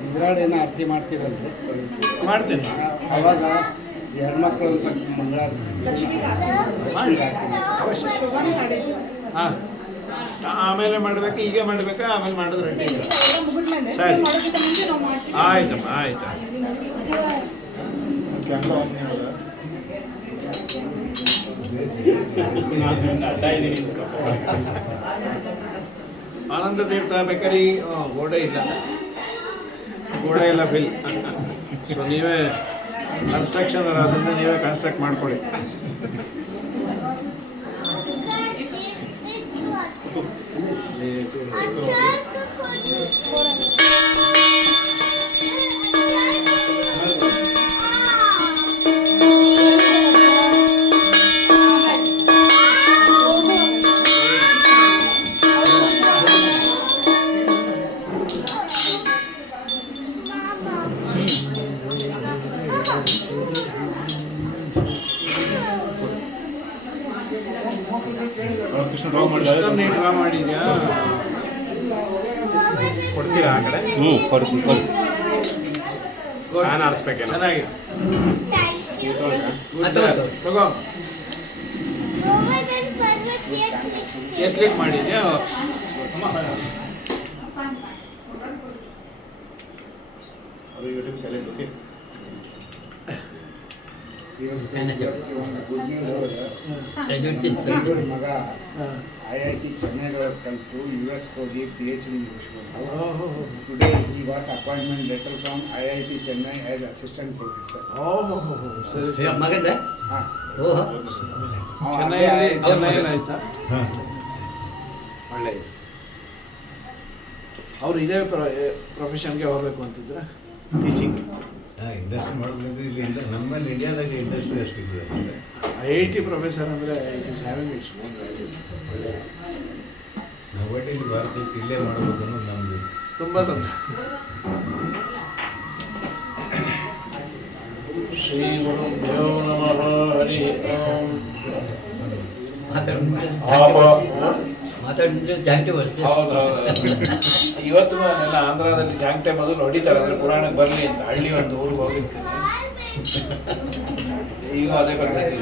ಮಂಗಳಾಡೇನ ಆರತಿ ಮಾಡ್ತೀರಲ್ರಿ? ಮಾಡ್ತೀನಿ. ಅವಾಗ ಹೆಣ್ಮಕ್ಳು ಒಂದು ಸ್ವಲ್ಪ ಮಂಗಳಾರ ಹಾಂ, ಆಮೇಲೆ ಮಾಡಬೇಕು, ಈಗ ಮಾಡಬೇಕಾ, ಆಮೇಲೆ ಮಾಡಿದ್ರೆ ರೆಡಿ ಇಲ್ಲ? ಸರಿ, ಆಯ್ತಮ್ಮ, ಆಯ್ತು. ಆನಂದ ತೀರ್ಥ ಬೇಕರಿ ಗೋಡೆ ಇಲ್ಲ, ಗೋಡೆ ಎಲ್ಲ ಫಿಲ್. ಸೊ ನೀವೇ ಕನ್ಸ್ಟ್ರಕ್ಷನ್ ಅದರಿಂದ ನೀವೇ ಕನ್ಸ್ಟ್ರಕ್ಟ್ ಮಾಡ್ಕೊಳ್ಳಿ. ಡ್ರಾ ಮಾಡಿದ್ಯಾ? ಕೊಡ್ತೀರಾ ಆ ಕಡೆ? ನಾನು ಆರಿಸ್ಬೇಕೆ? ಚೆನ್ನಾಗಿದೆ, ತಗೋ. ಕ್ಲಿಕ್ ಮಾಡಿದ್ಯಾ? YouTube select okay. ಮಗ IIT ಚೆನ್ನೈದೊಳಗೆ ಕಲಿತು US ಹೋಗಿ PhD ಮುಗಿಸ್ಕೊಂಡು today he got appointment letter from IIT Chennai as assistant professor. ಸರಿ, ಮಗಂದ ಚೆನ್ನೈಯಲ್ಲಿ ಆಯ್ತಾ? ಒಳ್ಳೆಯದು. ಅವರು ಇದೇ ಪ್ರೊಫೆಷನ್ಗೆ ಹೋಗಬೇಕು ಅಂತಿದ್ರೆ ಟೀಚಿಂಗ್ ಇಂಡಸ್ಟ್ರಿ ಮಾಡಬೇಕು. ಇಲ್ಲಿ ನಮ್ಮಲ್ಲಿ ಇಂಡಿಯಾದಾಗ ಇಂಡಸ್ಟ್ರಿ ಅಷ್ಟಿದೆ. IIT ಪ್ರೊಫೆಸರ್ ಅಂದರೆ it is having its own value. ನಾವು ಇಲ್ಲಿ ಭಾರತಕ್ಕೆ ಇಲ್ಲೇ ಮಾಡಬೇಕು ಅನ್ನೋದು ನಮ್ಮದು ತುಂಬ ಸಂತೋಷ. ಶ್ರೀ ಗುರುಭ್ಯೋ ನಮಃ. ಹರಿ ಓಂ. ಮಾತಾಡಿದ್ರೆ ಜಾಂಟಿ ಬರ್ತೀವಿ. ಇವತ್ತು ನಾನೆಲ್ಲ ಆಂಧ್ರದಲ್ಲಿ ಜಾಂಗ್ಟೆ ಮೊದಲು ಹೊಡಿತಾರೆ, ಅಂದರೆ ಪುರಾಣಕ್ಕೆ ಬರಲಿ ಅಂತ. ಹಳ್ಳಿ ಒಂದು ಊರಿಗೆ ಹೋಗಿರ್ತೀನಿ, ಈಗ ಅದೇ ಬರ್ತೈತಿ.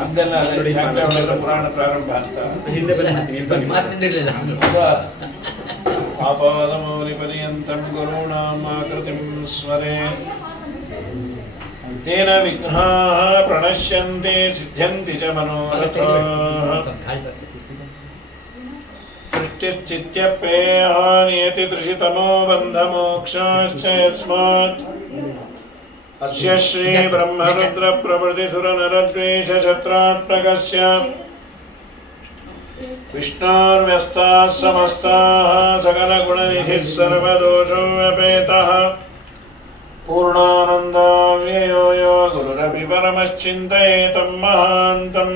ಹಿಂದೆಲ್ಲ ಅದೇ ಜಾಂಗ್ಟೆ ಹೊಡೆದ್ರೆ ಪುರಾಣ ಪ್ರಾರಂಭ ಅಂತ. ಮಾತಿದ್ದಿರಲಿಲ್ಲ. ಪಾಪವದಮೌಲಿ ಪರ್ಯಂತಂ ಗುರುಣಾಮಾಕೃತಿಂ ಸ್ಮರೆ ತೇನ ವಿಘ್ನಾಃ ಪ್ರಣಶ್ಯಂತೆ ಸಿದ್ಧ್ಯಂತಿ ಚ ಮನೋರಥಾಃ. ಸೃಷ್ಟಿಶ್ಚಿತ್ಯಪ್ಯಯಃ ನಿಯತಿ ತೃಷಿತಮೋ ಬಂಧಮೋಕ್ಷಾಶ್ಚ ಯಸ್ಮಾತ್ ಅಸ್ಯ ಶ್ರೀ ಬ್ರಹ್ಮರುದ್ರ ಪ್ರಭೃತಿ ಸುರನರದ್ವೇಷ ಶತ್ರಾತ್ಮಕಸ್ಯ ವಿಷ್ಣೋರ್ವ್ಯಸ್ತಾಃ ಸಮಸ್ತಾಃ ಸಕಲಗುಣನಿಧಿಃ ಸರ್ವದೋಷೋ ವ್ಯಪೇತಃ ಪೂರ್ಣಾನಂದಾವ್ಯಯೋ ಯೋ ಗುರುರಪಿ ಪರಮಶ್ಚಿಂತಯೇತಂ ಮಹಾಂತಂ.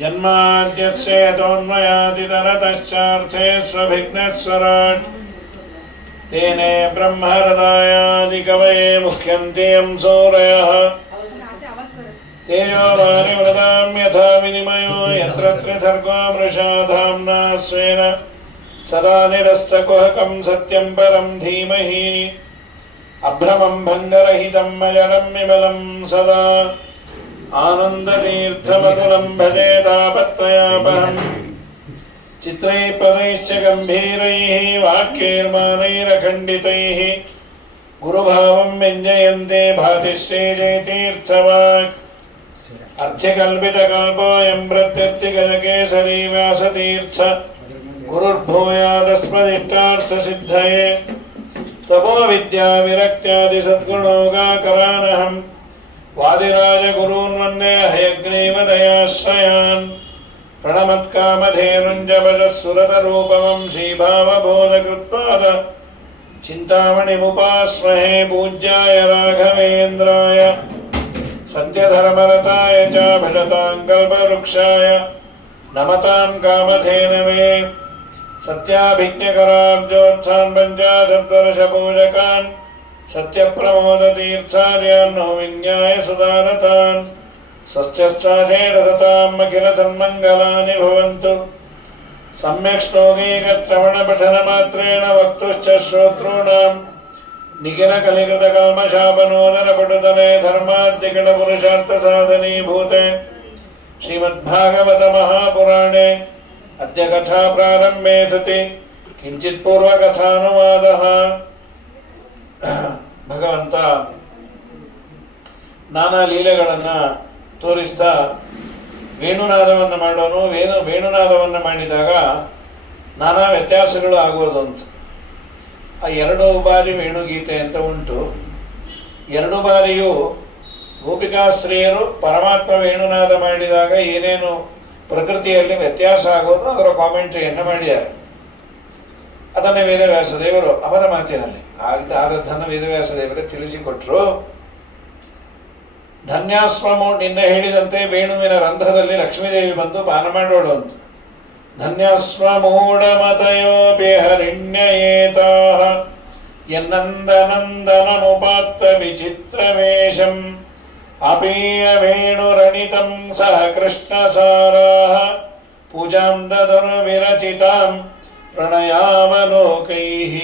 ಜನ್ಮಾದ್ಯಸ್ಯ ಯತೋನ್ಮಯಾದಿತರತಶ್ಚಾರ್ಥೇ ಸ್ವಭಿಘ್ನಸ್ವರಾಟ್ ತೇನೇ ಬ್ರಹ್ಮಹೃದಯಾದಿಕವಯೇ ಮುಖ್ಯಂತೆ ಯಂ ಸೂರಯಃ ತೇಜೋ ವಾರಿಮೃತಾಂ ಯಥಾ ವಿನಿಮಯೋ ಯತ್ರ ತ್ರಿಸರ್ಗೋ ಮೃಷಾ ಧಾಮ್ನಾ ಸ್ವೇನ ಸದಾ ನಿರಸ್ತಕುಹಕಂ ಸತ್ಯಂ ಪರಂ ಧೀಮಹಿ ಅಭ್ರಮಂ ಭಂಗರಹಿತಂ ಅಜಡಂ ವಿಮಲಂ ಸದಾ ಆನಂದತೀರ್ಥಮತುಲಂ ಭಜೆ ತಾಪತ್ರಯಾಪಹಂ. ಚಿತ್ರೈಃ ಪದೈಶ್ಚ ಗಂಭೀರೈಃ ವಾಕ್ಯೈರ್ಮಾನೈರಖಂಡಿತೈಃ ಗುರುಭಾವಂ ವ್ಯಂಜಯಂತೆ ಭಾತಿಶ್ರೀ ಜಯತೀರ್ಥವಾಕ್. ಅರ್ಥ್ಯಕಲ್ಪಿತಕಲ್ಪೋऽಯಂ ಪ್ರತ್ಯರ್ಥಿಗಜಕೇಸರಿ ವ್ಯಾಸತೀರ್ಥ ಗುರುರ್ಭೂಯಾದಸ್ಮದಿಷ್ಟಾರ್ಥಸಿದ್ಧಯೇ ತಪೋ ವಿದ್ಯಾ ವಿರಕ್ತ್ಯಾದಿ ಸದ್ಗುಣೋಗಾಕರಾನಹಂ ವಾದಿರಾಜ ಗುರೂನ್ ವಂದೇ ಹಯಗ್ರೀವ ದಯಾಶ್ರಯಾನ್. ಪ್ರಣಮತ್ಕಾಮಧೇನುಂಜಬಲಸ್ಸುರತರೂಪಮಂ ಶ್ರೀಭಾವಬೋಧಕೃತ್ಪಾದ ಚಿಂತಾಮಣಿಮುಪಾಸ್ಮಹೇ ಪೂಜ್ಯಾಯ ರಾಘವೇಂದ್ರಾಯ ಸತ್ಯಧರ್ಮರತಾಯ ಚ ಭಜತಾಂ ಕಲ್ಪವೃಕ್ಷಾಯ ನಮತಾಂ ಕಾಮಧೇನವೇ. ಸತ್ಯಾಭಿಜ್ಞಕರಾಬ್ಜೋತ್ಸಾನ್ ಪಂಚಾಶದ್ವರ್ಷಪೂಜಕಾನ್ ಸತ್ಯಪ್ರಮೋದತೀರ್ಥಾರ್ಯಾನ್ನೋ ವಿಜ್ಞಾಯ ಸುಧಾರತಾನ್. ಸ್ವಸ್ತ್ಯಶ್ಚಾಶೇರಸತಾಂ ಅಖಿಲ ಸನ್ಮಂಗಲಾನಿ ಭವಂತು. ಸಮ್ಯಕ್ ಶ್ಲೋಕೀಕೃತ್ರವಣ ಪಠನ ಮಾತ್ರೇಣ ವಕ್ತುಶ್ಚ ಶ್ರೋತॄಣಾಂ ನಿಖಿಲ ಕಲಿಕೃತ ಕಲ್ಮಶಾಪನೋದನ ಪಟುತನೆ ಧರ್ಮಾದ್ಯಗಳ ಪುರುಷಾರ್ಥ ಸಾಧನೀಭೂತೆ ಶ್ರೀಮದ್ಭಾಗವತ ಮಹಾಪುರಾಣೆ ಅದ್ಯ ಕಥಾ ಪ್ರಾರಂಭೆ ಸತಿ ಕಿಂಚಿತ್ ಪೂರ್ವಕಥಾನುವಾದಃ. ಭಗವಂತ ನಾನಾ ಲೀಲೆಗಳನ್ನು ತೋರಿಸ್ತಾ ವೇಣುನಾದವನ್ನು ಮಾಡೋನು. ವೇಣುನಾದವನ್ನು ಮಾಡಿದಾಗ ನಾನಾ ವ್ಯತ್ಯಾಸಗಳು ಆಗೋದು ಅಂತ. ಆ 2 ಬಾರಿ ವೇಣುಗೀತೆ ಅಂತ ಉಂಟು. 2 ಬಾರಿಯೂ ಗೋಪಿಕಾಸ್ತ್ರೀಯರು ಪರಮಾತ್ಮ ವೇಣುನಾದ ಮಾಡಿದಾಗ ಏನೇನು ಪ್ರಕೃತಿಯಲ್ಲಿ ವ್ಯತ್ಯಾಸ ಆಗೋದು ಅದರ ಕಾಮೆಂಟ್ರಿಯನ್ನು ಮಾಡಿದ್ದಾರೆ. ಅದನ್ನೇ ವೇದವ್ಯಾಸ ದೇವರು ಅವರ ಮಾತಿನಲ್ಲಿ ಆದದ್ದನ್ನು ವೇದವ್ಯಾಸ ದೇವರೇ ತಿಳಿಸಿಕೊಟ್ರು. ಧನ್ಯಾಸ್ಮಮು ನಿನ್ನೆ ಹೇಳಿದಂತೆ ವೇಣುವಿನ ರಂಧ್ರದಲ್ಲಿ ಲಕ್ಷ್ಮೀದೇವಿ ಬಂದು ಪಾನ ಮಾಡೋಳು ಅಂತ. ಧನ್ಯಸ್ವಮೂಢಮತಯೋಪಿ ಹರಿಣ್ಯಯೇತಾಃ ಯನ್ನಂದನಂದನಮುಪಾತ್ತ ವಿಚಿತ್ರವೇಷಂ ಅಪೀಯ ವೇಣುರಣಿತಂ ಸಹ ಕೃಷ್ಣಸಾರಾಃ ಪೂಜಾಂ ದದನು ವಿರಚಿತಾಂ ಪ್ರಣಯಾವಲೋಕೈಃ.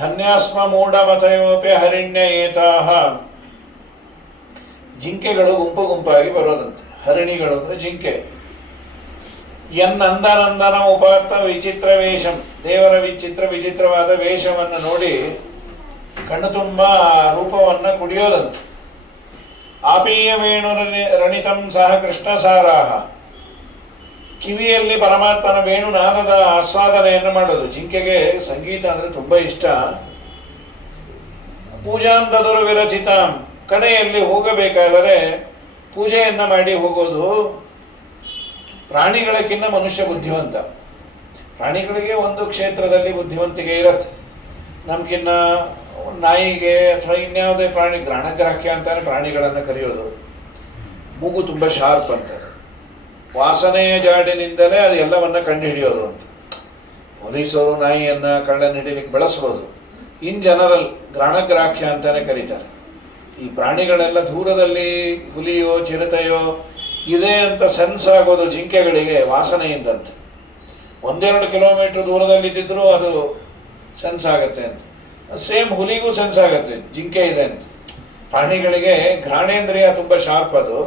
ಧನ್ಯಾಸ್ಮಮೂಢಮತಯೋಪಿ ಹರಿಣ್ಯಯೇತಾಃ ಜಿಂಕೆಗಳು ಗುಂಪು ಗುಂಪಾಗಿ ಬರೋದಂತೆ. ಹರಿಣಿಗಳು ಅಂದರೆ ಜಿಂಕೆ. ಯನ್ನಂದನಂದನ ಉಪಾತ್ತ ವಿಚಿತ್ರ ವೇಷಂ ದೇವರ ವಿಚಿತ್ರವಾದ ವೇಷವನ್ನು ನೋಡಿ ಕಣ್ಣು ತುಂಬ ರೂಪವನ್ನು ಕುಡಿಯೋದಂತೆ. ಆಪೀಯ ವೇಣು ರಣಿತಂ ಸಹ ಕೃಷ್ಣಸಾರಾಹ ಕಿವಿಯಲ್ಲಿ ಪರಮಾತ್ಮನ ವೇಣುನಾದದ ಆಸ್ವಾದನೆಯನ್ನು ಮಾಡೋದು. ಜಿಂಕೆಗೆ ಸಂಗೀತ ಅಂದರೆ ತುಂಬ ಇಷ್ಟ. ಪೂಜಾಂದದರು ವಿರಚಿತಾಂ ಕಡೆಯಲ್ಲಿ ಹೋಗಬೇಕಾದರೆ ಪೂಜೆಯನ್ನು ಮಾಡಿ ಹೋಗೋದು. ಪ್ರಾಣಿಗಳಕ್ಕಿಂತ ಮನುಷ್ಯ ಬುದ್ಧಿವಂತ. ಪ್ರಾಣಿಗಳಿಗೆ ಒಂದು ಕ್ಷೇತ್ರದಲ್ಲಿ ಬುದ್ಧಿವಂತಿಕೆ ಇರುತ್ತೆ. ನಮ್ಗಿನ್ನ ನಾಯಿಗೆ ಅಥವಾ ಇನ್ಯಾವುದೇ ಪ್ರಾಣಿ ಗ್ರಾಣಗ್ರಾಹ್ಯ ಅಂತಾನೆ ಪ್ರಾಣಿಗಳನ್ನು ಕರೆಯೋದು. ಮೂಗು ತುಂಬ ಶಾರ್ಪ್ ಅಂತ, ವಾಸನೆಯ ಜಾಡಿನಿಂದಲೇ ಅದು ಎಲ್ಲವನ್ನ ಕಂಡು ಹಿಡಿಯೋದು ಅಂತ. ಪೊಲೀಸರು ನಾಯಿಯನ್ನು ಕಳ್ಳನ್ನು ಹಿಡಿಲಿಕ್ಕೆ ಬಳಸ್ಬೋದು. ಇನ್ ಜನರಲ್ ಗ್ರಾಣಗ್ರಾಹ್ಯ ಅಂತಾನೆ ಕರೀತಾರೆ. ಈ ಪ್ರಾಣಿಗಳೆಲ್ಲ ದೂರದಲ್ಲಿ ಹುಲಿಯೋ ಚಿರತೆಯೋ ಇದೆ ಅಂತ ಸೆನ್ಸ್ ಆಗೋದು ಜಿಂಕೆಗಳಿಗೆ ವಾಸನೆಯಿಂದಂತೆ. 1-2 ಕಿಲೋಮೀಟರ್ ದೂರದಲ್ಲಿದ್ದರೂ ಅದು ಸೆನ್ಸ್ ಆಗುತ್ತೆ ಅಂತ. ಸೇಮ್ ಹುಲಿಗೂ ಸೆನ್ಸ್ ಆಗುತ್ತೆ ಜಿಂಕೆ ಇದೆ ಅಂತ. ಪ್ರಾಣಿಗಳಿಗೆ ಘ್ರಾಣೇಂದ್ರಿಯ ತುಂಬ ಶಾರ್ಪ್ ಅದು.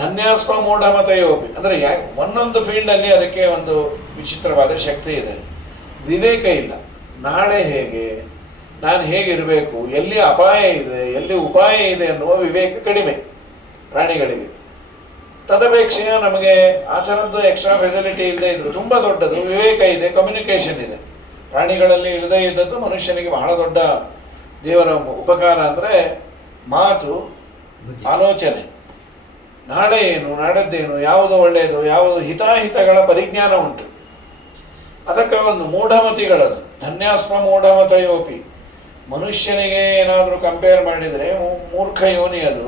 ಧನ್ಯಾಸ್ಮ ಮೂಢಮತಯೋಪಿ ಅಂದರೆ ಒಂದೊಂದು ಫೀಲ್ಡಲ್ಲಿ ಅದಕ್ಕೆ ಒಂದು ವಿಚಿತ್ರವಾದ ಶಕ್ತಿ ಇದೆ. ವಿವೇಕ ಇಲ್ಲ. ನಾಳೆ ಹೇಗೆ, ನಾನು ಹೇಗಿರಬೇಕು, ಎಲ್ಲಿ ಅಪಾಯ ಇದೆ, ಎಲ್ಲಿ ಉಪಾಯ ಇದೆ ಅನ್ನುವ ವಿವೇಕ ಕಡಿಮೆ ಪ್ರಾಣಿಗಳಿಗೆ. ತದಪೇಕ್ಷೆಯ ನಮಗೆ ಆ ಥರದ್ದು ಎಕ್ಸ್ಟ್ರಾ ಫೆಸಿಲಿಟಿ ಇಲ್ಲದೆ ಇದ್ರು ತುಂಬ ದೊಡ್ಡದು ವಿವೇಕ ಇದೆ, ಕಮ್ಯುನಿಕೇಷನ್ ಇದೆ. ಪ್ರಾಣಿಗಳಲ್ಲಿ ಇಲ್ಲದೇ ಇದ್ದದ್ದು ಮನುಷ್ಯನಿಗೆ ಬಹಳ ದೊಡ್ಡ ದೇವರ ಉಪಕಾರ. ಅಂದರೆ ಮಾತು, ಆಲೋಚನೆ, ನಾಳೆ ಏನು, ನಾಡದ್ದೇನು, ಯಾವುದು ಒಳ್ಳೆಯದು, ಯಾವುದು ಹಿತಾಹಿತಗಳ ಪರಿಜ್ಞಾನ ಉಂಟು. ಅದಕ್ಕೆ ಒಂದು ಮೂಢಮತಿಗಳದು. ಧನ್ಯಾಸ್ಮ ಮೂಢಮತಯೋಪಿ ಮನುಷ್ಯನಿಗೆ ಏನಾದರೂ ಕಂಪೇರ್ ಮಾಡಿದರೆ ಮೂರ್ಖ ಯೋನಿ ಅದು.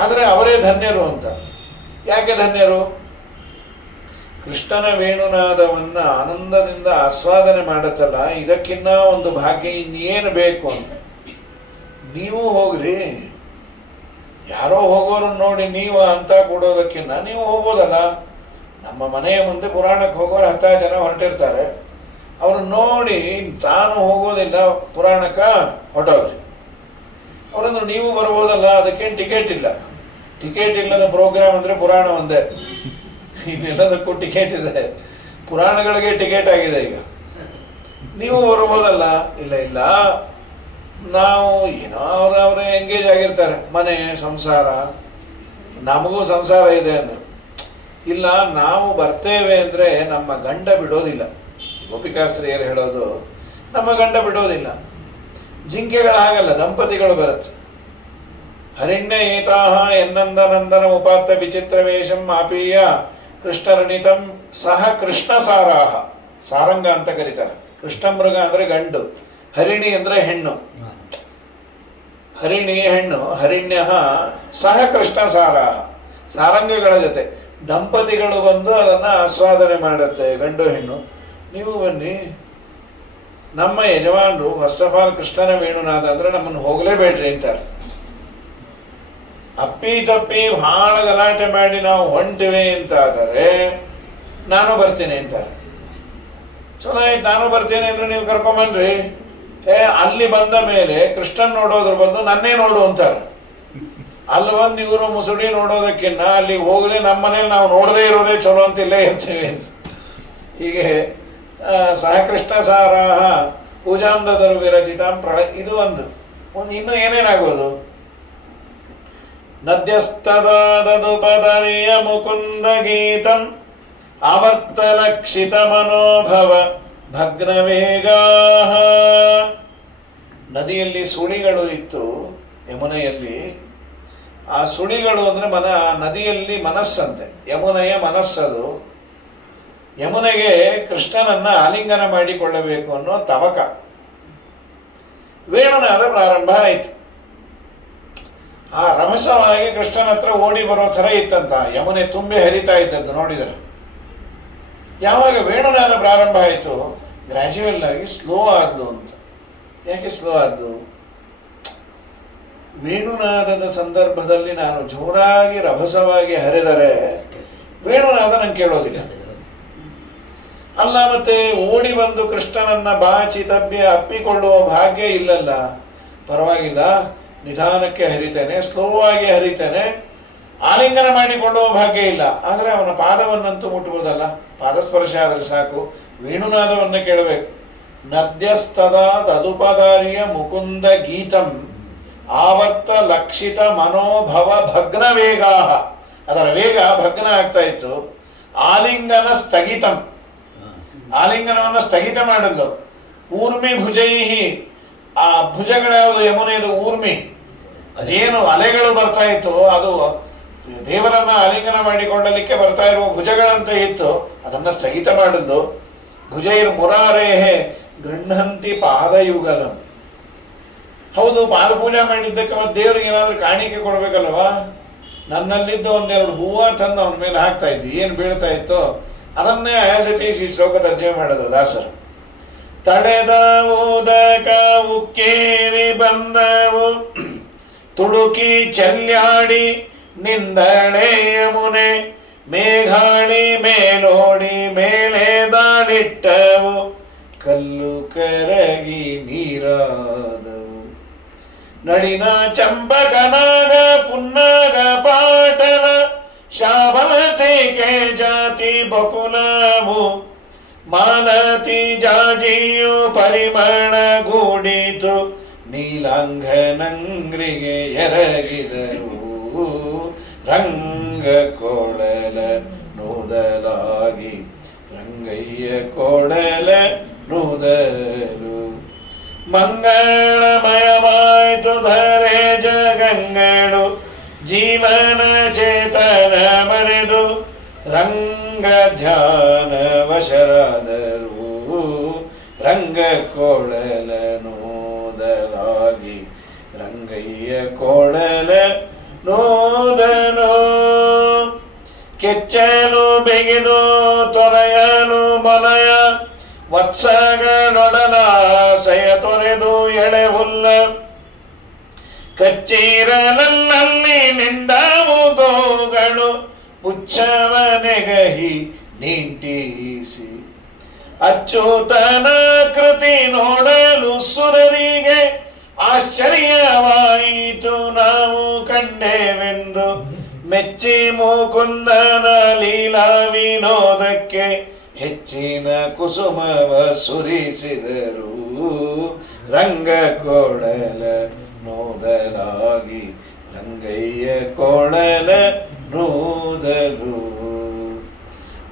ಆದರೆ ಅವರೇ ಧನ್ಯರು ಅಂತ. ಯಾಕೆ ಧನ್ಯರು? ಕೃಷ್ಣನ ವೇಣುನಾದವನ್ನು ಆನಂದದಿಂದ ಆಸ್ವಾದನೆ ಮಾಡುತ್ತಲ್ಲ, ಇದಕ್ಕಿನ್ನ ಒಂದು ಭಾಗ್ಯ ಇನ್ನೇನು ಬೇಕು ಅಂತ. ನೀವು ಹೋಗ್ರಿ, ಯಾರೋ ಹೋಗೋರನ್ನ ನೋಡಿ ನೀವು ಅಂತ ಕೊಡೋದಕ್ಕಿಂತ ನೀವು ಹೋಗೋದಲ್ಲ. ನಮ್ಮ ಮನೆಯ ಮುಂದೆ ಪುರಾಣಕ್ಕೆ ಹೋಗೋರು 10 ಜನ ಹೊರಟಿರ್ತಾರೆ. ಅವ್ರನ್ನ ನೋಡಿ ತಾನು ಹೋಗೋದಿಲ್ಲ ಪುರಾಣಕ್ಕೆ ಹೊರಟೋಗ್ರಿ. ಅವರನ್ನು ನೀವು ಬರ್ಬೋದಲ್ಲ, ಅದಕ್ಕೇನು ಟಿಕೆಟ್ ಇಲ್ಲ. ಟಿಕೆಟ್ ಇಲ್ಲದ ಪ್ರೋಗ್ರಾಮ್ ಅಂದರೆ ಪುರಾಣ ಒಂದೇ. ಇನ್ನೆಲ್ಲದಕ್ಕೂ ಟಿಕೆಟ್ ಇದೆ. ಪುರಾಣಗಳಿಗೆ ಟಿಕೆಟ್ ಆಗಿದೆ ಈಗ. ನೀವು ಬರ್ಬೋದಲ್ಲ. ಇಲ್ಲ ನಾವು ಏನೋ ಅವರೇ ಎಂಗೇಜ್ ಆಗಿರ್ತಾರೆ. ಮನೆ ಸಂಸಾರ, ನಮಗೂ ಸಂಸಾರ ಇದೆ ಅಂದರು. ಇಲ್ಲ, ನಾವು ಬರ್ತೇವೆ ಅಂದರೆ ನಮ್ಮ ಗಂಡ ಬಿಡೋದಿಲ್ಲ. ಗೋಪಿಕಾಸ್ತ್ರೀಯರು ಹೇಳೋದು ನಮ್ಮ ಗಂಡ ಬಿಡೋದಿಲ್ಲ. ಜಿಂಕೆಗಳು ಹಾಗಲ್ಲ, ದಂಪತಿಗಳು ಬರುತ್ತೆ. ಹರಿಣ್ಯ ಏತಾಹ ಎನ್ನಂದನಂದನ ಉಪಾತ್ತ ವಿಚಿತ್ರ ವೇಷಂ ಆಪೀಯ ಕೃಷ್ಣರಣಿತಂ ಸಹ ಕೃಷ್ಣಸಾರಾಹ. ಸಾರಂಗ ಅಂತ ಕರೀತಾರೆ. ಕೃಷ್ಣ ಮೃಗ ಅಂದರೆ ಗಂಡು, ಹರಿಣಿ ಅಂದರೆ ಹೆಣ್ಣು. ಹರಿಣಿ ಹೆಣ್ಣು, ಹರಿಣ್ಯ ಸಹ ಕೃಷ್ಣಸಾರಾಹ ಸಾರಂಗಗಳ ಜೊತೆ ದಂಪತಿಗಳು ಬಂದು ಅದನ್ನು ಆಸ್ವಾದನೆ ಮಾಡುತ್ತೆ, ಗಂಡು ಹೆಣ್ಣು. ನೀವು ಬನ್ನಿ, ನಮ್ಮ ಯಜಮಾನರು ಫಸ್ಟ್ ಆಫ್ ಆಲ್ ಕೃಷ್ಣನ ವೇಣುನಾದ ಅಂದರೆ ನಮ್ಮನ್ನು ಹೋಗಲೇಬೇಡ್ರಿ ಅಂತಾರೆ. ಅಪ್ಪಿ ತಪ್ಪಿ ಭಾಳ ಗಲಾಟೆ ಮಾಡಿ ನಾವು ಹೊಂಟಿವೆ ಅಂತಾದರೆ ನಾನು ಬರ್ತೀನಿ ಅಂತಾರೆ. ಚಲೋ ಆಯ್ತು, ನಾನು ಬರ್ತೀನಿ ಅಂದ್ರೆ ನೀವು ಕರ್ಕೊಂಬನ್ರಿ. ಅಲ್ಲಿ ಬಂದ ಮೇಲೆ ಕೃಷ್ಣನ್ ನೋಡೋದ್ರ ಬದಲು ನನ್ನೇ ನೋಡು ಅಂತಾರೆ. ಅಲ್ಲಿ ಬಂದು ಇವರು ಮುಸುಡಿ ನೋಡೋದಕ್ಕಿಂತ ಅಲ್ಲಿಗೆ ಹೋಗದೆ ನಮ್ಮ ಮನೇಲಿ ನಾವು ನೋಡದೇ ಇರೋದೇ ಚಲೋ ಅಂತ ಇಲ್ಲೇ ಇರ್ತೀವಿ. ಹೀಗೆ ಸಹಕೃಷ್ಣ ಸಾರಾಹ ಪೂಜಾಂಧದರು ವಿರಚಿತಾಂ ಪ್ರಳಯ, ಇದು ಒಂದು ಇನ್ನು ಏನೇನಾಗೋದು. ನದ್ಯಸ್ತದಾದದುಪದರಿಯ ಮುಕುಂದ ಗೀತಂ ಆವರ್ತಲಕ್ಷಿತ ಮನೋಭವ ಭಗ್ನವೇಗಾಹ. ನದಿಯಲ್ಲಿ ಸುಳಿಗಳು ಇತ್ತು, ಯಮುನೆಯಲ್ಲಿ. ಆ ಸುಳಿಗಳು ಅಂದ್ರೆ ನದಿಯಲ್ಲಿ ಮನಸ್ಸಂತೆ, ಯಮುನೆಯ ಮನಸ್ಸದು. ಯಮುನೆಗೆ ಕೃಷ್ಣನನ್ನ ಆಲಿಂಗನ ಮಾಡಿಕೊಳ್ಳಬೇಕು ಅನ್ನೋ ತವಕ. ವೇಣುನಾದ ಪ್ರಾರಂಭ ಆಯಿತು. ಆ ರಭಸವಾಗಿ ಕೃಷ್ಣನ ಹತ್ರ ಓಡಿ ಬರೋ ಥರ ಇತ್ತಂತ, ಯಮುನೆ ತುಂಬಿ ಹರಿತಾ ಇದ್ದದ್ದು ನೋಡಿದರೆ. ಯಾವಾಗ ವೇಣುನಾದ ಪ್ರಾರಂಭ ಆಯಿತು, ಗ್ರ್ಯಾಜುವಲ್ ಆಗಿ ಸ್ಲೋ ಆದ್ಲು ಅಂತ. ಯಾಕೆ ಸ್ಲೋ ಆದ್ಲು? ವೇಣುನಾದದ ಸಂದರ್ಭದಲ್ಲಿ ನಾನು ಜೋರಾಗಿ ರಭಸವಾಗಿ ಹರಿದರೆ ವೇಣುನಾದ ನಂಗೆ ಕೇಳೋದಿಲ್ಲ. ಅಲ್ಲ, ಮತ್ತೆ ಓಡಿ ಬಂದು ಕೃಷ್ಣನನ್ನ ಬಾಚಿ ತಬ್ಬಿ ಅಪ್ಪಿಕೊಳ್ಳುವ ಭಾಗ್ಯ ಇಲ್ಲಲ್ಲ. ಪರವಾಗಿಲ್ಲ, ನಿಧಾನಕ್ಕೆ ಹರಿತೇನೆ, ಸ್ಲೋ ಆಗಿ ಹರಿತೇನೆ, ಆಲಿಂಗನ ಮಾಡಿಕೊಳ್ಳುವ ಭಾಗ್ಯ ಇಲ್ಲ. ಆದರೆ ಅವನ ಪಾದವನ್ನಂತೂ ಮುಟ್ಟುವುದಲ್ಲ, ಪಾದಸ್ಪರ್ಶ ಆದರೆ ಸಾಕು. ವೇಣುನಾದವನ್ನು ಕೇಳಬೇಕು. ನದ್ಯಸ್ತದಾ ತದುಪದಾರ್ಯ ಮುಕುಂದ ಗೀತಂ ಆವರ್ತ ಲಕ್ಷಿತ ಮನೋಭವ ಭಗ್ನ ವೇಗಾ. ಅದರ ವೇಗ ಭಗ್ನ ಆಗ್ತಾ ಇತ್ತು. ಆಲಿಂಗನ ಸ್ಥಗಿತಂ, ಆಲಿಂಗನವನ್ನು ಸ್ಥಗಿತ ಮಾಡಲು. ಊರ್ಮಿ ಭುಜೈಹಿ, ಆ ಭುಜಗಳ್ಯಾವುದು ಯಮುನೆಯದು ಊರ್ಮಿ, ಅದೇನು ಅಲೆಗಳು ಬರ್ತಾ ಇತ್ತು, ಅದು ದೇವರನ್ನ ಆಲಿಂಗನ ಮಾಡಿಕೊಳ್ಳಲಿಕ್ಕೆ ಬರ್ತಾ ಇರುವ ಭುಜಗಳಂತೆ ಇತ್ತು, ಅದನ್ನ ಸ್ಥಗಿತ ಮಾಡಲು. ಭುಜೈರ್ ಮುರಾರೇಹೆ ಗೃಹಂತಿ ಪಾದಯುಗಲಂ. ಹೌದು, ಪಾದಪೂಜೆ ಮಾಡಿದ್ದಕ್ಕೆ ಮತ್ತೆ ದೇವರಿಗೆ ಏನಾದ್ರೂ ಕಾಣಿಕೆ ಕೊಡ್ಬೇಕಲ್ವಾ. ನನ್ನಲ್ಲಿದ್ದ ಒಂದೆರಡು ಹೂವ ತಂದು ಅವನ ಮೇಲೆ ಹಾಕ್ತಾ ಇದ್ದಿ, ಏನು ಬೀಳ್ತಾ ಇತ್ತು ಅದನ್ನೇ ಆಸ್ ಇಟ್ ಈಸ್ ಈ ಶ್ಲೋಕ ತರ್ಜಮೆ ಮಾಡೋದು ದಾಸರು. ತಡೆದ ಉದಕ ಉಕ್ಕೇರಿ ಬಂದವು ತುಡುಕಿ ಚೆಲ್ಲಾಡಿ ನಿಂದಳೆ ಯಮುನೆ ಮೇಘಾಳಿ ಮೇಲೋಡಿ ಮೇಲೆ ದಾಳಿಟ್ಟವು ಕಲ್ಲು ಕರಗಿ ನೀರಾದವು. ನಳಿನ ಚಂಪಕನಾಗ ಪುನ್ನಾಗ ಪಾಟಲ ಶಾಬಲತಿ ಕೆ ಜಾತಿ ಬಕುಲವು ಮಾಲತಿ ಜಾಜಿಯು ಪರಿಮಳ ಗೂಡಿತು ನೀಲಾಂಗನಂಗ್ರಿಗೆ ಎರಗಿದರು. ರಂಗ ಕೊಳಲ ನೂದಲಾಗಿ ರಂಗಯ್ಯ ಕೊಳಲ ನೂದಲು. ಮಂಗಳಮಯವಾಯ್ತು ಧರೆ ಜಗಂಗಳು ಜೀವನ ಚೇತನ ಮರೆದು ರಂಗ ಧ್ಯಾನ ವಶರಾದರು. ರಂಗ ಕೊಳಲ ನೋದಲಾಗಿ ರಂಗಯ್ಯ ಕೊಳಲ ನೋದಲು. ಕೆಚ್ಚಲು ಬೆಗೆದು ತೊರೆಯಲು ಮೊನಯ ವತ್ಸಗಳೊಡಲಾಸಯ ತೊರೆದು ಎಳೆ ಹುಲ್ಲ ಕಚ್ಚೀರಲಲ್ಲಿ ನಿಂದವು ಗೋಗಳು ಪುಚ್ಛವ ನೆಗಹಿ ನಿಂಟಿಸಿ. ಅಚ್ಯುತನ ಕೃತಿ ನೋಡಲು ಸುರರಿಗೆ ಆಶ್ಚರ್ಯವಾಯಿತು ನಾವು ಕಂಡೆವೆಂದು ಮೆಚ್ಚಿ ಮುಕುಂದನ ಲೀಲಾ ವಿನೋದಕ್ಕೆ ಹೆಚ್ಚಿನ ಕುಸುಮವ ಸುರಿಸಿದರು. ರಂಗ ಕೊಳಲ ನೋದಲಾಗಿ ರಂಗಯ್ಯ ಕೊಳಲ ನೋದಲು.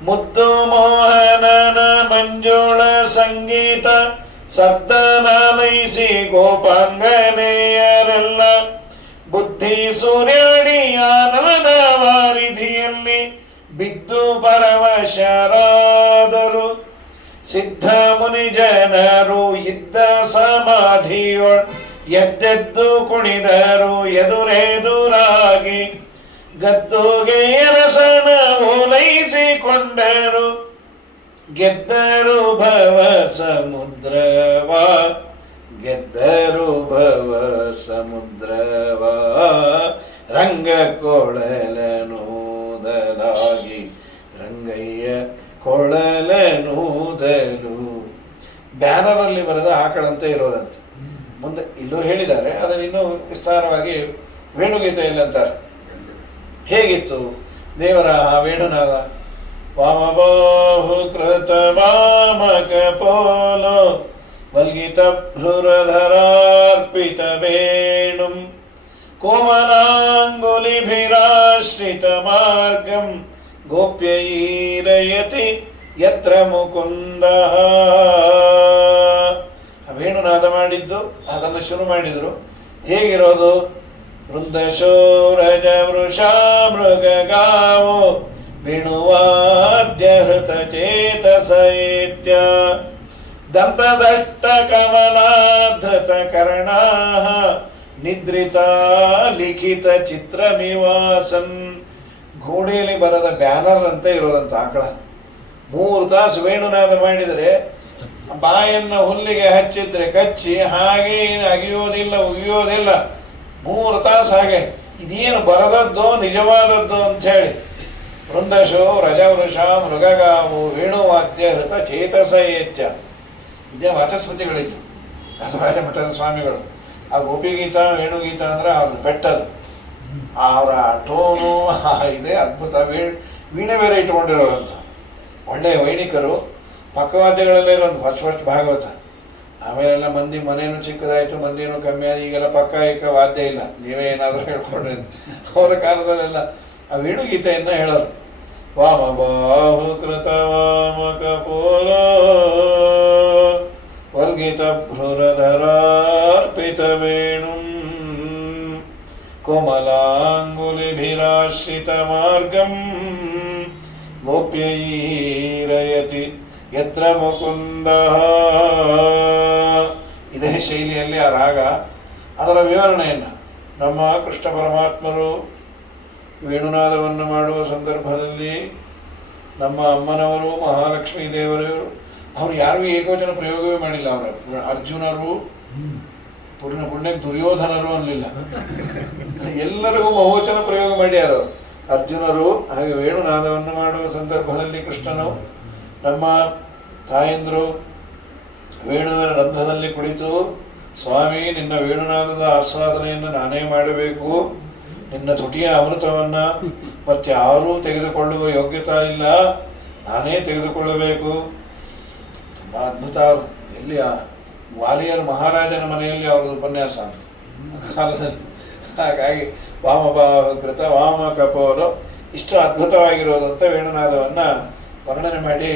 ಮುದ್ದು ಮೋಹನನ ಮಂಜುಳ ಸಂಗೀತ ಸದ್ದನಾಲೈಸಿ ಗೋಪಾಂಗನೆಯರೆಲ್ಲ ಬುದ್ಧಿ ಸೂರ್ಯಾಡಿ ಆನಂದ ವಾರಿಧಿಯಲ್ಲಿ ಬಿದ್ದು ಪರವಶರಾದರು. ಸಿದ್ಧ ಮುನಿ ಜನರು ಇದ್ದ ಸಮಾಧಿಯೊಳ್ ಎದ್ದೆದ್ದು ಕುಣಿದರು ಎದುರೆದುರಾಗಿ ಗದ್ದುಗೆ ರಸನ ಓಲೈಸಿಕೊಂಡರು. ಗೆದ್ದರು ಭವ ಸಮುದ್ರವ ಗೆದ್ದರು ಭವ ಸಮುದ್ರವ. ರಂಗ ಕೊಳಲ ನೋದಲಾಗಿ ರಂಗಯ್ಯ ಕೊಳಲನೂದಲು. ಬ್ಯಾನರಲ್ಲಿ ಬರೆದ ಆಕಳಂತೆ ಇರೋದಂತೆ. ಮುಂದೆ ಇಲ್ಲೂ ಹೇಳಿದ್ದಾರೆ, ಅದನ್ನು ಇನ್ನೂ ವಿಸ್ತಾರವಾಗಿ ವೇಣುಗೀತೆಯಲ್ಲಿ ಅಂತಾರೆ. ಹೇಗಿತ್ತು ದೇವರ ಆ ವೇಣುನಾದ? ವಾಮಬಾಹು ಕೃತ ವಾಮಕ ಪೋಲೋ ವಲ್ಗಿತ ಭ್ರುರಧರಾರ್ಪಿತ ವೇಣುಂ ಕೋಮಲಾಂಗುಲಿಭಿರಾಶ್ರಿತ ಮಾರ್ಗಂ ಗೋಪ್ಯೈರಯತಿ ಯತ್ರ ಮುಕುಂದಃ. ವೇಣುನಾದ ಮಾಡಿದ್ದು ಅದನ್ನು ಶುರು ಮಾಡಿದರು. ಹೇಗಿರೋದು? ವೃಂದಶೋರಜ ವೃಷಾ ಮೃಗ ಗಾವೋ ವೇಣುವಾದ್ಯ ಹೃತ ಚೇತಸೇತ್ಯ ದಂತದಷ್ಟ ಕಮಲಾಧೃತ ಕರ್ಣಾ ನಿದ್ರಿತ ಲಿಖಿತ ಚಿತ್ರಮಿವಾಸನ್. ಗೋಡೆಯಲ್ಲಿ ಬರದ ಬ್ಯಾನರ್ ಅಂತ ಇರೋದಂತ ಆಕಳ. 3 ತಾಸು ವೇಣುನಾದ ಮಾಡಿದರೆ ಬಾಯನ್ನು ಹುಲ್ಲಿಗೆ ಹಚ್ಚಿದ್ರೆ ಕಚ್ಚಿ ಹಾಗೆ ಏನು ಅಗಿಯೋದಿಲ್ಲ ಉಗಿಯೋದಿಲ್ಲ. 3 ತಾಸು ಹಾಗೆ. ಇದೇನು ಬರದದ್ದೋ ನಿಜವಾದದ್ದು ಅಂತ ಹೇಳಿ. ವೃಂದಶೋ ರಜವೃಷ ಮೃಗಗಾವು ವೇಣುವಾದ್ಯ ಹೃತ ಚೇತಸ ಏಚ್ಛ. ಇದೇ ವಾಚಸ್ಪತಿಗಳಿತ್ತು ವ್ಯಾಸರಾಜ ಮಠದ ಸ್ವಾಮಿಗಳು. ಆ ಗೋಪಿಗೀತ ವೇಣುಗೀತ ಅಂದ್ರೆ ಅವ್ರನ್ನ ಪೆಟ್ಟದು. ಅವರ ಟೋನು ಇದೆ ಅದ್ಭುತ. ವೀಣೆ ಬೇರೆ ಇಟ್ಕೊಂಡಿರೋರಂತ ಒಳ್ಳೆಯ ವೈಣಿಕರು. ಪಕ್ಕವಾದ್ಯಗಳೆಲ್ಲ ಇರೋದು ಫಸ್ಟ್ ಭಾಗವತ. ಆಮೇಲೆಲ್ಲ ಮಂದಿ ಮನೇನು ಚಿಕ್ಕದಾಯಿತು, ಮಂದಿನೂ ಕಮ್ಮಿ ಆಗಿ ಈಗೆಲ್ಲ ಪಕ್ಕ ಏಕ ವಾದ್ಯ ಇಲ್ಲ. ನೀವೇ ಏನಾದರೂ ಹೇಳ್ಕೊಂಡ್ರೆ ಅವರ ಕಾಲದಲ್ಲೆಲ್ಲ ಆ ವೇಣುಗೀತೆಯನ್ನು ಹೇಳೋರು. ವಾಮ ಬಾಹು ಕೃತ ವಾಮಕ ಪೋಲೋ ವಲ್ಗಿತ ಭ್ರುರಧರಾರ್ಪಿತ ವೇಣುಂ ಕೋಮಲಾಂಗುಲಿಭಿರಾಶ್ರಿತ ಮಾರ್ಗಂ ಗೋಪ್ಯೈರಯತಿ ಯತ್ರ ಮುಕುಂದಃ. ಇದೇ ಶೈಲಿಯಲ್ಲಿ ಆ ರಾಗ, ಅದರ ವಿವರಣೆಯನ್ನು ನಮ್ಮ ಕೃಷ್ಣ ಪರಮಾತ್ಮರು ವೇಣುನಾದವನ್ನು ಮಾಡುವ ಸಂದರ್ಭದಲ್ಲಿ ನಮ್ಮ ಅಮ್ಮನವರು ಮಹಾಲಕ್ಷ್ಮೀ ದೇವರು ಅವರು ಯಾರಿಗೂ ಏಕವಚನ ಪ್ರಯೋಗವೇ ಮಾಡಿಲ್ಲ. ಅವರು ಅರ್ಜುನರು ಪುಣ್ಯಕ್ಕೆ ದುರ್ಯೋಧನರು ಅನ್ನಲಿಲ್ಲ, ಎಲ್ಲರಿಗೂ ಬಹುವಚನ ಪ್ರಯೋಗ ಮಾಡ್ಯಾರ ಅರ್ಜುನರು. ಹಾಗೆ ವೇಣುನಾದವನ್ನು ಮಾಡುವ ಸಂದರ್ಭದಲ್ಲಿ ಕೃಷ್ಣನು ನಮ್ಮ ತಾಯಂದರು ವೇಣುವಿನ ರಂಧ್ರದಲ್ಲಿ ಕುಳಿತು, ಸ್ವಾಮಿ ನಿನ್ನ ವೇಣುನಾದದ ಆಸ್ವಾದನೆಯನ್ನು ನಾನೇ ಮಾಡಬೇಕು, ನಿನ್ನ ತುಟಿಯ ಅಮೃತವನ್ನು ಮತ್ತಾರೂ ತೆಗೆದುಕೊಳ್ಳುವ ಯೋಗ್ಯತೆ ಇಲ್ಲ, ನಾನೇ ತೆಗೆದುಕೊಳ್ಳಬೇಕು. ತುಂಬ ಅದ್ಭುತ. ಎಲ್ಲಿ ವಾಲಿಯರ್ ಮಹಾರಾಜನ ಮನೆಯಲ್ಲಿ ಅವ್ರದ್ದು ಉಪನ್ಯಾಸ ಅಂತ ಕಾಲದಲ್ಲಿ. ಹಾಗಾಗಿ ವಾಮಭಾವಕೃತ ವಾಮ ಕಪೋಲು ಇಷ್ಟು ಅದ್ಭುತವಾಗಿರೋದಂಥ ವೇಣುನಾದವನ್ನು ವರ್ಣನೆ ಮಾಡಿ,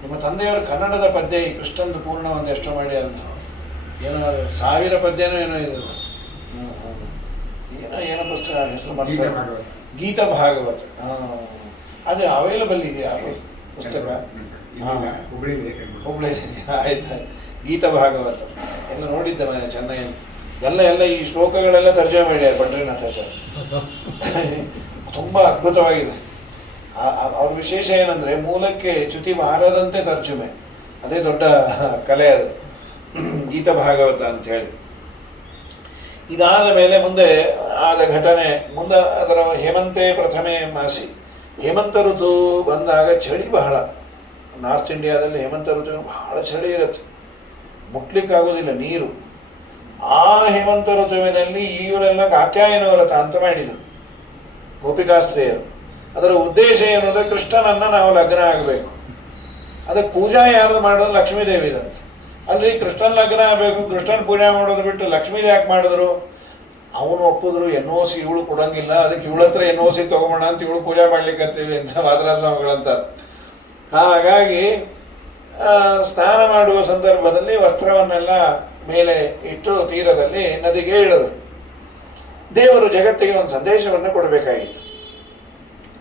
ನಿಮ್ಮ ತಂದೆಯವರು ಕನ್ನಡದ ಪದ್ಯ ಈ ಕೃಷ್ಣಂದು ಪೂರ್ಣ ಒಂದು ಎಷ್ಟೋ ಮಾಡಿ ಅದನ್ನು ಏನೋ 1000 ಪದ್ಯನೋ ಏನೋ ಇದೆ. ಏನೋ ಪುಸ್ತಕ ಹೆಸರು ಮಾಡ್ತಾರೆ, ಗೀತ ಭಾಗವತ. ಅದು ಅವೈಲಬಲ್ ಇದೆಯಾ ಪುಸ್ತಕ? ಹುಬ್ಳಿ ಆಯ್ತು. ಗೀತ ಭಾಗವತ ಎಲ್ಲ ನೋಡಿದ್ದೆ ಮನೆ ಚೆನ್ನಾಗಿ. ಎಲ್ಲ ಈ ಶ್ಲೋಕಗಳೆಲ್ಲ ತರ್ಜಮೆ ಮಾಡ್ಯಾರ ಬಂಡ್ರಿನಾಥಾಚಾರ್ಯ. ತುಂಬ ಅದ್ಭುತವಾಗಿದೆ. ಅವ್ರ ವಿಶೇಷ ಏನಂದರೆ ಮೂಲಕ್ಕೆ ಚ್ಯುತಿ ಬಾರದಂತೆ ತರ್ಜುಮೆ, ಅದೇ ದೊಡ್ಡ ಕಲೆ ಅದು, ಗೀತ ಭಾಗವತ ಅಂತ ಹೇಳಿ. ಇದಾದ ಮೇಲೆ ಮುಂದೆ ಆದ ಘಟನೆ, ಮುಂದೆ ಅದರ ಹೇಮಂತೆ ಪ್ರಥಮೆ ಮಾಸಿ, ಹೇಮಂತ ಋತು ಬಂದಾಗ ಚಳಿ ಬಹಳ. ನಾರ್ತ್ ಇಂಡಿಯಾದಲ್ಲಿ ಹೇಮಂತ ಋತು ಬಹಳ ಚಳಿ ಇರುತ್ತೆ, ಮುಟ್ಲಿಕ್ಕಾಗೋದಿಲ್ಲ ನೀರು. ಆ ಹೇಮಂತ ಋತುವಿನಲ್ಲಿ ಇವರೆಲ್ಲ ಕಾತ್ಯಾಯನ ವ್ರತ ಅಂತ ಮಾಡಿದರು ಗೋಪಿಕಾಸ್ತ್ರೀಯರು. ಅದರ ಉದ್ದೇಶ ಏನು ಅಂದರೆ ಕೃಷ್ಣನನ್ನು ನಾವು ಲಗ್ನ ಆಗಬೇಕು. ಅದಕ್ಕೆ ಪೂಜಾ ಯಾರು ಮಾಡೋದು? ಲಕ್ಷ್ಮೀದೇವಿದಂತೆ. ಅಲ್ಲಿ ಕೃಷ್ಣನ ಲಗ್ನ ಆಗಬೇಕು, ಕೃಷ್ಣನ ಪೂಜೆ ಮಾಡೋದು ಬಿಟ್ಟು ಲಕ್ಷ್ಮೀದ ಯಾಕೆ ಮಾಡಿದ್ರು? ಅವನು ಒಪ್ಪಿದ್ರು, NOC ಇವಳು ಕೊಡಂಗಿಲ್ಲ, ಅದಕ್ಕೆ ಇವಳ ಹತ್ರ NOC ತೊಗೊಂಬೋಣ ಅಂತ ಇವಳು ಪೂಜೆ ಮಾಡ್ಲಿಕ್ಕಂತೀವಿ ಅಂತ ವಾದರಾಸ್ವಾಮಿಗಳಂತ. ಹಾಗಾಗಿ ಸ್ನಾನ ಮಾಡುವ ಸಂದರ್ಭದಲ್ಲಿ ವಸ್ತ್ರವನ್ನೆಲ್ಲ ಮೇಲೆ ಇಟ್ಟು ತೀರದಲ್ಲಿ ನದಿಗೆ ಇಳಿದರು. ದೇವರು ಜಗತ್ತಿಗೆ ಒಂದು ಸಂದೇಶವನ್ನು ಕೊಡಬೇಕಾಗಿತ್ತು.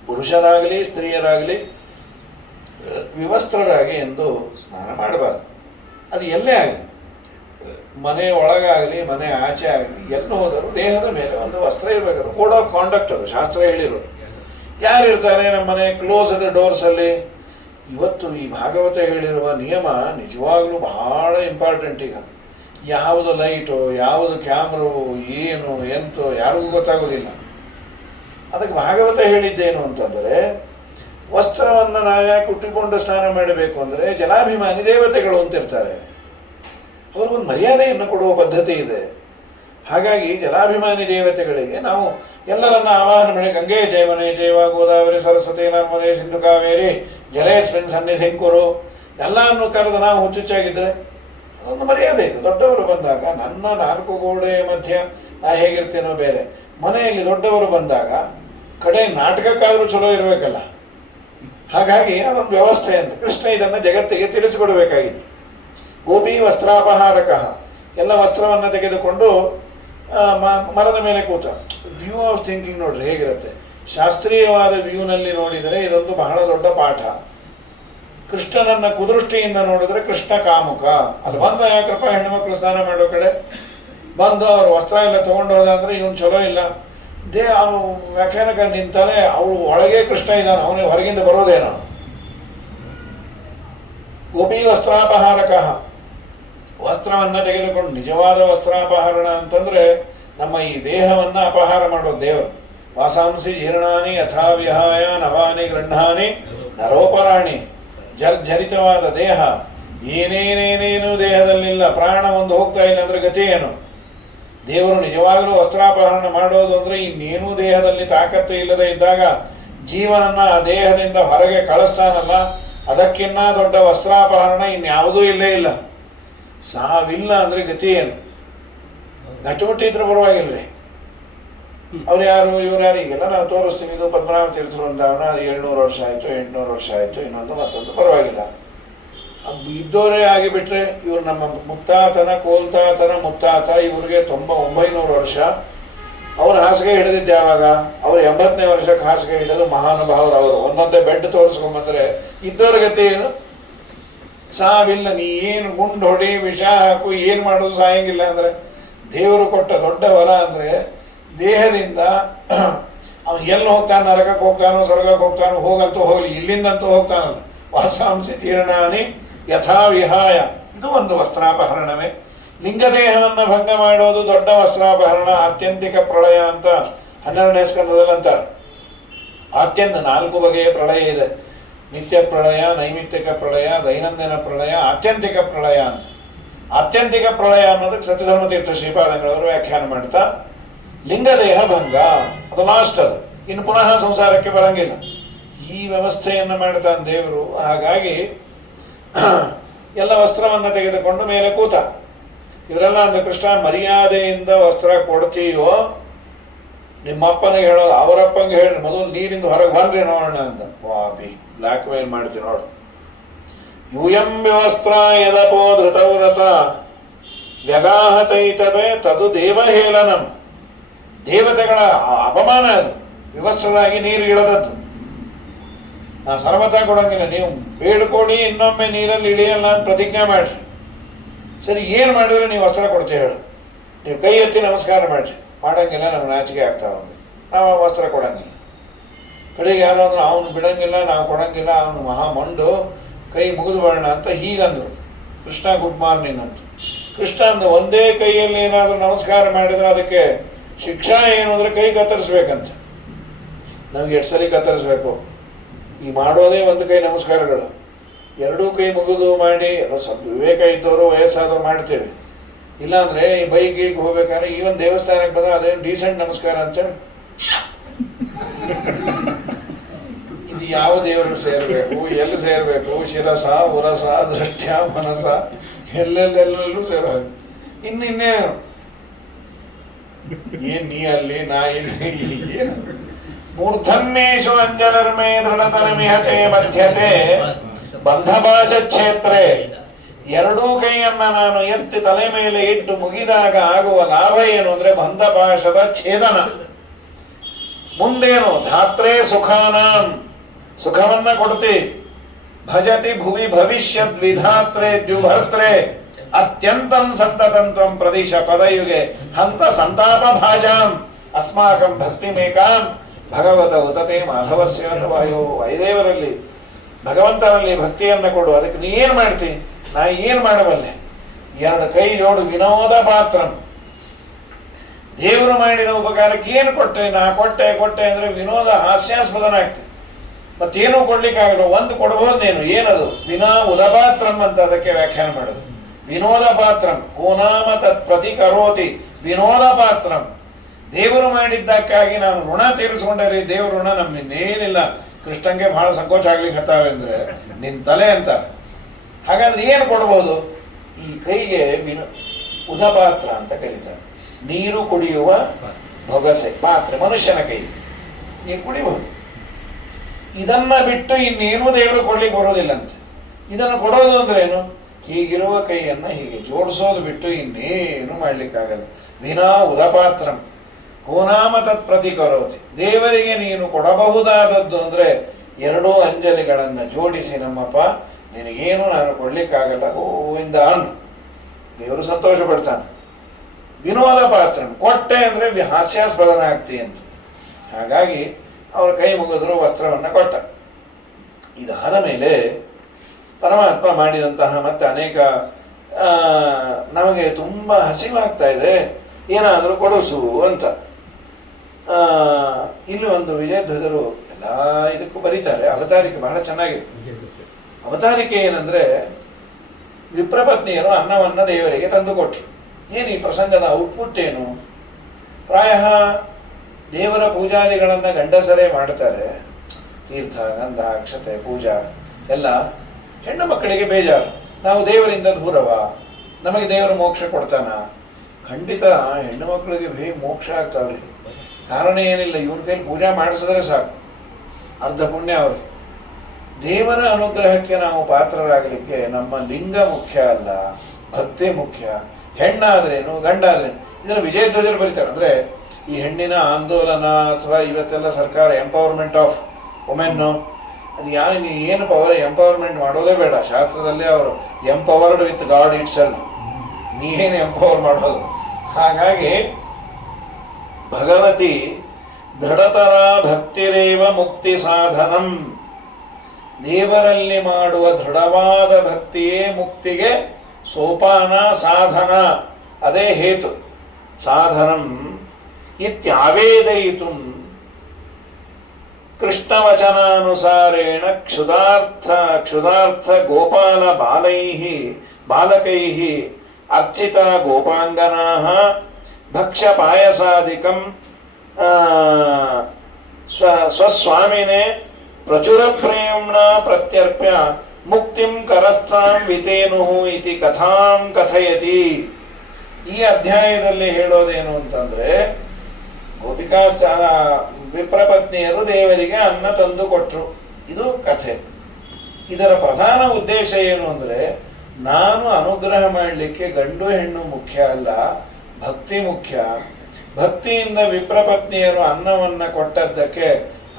ಪುರುಷರಾಗಲಿ ಸ್ತ್ರೀಯರಾಗಲಿ ವಿವಸ್ತ್ರರಾಗಿ ಎಂದು ಸ್ನಾನ ಮಾಡಬಾರ್ದು. ಅದು ಎಲ್ಲೇ ಆಗಲಿ, ಮನೆ ಒಳಗಾಗಲಿ ಮನೆ ಆಚೆ ಆಗಲಿ, ಎಲ್ಲೂ ಹೋದರೂ ದೇಹದ ಮೇಲೆ ಒಂದು ವಸ್ತ್ರ ಇರಬೇಕು. ಕೋಡ್ ಆಫ್ ಕಾಂಡಕ್ಟ್ ಅದು, ಶಾಸ್ತ್ರ ಹೇಳಿರೋದು. ಯಾರಿರ್ತಾರೆ ನಮ್ಮ ಮನೆ ಕ್ಲೋಸ್ಡ್ ಡೋರ್ಸಲ್ಲಿ? ಇವತ್ತು ಈ ಭಾಗವತ ಹೇಳಿರುವ ನಿಯಮ ನಿಜವಾಗ್ಲೂ ಬಹಳ ಇಂಪಾರ್ಟೆಂಟ್. ಈಗ ಯಾವುದು ಲೈಟು, ಯಾವುದು ಕ್ಯಾಮ್ರೋ, ಏನು ಎಂತೋ ಯಾರಿಗೂ ಗೊತ್ತಾಗೋದಿಲ್ಲ. ಅದಕ್ಕೆ ಭಾಗವತ ಹೇಳಿದ್ದೇನು ಅಂತಂದರೆ, ವಸ್ತ್ರವನ್ನು ನಾವ್ಯಾಕೆ ಉಟ್ಟಿಕೊಂಡು ಸ್ನಾನ ಮಾಡಬೇಕು ಅಂದರೆ ಜಲಾಭಿಮಾನಿ ದೇವತೆಗಳು ಅಂತಿರ್ತಾರೆ, ಅವ್ರಿಗೊಂದು ಮರ್ಯಾದೆಯನ್ನು ಕೊಡುವ ಪದ್ಧತಿ ಇದೆ. ಹಾಗಾಗಿ ಜಲಾಭಿಮಾನಿ ದೇವತೆಗಳಿಗೆ ನಾವು ಎಲ್ಲರನ್ನ ಆವಾಹನ ಮಾಡಿ ಗಂಗೆ ಜೈವನೇ ಜೈವ ಗೋದಾವರಿ ಸರಸ್ವತಿ ನರ್ಮದೆ ಸಿಂಧು ಕಾವೇರಿ ಜಲೇಸ್ಮಿನ್ ಸನ್ನಿಧಿಂಕುರು ಎಲ್ಲವನ್ನು ಕರೆದು ನಾವು ಹುಚ್ಚುಚ್ಚಾಗಿದ್ದರೆ ಅದೊಂದು ಮರ್ಯಾದೆ ಇದೆ. ದೊಡ್ಡವರು ಬಂದಾಗ ನನ್ನ ನಾಲ್ಕು ಗೋಡೆ ಮಧ್ಯ ನಾ ಹೇಗಿರ್ತೇನೋ ಬೇರೆ, ಮನೆಯಲ್ಲಿ ದೊಡ್ಡವರು ಬಂದಾಗ ಕಡೆ ನಾಟಕಕ್ಕಾದರೂ ಚಲೋ ಇರಬೇಕಲ್ಲ. ಹಾಗಾಗಿ ಅದೊಂದು ವ್ಯವಸ್ಥೆ ಅಂತ ಕೃಷ್ಣ ಇದನ್ನು ಜಗತ್ತಿಗೆ ತಿಳಿಸಿಕೊಡಬೇಕಾಗಿತ್ತು. ಗೋಪಿ ವಸ್ತ್ರಾಪಹಾರಕ, ಎಲ್ಲ ವಸ್ತ್ರವನ್ನು ತೆಗೆದುಕೊಂಡು ಮರದ ಮೇಲೆ ಕೂತ. ವ್ಯೂ ಆಫ್ ಥಿಂಕಿಂಗ್ ನೋಡ್ರಿ ಹೇಗಿರುತ್ತೆ. ಶಾಸ್ತ್ರೀಯವಾದ ವ್ಯೂನಲ್ಲಿ ನೋಡಿದರೆ ಇದೊಂದು ಬಹಳ ದೊಡ್ಡ ಪಾಠ. ಕೃಷ್ಣನನ್ನ ಕುದೃಷ್ಟಿಯಿಂದ ನೋಡಿದ್ರೆ ಕೃಷ್ಣ ಕಾಮುಕ. ಅಲ್ಲಿ ಬಂದ ಯಾಕ್ರಪ್ಪ ಹೆಣ್ಮಕ್ಳು ಸ್ನಾನ ಮಾಡೋ ಕಡೆ ಬಂದು ಅವ್ರ ವಸ್ತ್ರ ಎಲ್ಲ ತಗೊಂಡು ಹೋದಂದ್ರೆ ಇವನು ಚಲೋ ಇಲ್ಲ, ಅವನು ವ್ಯಾಖ್ಯಾನಕ ನಿಂತಾನೆ ಅವಳು ಒಳಗೆ ಕೃಷ್ಣ ಇದ್ದಾನೆ, ಅವನಿಗೆ ಹೊರಗಿಂದ ಬರೋದೇನೋ. ಗೋಪಿ ವಸ್ತ್ರಾಪಹಾರಕ, ವಸ್ತ್ರವನ್ನ ತೆಗೆದುಕೊಂಡು ನಿಜವಾದ ವಸ್ತ್ರಾಪಹರಣ ಅಂತಂದ್ರೆ ನಮ್ಮ ಈ ದೇಹವನ್ನ ಅಪಹಾರ ಮಾಡೋದು ದೇವರು. ವಾಸಾಂಸಿ ಜೀರ್ಣಾನಿ ಯಥಾ ವಿಹಾಯ ನವಾನಿ ಗೃಹಾನಿ ನರೋಪರಾಣಿ. ಜರ್ಜರಿತವಾದ ದೇಹ, ಏನೇನೇನೇನು ದೇಹದಲ್ಲಿಲ್ಲ, ಪ್ರಾಣ ಒಂದು ಹೋಗ್ತಾ ಇಲ್ಲ ಅಂದ್ರೆ ಗತಿ ಏನು? ದೇವರು ನಿಜವಾಗಲೂ ವಸ್ತ್ರಾಪಹರಣ ಮಾಡೋದು ಅಂದ್ರೆ ಇನ್ನೇನೂ ದೇಹದಲ್ಲಿ ತಾಕತ್ತು ಇಲ್ಲದೆ ಇದ್ದಾಗ ಜೀವನನ್ನ ಆ ದೇಹದಿಂದ ಹೊರಗೆ ಕಳಿಸ್ತಾನಲ್ಲ, ಅದಕ್ಕಿನ್ನ ದೊಡ್ಡ ವಸ್ತ್ರಾಪಹರಣ ಇನ್ಯಾವುದೂ ಇಲ್ಲೇ ಇಲ್ಲ. ಸಾವಿಲ್ಲ ಅಂದ್ರೆ ಗತಿ ಏನು? ನಟುಮುಟ್ಟಿದ್ರೆ ಪರವಾಗಿಲ್ರಿ. ಅವ್ರು ಯಾರು ಇವ್ರು ಯಾರು ಈಗೆಲ್ಲ ನಾವು ತೋರಿಸ್ತೀವಿ. ಇದು ಪದ್ಮನಾಭ ತೀರ್ಥ ವೃಂದಾವನ, ಅದು 700 ವರ್ಷ ಆಯ್ತು, 800 ವರ್ಷ ಆಯ್ತು, ಇನ್ನೊಂದು ಮತ್ತೊಂದು, ಪರವಾಗಿಲ್ಲ. ಇದ್ದವರೇ ಆಗಿಬಿಟ್ರೆ ಇವ್ರು ನಮ್ಮ ಮುತ್ತಾತನ ಕೋಲ್ತಾತನ ಮುತ್ತಾತ, ಇವ್ರಿಗೆ 900 ವರ್ಷ. ಅವ್ರು ಹಾಸಿಗೆ ಹಿಡಿದಿದ್ದು ಯಾವಾಗ? ಅವ್ರು 80ನೇ ವರ್ಷಕ್ಕೆ ಹಾಸಿಗೆ ಹಿಡಿದು ಮಹಾನುಭಾವರು. ಅವರು ಒಂದೊಂದೇ ಬೆಡ್ ತೋರಿಸ್ಕೊಂಡ್ಬಂದ್ರೆ ಇದ್ದವ್ರ ಗತಿ ಏನು? ಸಾವಿಲ್ಲ. ನೀ ಏನು ಗುಂಡು ಹೊಡಿ, ವಿಷ ಹಾಕು, ಏನು ಮಾಡೋದು ಸಾಯಂಗಿಲ್ಲ. ಅಂದ್ರೆ ದೇವರು ಕೊಟ್ಟ ದೊಡ್ಡ ವರ ಅಂದ್ರೆ ದೇಹದಿಂದ ಅವನು ಎಲ್ಲಿ ಹೋಗ್ತಾನೆ, ನರಕಕ್ಕೆ ಹೋಗ್ತಾನೋ ಸ್ವರ್ಗಕ್ಕೆ ಹೋಗ್ತಾನೋ, ಹೋಗಂತೂ ಹೋಗಲಿ, ಇಲ್ಲಿಂದಂತೂ ಹೋಗ್ತಾನಲ್ಲ. ವಾಸಾಂಸಿ ತೀರ್ಣಾನಿ ಯಥಾ ವಿಹಾಯ, ಇದು ಒಂದು ವಸ್ತ್ರಾಪಹರಣವೇ. ಲಿಂಗದೇಹವನ್ನು ಭಂಗ ಮಾಡೋದು ದೊಡ್ಡ ವಸ್ತ್ರಾಪಹರಣ. ಆತ್ಯಂತಿಕ ಪ್ರಳಯ ಅಂತ 12ನೇ ಸ್ಕಂದದಲ್ಲಿ ಅಂತಾರೆ. 4 ಬಗೆಯ ಪ್ರಳಯ ಇದೆ. ನಿತ್ಯ ಪ್ರಳಯ, ನೈಮಿತ್ತಿಕ ಪ್ರಳಯ, ದೈನಂದಿನ ಪ್ರಳಯ, ಆತ್ಯಂತಿಕ ಪ್ರಳಯ ಅಂತ. ಆತ್ಯಂತಿಕ ಪ್ರಳಯ ಅನ್ನೋದಕ್ಕೆ ಸತ್ಯಧರ್ಮ ತೀರ್ಥ ಶ್ರೀಪಾದಂಗಳವರು ವ್ಯಾಖ್ಯಾನ ಮಾಡ್ತಾ ಲಿಂಗದೇಹ ಭಂಗ, ಅದು ಲಾಸ್ಟ್. ಅದು ಇನ್ನು ಪುನಃ ಸಂಸಾರಕ್ಕೆ ಬರಂಗಿಲ್ಲ. ಈ ವ್ಯವಸ್ಥೆಯನ್ನು ಮಾಡ್ತಾನೆ ದೇವರು. ಹಾಗಾಗಿ ಎಲ್ಲ ವಸ್ತ್ರವನ್ನು ತೆಗೆದುಕೊಂಡು ಮೇಲೆ ಕೂತ. ಇವರೆಲ್ಲ ಅಂದ ಕೃಷ್ಣ ಮರ್ಯಾದೆಯಿಂದ ವಸ್ತ್ರ ಕೊಡ್ತೀಯೋ ನಿಮ್ಮಪ್ಪನಿಗೆ ಹೇಳೋದು, ಅವರಪ್ಪಂಗೆ ಹೇಳಿ ಮೊದಲು ನೀರಿಂದ ಹೊರಗೆ ಬಂದ್ರಿ ನೋಡೋಣ ಅಂತ. ವಾಪಿ ಬ್ಲ್ಯಾಕ್ ಮೇಲ್ ಮಾಡ್ತೀವಿ ನೋಡು. ಯೂಯಂ ವ್ಯವಸ್ತ್ರ ಯದಪೋ ಧೃತವ್ರತ ವ್ಯಗಾಹತೈತವೇ ತದು ದೇವಹೇಳನಂ. ದೇವತೆಗಳ ಅಪಮಾನ ಅದು, ವಿವಸ್ತ್ರರಾಗಿ ನೀರು ಇಳದದ್ದು. ನಾ ಸರ್ವತಾ ಕೊಡಂಗಿಲ್ಲ, ನೀವು ಬೇಡ್ಕೊಡಿ ಇನ್ನೊಮ್ಮೆ ನೀರಲ್ಲಿ ಇಳಿಯಲ್ಲ ಅಂತ ಪ್ರತಿಜ್ಞೆ ಮಾಡ್ರಿ. ಸರಿ, ಏನು ಮಾಡಿದ್ರೆ ನೀವು ವಸ್ತ್ರ ಕೊಡ್ತೀವಿ ಹೇಳು? ನೀವು ಕೈ ಎತ್ತಿ ನಮಸ್ಕಾರ ಮಾಡ್ರಿ. ಮಾಡಂಗಿಲ್ಲ, ನಮ್ಗೆ ನಾಚಿಕೆ ಆಗ್ತಾವ, ನಾವು ವಸ್ತ್ರ ಕೊಡಂಗಿಲ್ಲ. ಕಡೆಗೆ ಯಾರೋ ಅಂದ್ರೆ ಅವನು ಬಿಡಂಗಿಲ್ಲ, ನಾವು ಕೊಡಂಗಿಲ್ಲ, ಅವನು ಮಹಾ ಮಂಡು, ಕೈ ಮುಗಿದು ಬರೋಣ ಅಂತ ಹೀಗಂದ್ರು. ಕೃಷ್ಣ ಗುಡ್ ಮಾರ್ನಿಂಗ್ ಅಂತ. ಕೃಷ್ಣ ಅಂದ ಒಂದೇ ಕೈಯಲ್ಲಿ ಏನಾದರೂ ನಮಸ್ಕಾರ ಮಾಡಿದ್ರೆ ಅದಕ್ಕೆ ಶಿಕ್ಷಾ ಏನು ಅಂದ್ರೆ ಕೈ ಕತ್ತರಿಸ್ಬೇಕಂತ. ನಮ್ಗೆ 2 ಸರಿ ಕತ್ತರಿಸ್ಬೇಕು. ಈ ಮಾಡೋದೇ ಒಂದು ಕೈ ನಮಸ್ಕಾರಗಳು, 2 ಕೈ ಮುಗಿದು ಮಾಡಿ ಸ್ವಲ್ಪ ವಿವೇಕ ಇದ್ದವರು ವಯಸ್ಸಾದವ್ರು ಮಾಡ್ತೇವೆ. ಇಲ್ಲಾಂದ್ರೆ ಈ ಬೈಕಿಗೆ ಹೋಗ್ಬೇಕಾದ್ರೆ ಈ ಒಂದು ದೇವಸ್ಥಾನಕ್ಕೆ ಬಂದ್ರೆ ಅದೇನು ಡೀಸೆಂಟ್ ನಮಸ್ಕಾರ ಅಂತೇಳಿ ಇದು ಯಾವ ದೇವರಿಗೆ ಸೇರಬೇಕು, ಎಲ್ಲಿ ಸೇರಬೇಕು, ಶಿರಸ ಉರಸ ದೃಷ್ಟ್ಯ ಮನಸ ಎಲ್ಲೆಲ್ಲೆಲ್ಲೂ ಸೇರಬೇಕು. ಇನ್ನೇನು ಏನ್ ನೀ ಅಲ್ಲಿ ನಾ ಇಲ್ಲಿ ಏನು? ಮೂರ್ಧನ್ಯೇಶು ಅಂಜನರ್ಮೇ ದೃಢತರಮಿಹತೆ ಮಧ್ಯತೆ ಬಂಧಭಾಷ ಕ್ಷೇತ್ರೆ. 2 ಕೈಯನ್ನ ನಾನು ಎತ್ತಿ ತಲೆ ಮೇಲೆ ಇಟ್ಟು ಮುಗಿದಾಗ ಆಗುವ ಲಾಭ ಏನು ಅಂದ್ರೆ ಬಂಧಪಾಶದ ಛೇದನ. ಮುಂದೇನು? ಧಾತ್ರೆ ಸುಖಾನಾಂ, ಸುಖವನ್ನ ಕೊಡ್ತಿ. ಭಜತಿ ಭುವಿ ಭವಿಷ್ಯದ್ ವಿಧಾತ್ರೆ ದ್ಯುಭರ್ತ್ರೆ ಅತ್ಯಂತಂ ಸಂತತಂತ್ವಂ ಪ್ರದಿಶ ಪದಯುಗೆ ಹಂತ ಸಂತಾಪ ಭಾಜಾಂ ಅಸ್ಮಾಕಂ ಭಕ್ತಿಮೇಕಾಂ ಭಗವತ ಉತತೆ ಮಾಧವಸ್ಯ ವಾಯೋ. ವೈದೇವರಲ್ಲಿ ಭಗವಂತನಲ್ಲಿ ಭಕ್ತಿಯನ್ನು ಕೊಡು. ಅದಕ್ಕೆ ನೀ ಏನು ಮಾಡ್ತಿ? ನಾ ಏನು ಮಾಡಬಲ್ಲೆ? 2 ಕೈ ಜೋಡು ವಿನೋದ ಪಾತ್ರ. ದೇವರು ಮಾಡಿದ ಉಪಕಾರಕ್ಕೆ ಏನು ಕೊಟ್ಟೆ? ನಾ ಕೊಟ್ಟೆ ಅಂದ್ರೆ ವಿನೋದ ಹಾಸ್ಯಾಸ್ಪದನಾಗ್ತದೆ. ಮತ್ತೇನು ಕೊಡ್ಲಿಕ್ಕಾಗಲ್ಲ. ಒಂದು ಕೊಡ್ಬೋದು ನೀನು, ಏನದು? ವಿನಾ ಉದಪಾತ್ರಂ ಅಂತ ಅದಕ್ಕೆ ವ್ಯಾಖ್ಯಾನ ಮಾಡೋದು. ವಿನೋದ ಪಾತ್ರಂ ಕೋನಾಮ ತತ್ ಪ್ರತಿ ಕರೋತಿ ವಿನೋದ ಪಾತ್ರಂ. ದೇವರು ಮಾಡಿದ್ದಕ್ಕಾಗಿ ನಾನು ಋಣ ತೀರಿಸ್ಕೊಂಡ್ರಿ, ದೇವ್ರ ಋಣ ನಮ್ಮಿನ್ನೇನಿಲ್ಲ. ಕೃಷ್ಣಂಗೆ ಬಹಳ ಸಂಕೋಚ ಆಗ್ಲಿಕ್ಕೆ ಹತ್ತಾವೆ ಅಂದ್ರೆ ನಿನ್ ತಲೆ ಅಂತ. ಹಾಗಾದ್ರೆ ಏನು ಕೊಡ್ಬೋದು? ಈ ಕೈಗೆ ಉದಪಾತ್ರ ಅಂತ ಕರೀತಾರೆ. ನೀರು ಕುಡಿಯುವ ಬೊಗಸೆ ಪಾತ್ರೆ, ಮನುಷ್ಯನ ಕೈ, ನೀನು ಕುಡಿಬಹುದು. ಇದನ್ನ ಬಿಟ್ಟು ಇನ್ನೇನು ದೇವರು ಕೊಡ್ಲಿಕ್ಕೆ ಬರೋದಿಲ್ಲಂತೆ. ಇದನ್ನು ಕೊಡೋದು ಅಂದ್ರೆ ಏನು? ಹೀಗಿರುವ ಕೈಯನ್ನ ಹೀಗೆ ಜೋಡಿಸೋದು ಬಿಟ್ಟು ಇನ್ನೇನು ಮಾಡ್ಲಿಕ್ಕಾಗಲ್ಲ. ವಿನಾ ಉದಪಾತ್ರಂ ಕೋನಾಮ ತತ್ ಪ್ರತಿ ಕರೋತಿ. ದೇವರಿಗೆ ನೀನು ಕೊಡಬಹುದಾದದ್ದು ಅಂದ್ರೆ ಎರಡೂ ಅಂಜಲಿಗಳನ್ನ ಜೋಡಿಸಿ, ನಮ್ಮಪ್ಪ ನಿನಗೇನು ನಾನು ಕೊಡ್ಲಿಕ್ಕಾಗಲ್ಲ, ಗೋವಿಂದ ಅನ್ನು ದೇವರು ಸಂತೋಷ ಪಡ್ತಾನೆ. ವಿನೋದ ಪಾತ್ರ ಕೊಟ್ಟೆ ಅಂದ್ರೆ ಹಾಸ್ಯಾಸ್ಪದನ ಆಗ್ತಿ ಅಂತ. ಹಾಗಾಗಿ ಅವರ ಕೈ ಮುಗಿದ್ರು, ವಸ್ತ್ರವನ್ನು ಕೊಟ್ಟ. ಇದಾದ ಮೇಲೆ ಪರಮಾತ್ಮ ಮಾಡಿದಂತಹ ಮತ್ತೆ ಅನೇಕ ನಮಗೆ ತುಂಬ ಹಸಿವಾಗ್ತಾ ಇದೆ, ಏನಾದರೂ ಕೊಡಿಸು ಅಂತ. ಇಲ್ಲಿ ಒಂದು ವಿಜಯಧ್ವಜರು ಎಲ್ಲ ಇದಕ್ಕೂ ಬರೀತಾರೆ. ಅವತಾರಿಕೆ ಬಹಳ ಚೆನ್ನಾಗಿದೆ. ಅವತಾರಿಕೆ ಏನಂದ್ರೆ, ವಿಪ್ರಪತ್ನಿಯರು ಅನ್ನವನ್ನ ದೇವರಿಗೆ ತಂದು ಕೊಟ್ರು. ಏನು ಈ ಪ್ರಸಂಗದ ಔಟ್ಪುಟ್ ಏನು? ಪ್ರಾಯ ದೇವರ ಪೂಜಾರಿಗಳನ್ನ ಗಂಡಸರೇ ಮಾಡ್ತಾರೆ. ತೀರ್ಥ, ಗಂಧ, ಅಕ್ಷತೆ, ಪೂಜಾ ಎಲ್ಲ. ಹೆಣ್ಣು ಮಕ್ಕಳಿಗೆ ಬೇಜಾರು, ನಾವು ದೇವರಿಂದ ದೂರವ, ನಮಗೆ ದೇವರು ಮೋಕ್ಷ ಕೊಡ್ತಾನ? ಖಂಡಿತ ಹೆಣ್ಣು ಮಕ್ಕಳಿಗೆ ಬೇಗ ಮೋಕ್ಷ ಆಗ್ತಾವ್ರಿ. ಕಾರಣ ಏನಿಲ್ಲ, ಇವನ ಕೈಲಿ ಪೂಜಾ ಮಾಡಿಸಿದ್ರೆ ಸಾಕು, ಅರ್ಧ ಪುಣ್ಯ ಅವ್ರಿಗೆ. ದೇವರ ಅನುಗ್ರಹಕ್ಕೆ ನಾವು ಪಾತ್ರರಾಗಲಿಕ್ಕೆ ನಮ್ಮ ಲಿಂಗ ಮುಖ್ಯ ಅಲ್ಲ, ಭಕ್ತಿ ಮುಖ್ಯ. ಹೆಣ್ಣಾದ್ರೇನು ಗಂಡಾದ್ರೇನು, ಇದನ್ನು ವಿಜಯಧ್ವಜರು ಬರೀತಾರೆ. ಅಂದ್ರೆ ಈ ಹೆಣ್ಣಿನ ಆಂದೋಲನ ಅಥವಾ ಇವತ್ತೆಲ್ಲ ಸರ್ಕಾರ ಎಂಪವರ್ಮೆಂಟ್ ಆಫ್ ವುಮೆನ್ನು, ಅದು ಏನು ಪವರ್ ಎಂಪವರ್ಮೆಂಟ್ ಮಾಡೋದೇ ಬೇಡ. ಶಾಸ್ತ್ರದಲ್ಲೇ ಅವರು empowered with god it self, ನೀವೇನು ಎಂಪವರ್ ಮಾಡೋದು. ಹಾಗಾಗಿ ಭಗವತಿ ದೃಢತರ ಭಕ್ತಿರೇವ ಮುಕ್ತಿ ಸಾಧನಂ. ದೇವರಲ್ಲಿ ಮಾಡುವ ದೃಢವಾದ ಭಕ್ತಿಯೇ ಮುಕ್ತಿಗೆ ಸೋಪಾನ, ಸಾಧನ, ಅದೇ ಹೇತು. ಸಾಧನಂ ಇತ್ಯಾವೇದಯಿತು ಕೃಷ್ಣವಚನಾನುಸಾರೇಣ ಕ್ಷುಧಾರ್ಥ ಗೋಪಾಲ ಬಾಲಕೈಃ ಅರ್ಚಿತ ಗೋಪಾಂಗನಾಃ ಭಕ್ಷ್ಯ ಪಾಯಸಾದಿಕಂ ಸ್ವಸ್ವಾಮಿನೇ ಪ್ರಚುರ ಪ್ರೇಮ್ಣ ಪ್ರತ್ಯರ್ಪ್ಯ ಮುಕ್ತಿಂ ಕರಸ್ಥಾಂ ವಿತೇನುಃ ಇತಿ ಕಥಾಂ ಕಥಯತಿ. ಈ ಅಧ್ಯಾಯದಲ್ಲಿ ಹೇಳೋದೇನು ಅಂತಂದ್ರೆ, ಗೋಪಿಕಾ ವಿಪ್ರಪತ್ನಿಯರು ದೇವರಿಗೆ ಅನ್ನ ತಂದು ಕೊಟ್ರು, ಇದು ಕಥೆ. ಇದರ ಪ್ರಧಾನ ಉದ್ದೇಶ ಏನು ಅಂದ್ರೆ, ನಾನು ಅನುಗ್ರಹ ಮಾಡಲಿಕ್ಕೆ ಗಂಡು ಹೆಣ್ಣು ಮುಖ್ಯ ಅಲ್ಲ, ಭಕ್ತಿ ಮುಖ್ಯ. ಭಕ್ತಿಯಿಂದ ವಿಪ್ರಪತ್ನಿಯರು ಅನ್ನವನ್ನ ಕೊಟ್ಟದ್ದಕ್ಕೆ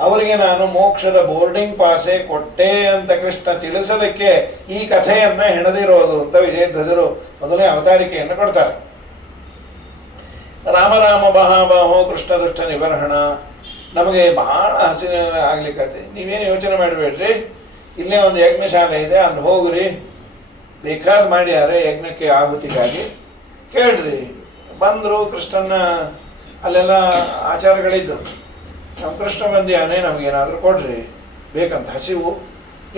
ಅವರಿಗೆ ನಾನು ಮೋಕ್ಷದ ಬೋರ್ಡಿಂಗ್ ಪಾಸೆ ಕೊಟ್ಟೆ ಅಂತ ಕೃಷ್ಣ ತಿಳಿಸಲಿಕ್ಕೆ ಈ ಕಥೆಯನ್ನ ಹೆಣದಿರೋದು ಅಂತ ವಿಜಯಧ್ವಜರು ಮೊದಲೇ ಅವತಾರಿಕೆಯನ್ನು ಕೊಡ್ತಾರೆ. ರಾಮ ರಾಮ ಮಹಾಬಾಹೋ ಕೃಷ್ಣ ದುಷ್ಟ ನಿಬರ್ಹಣ. ನಮಗೆ ಬಹಳ ಹಸಿವೆ ಆಗ್ಲಿಕ್ಕತ್ತೆ, ನೀವೇನು ಯೋಚನೆ ಮಾಡಬೇಡ್ರಿ, ಇಲ್ಲೇ ಒಂದು ಯಜ್ಞಶಾಲೆ ಇದೆ, ಅಲ್ಲಿ ಹೋಗ್ರಿ, ಬೇಕಾದ ಮಾಡ್ಯಾರೆ ಯಜ್ಞಕ್ಕೆ ಆಹುತಿಗಾಗಿ, ಕೇಳ್ರಿ. ಬಂದರು, ಕೃಷ್ಣನ ಅಲ್ಲೆಲ್ಲ ಆಚಾರಗಳಿದ್ರು. ನಮ್ಮ ಕೃಷ್ಣ ಬಂದಿಯಾನೆ, ನಮಗೇನಾದರೂ ಕೊಡ್ರಿ, ಬೇಕಂತ ಹಸಿವು,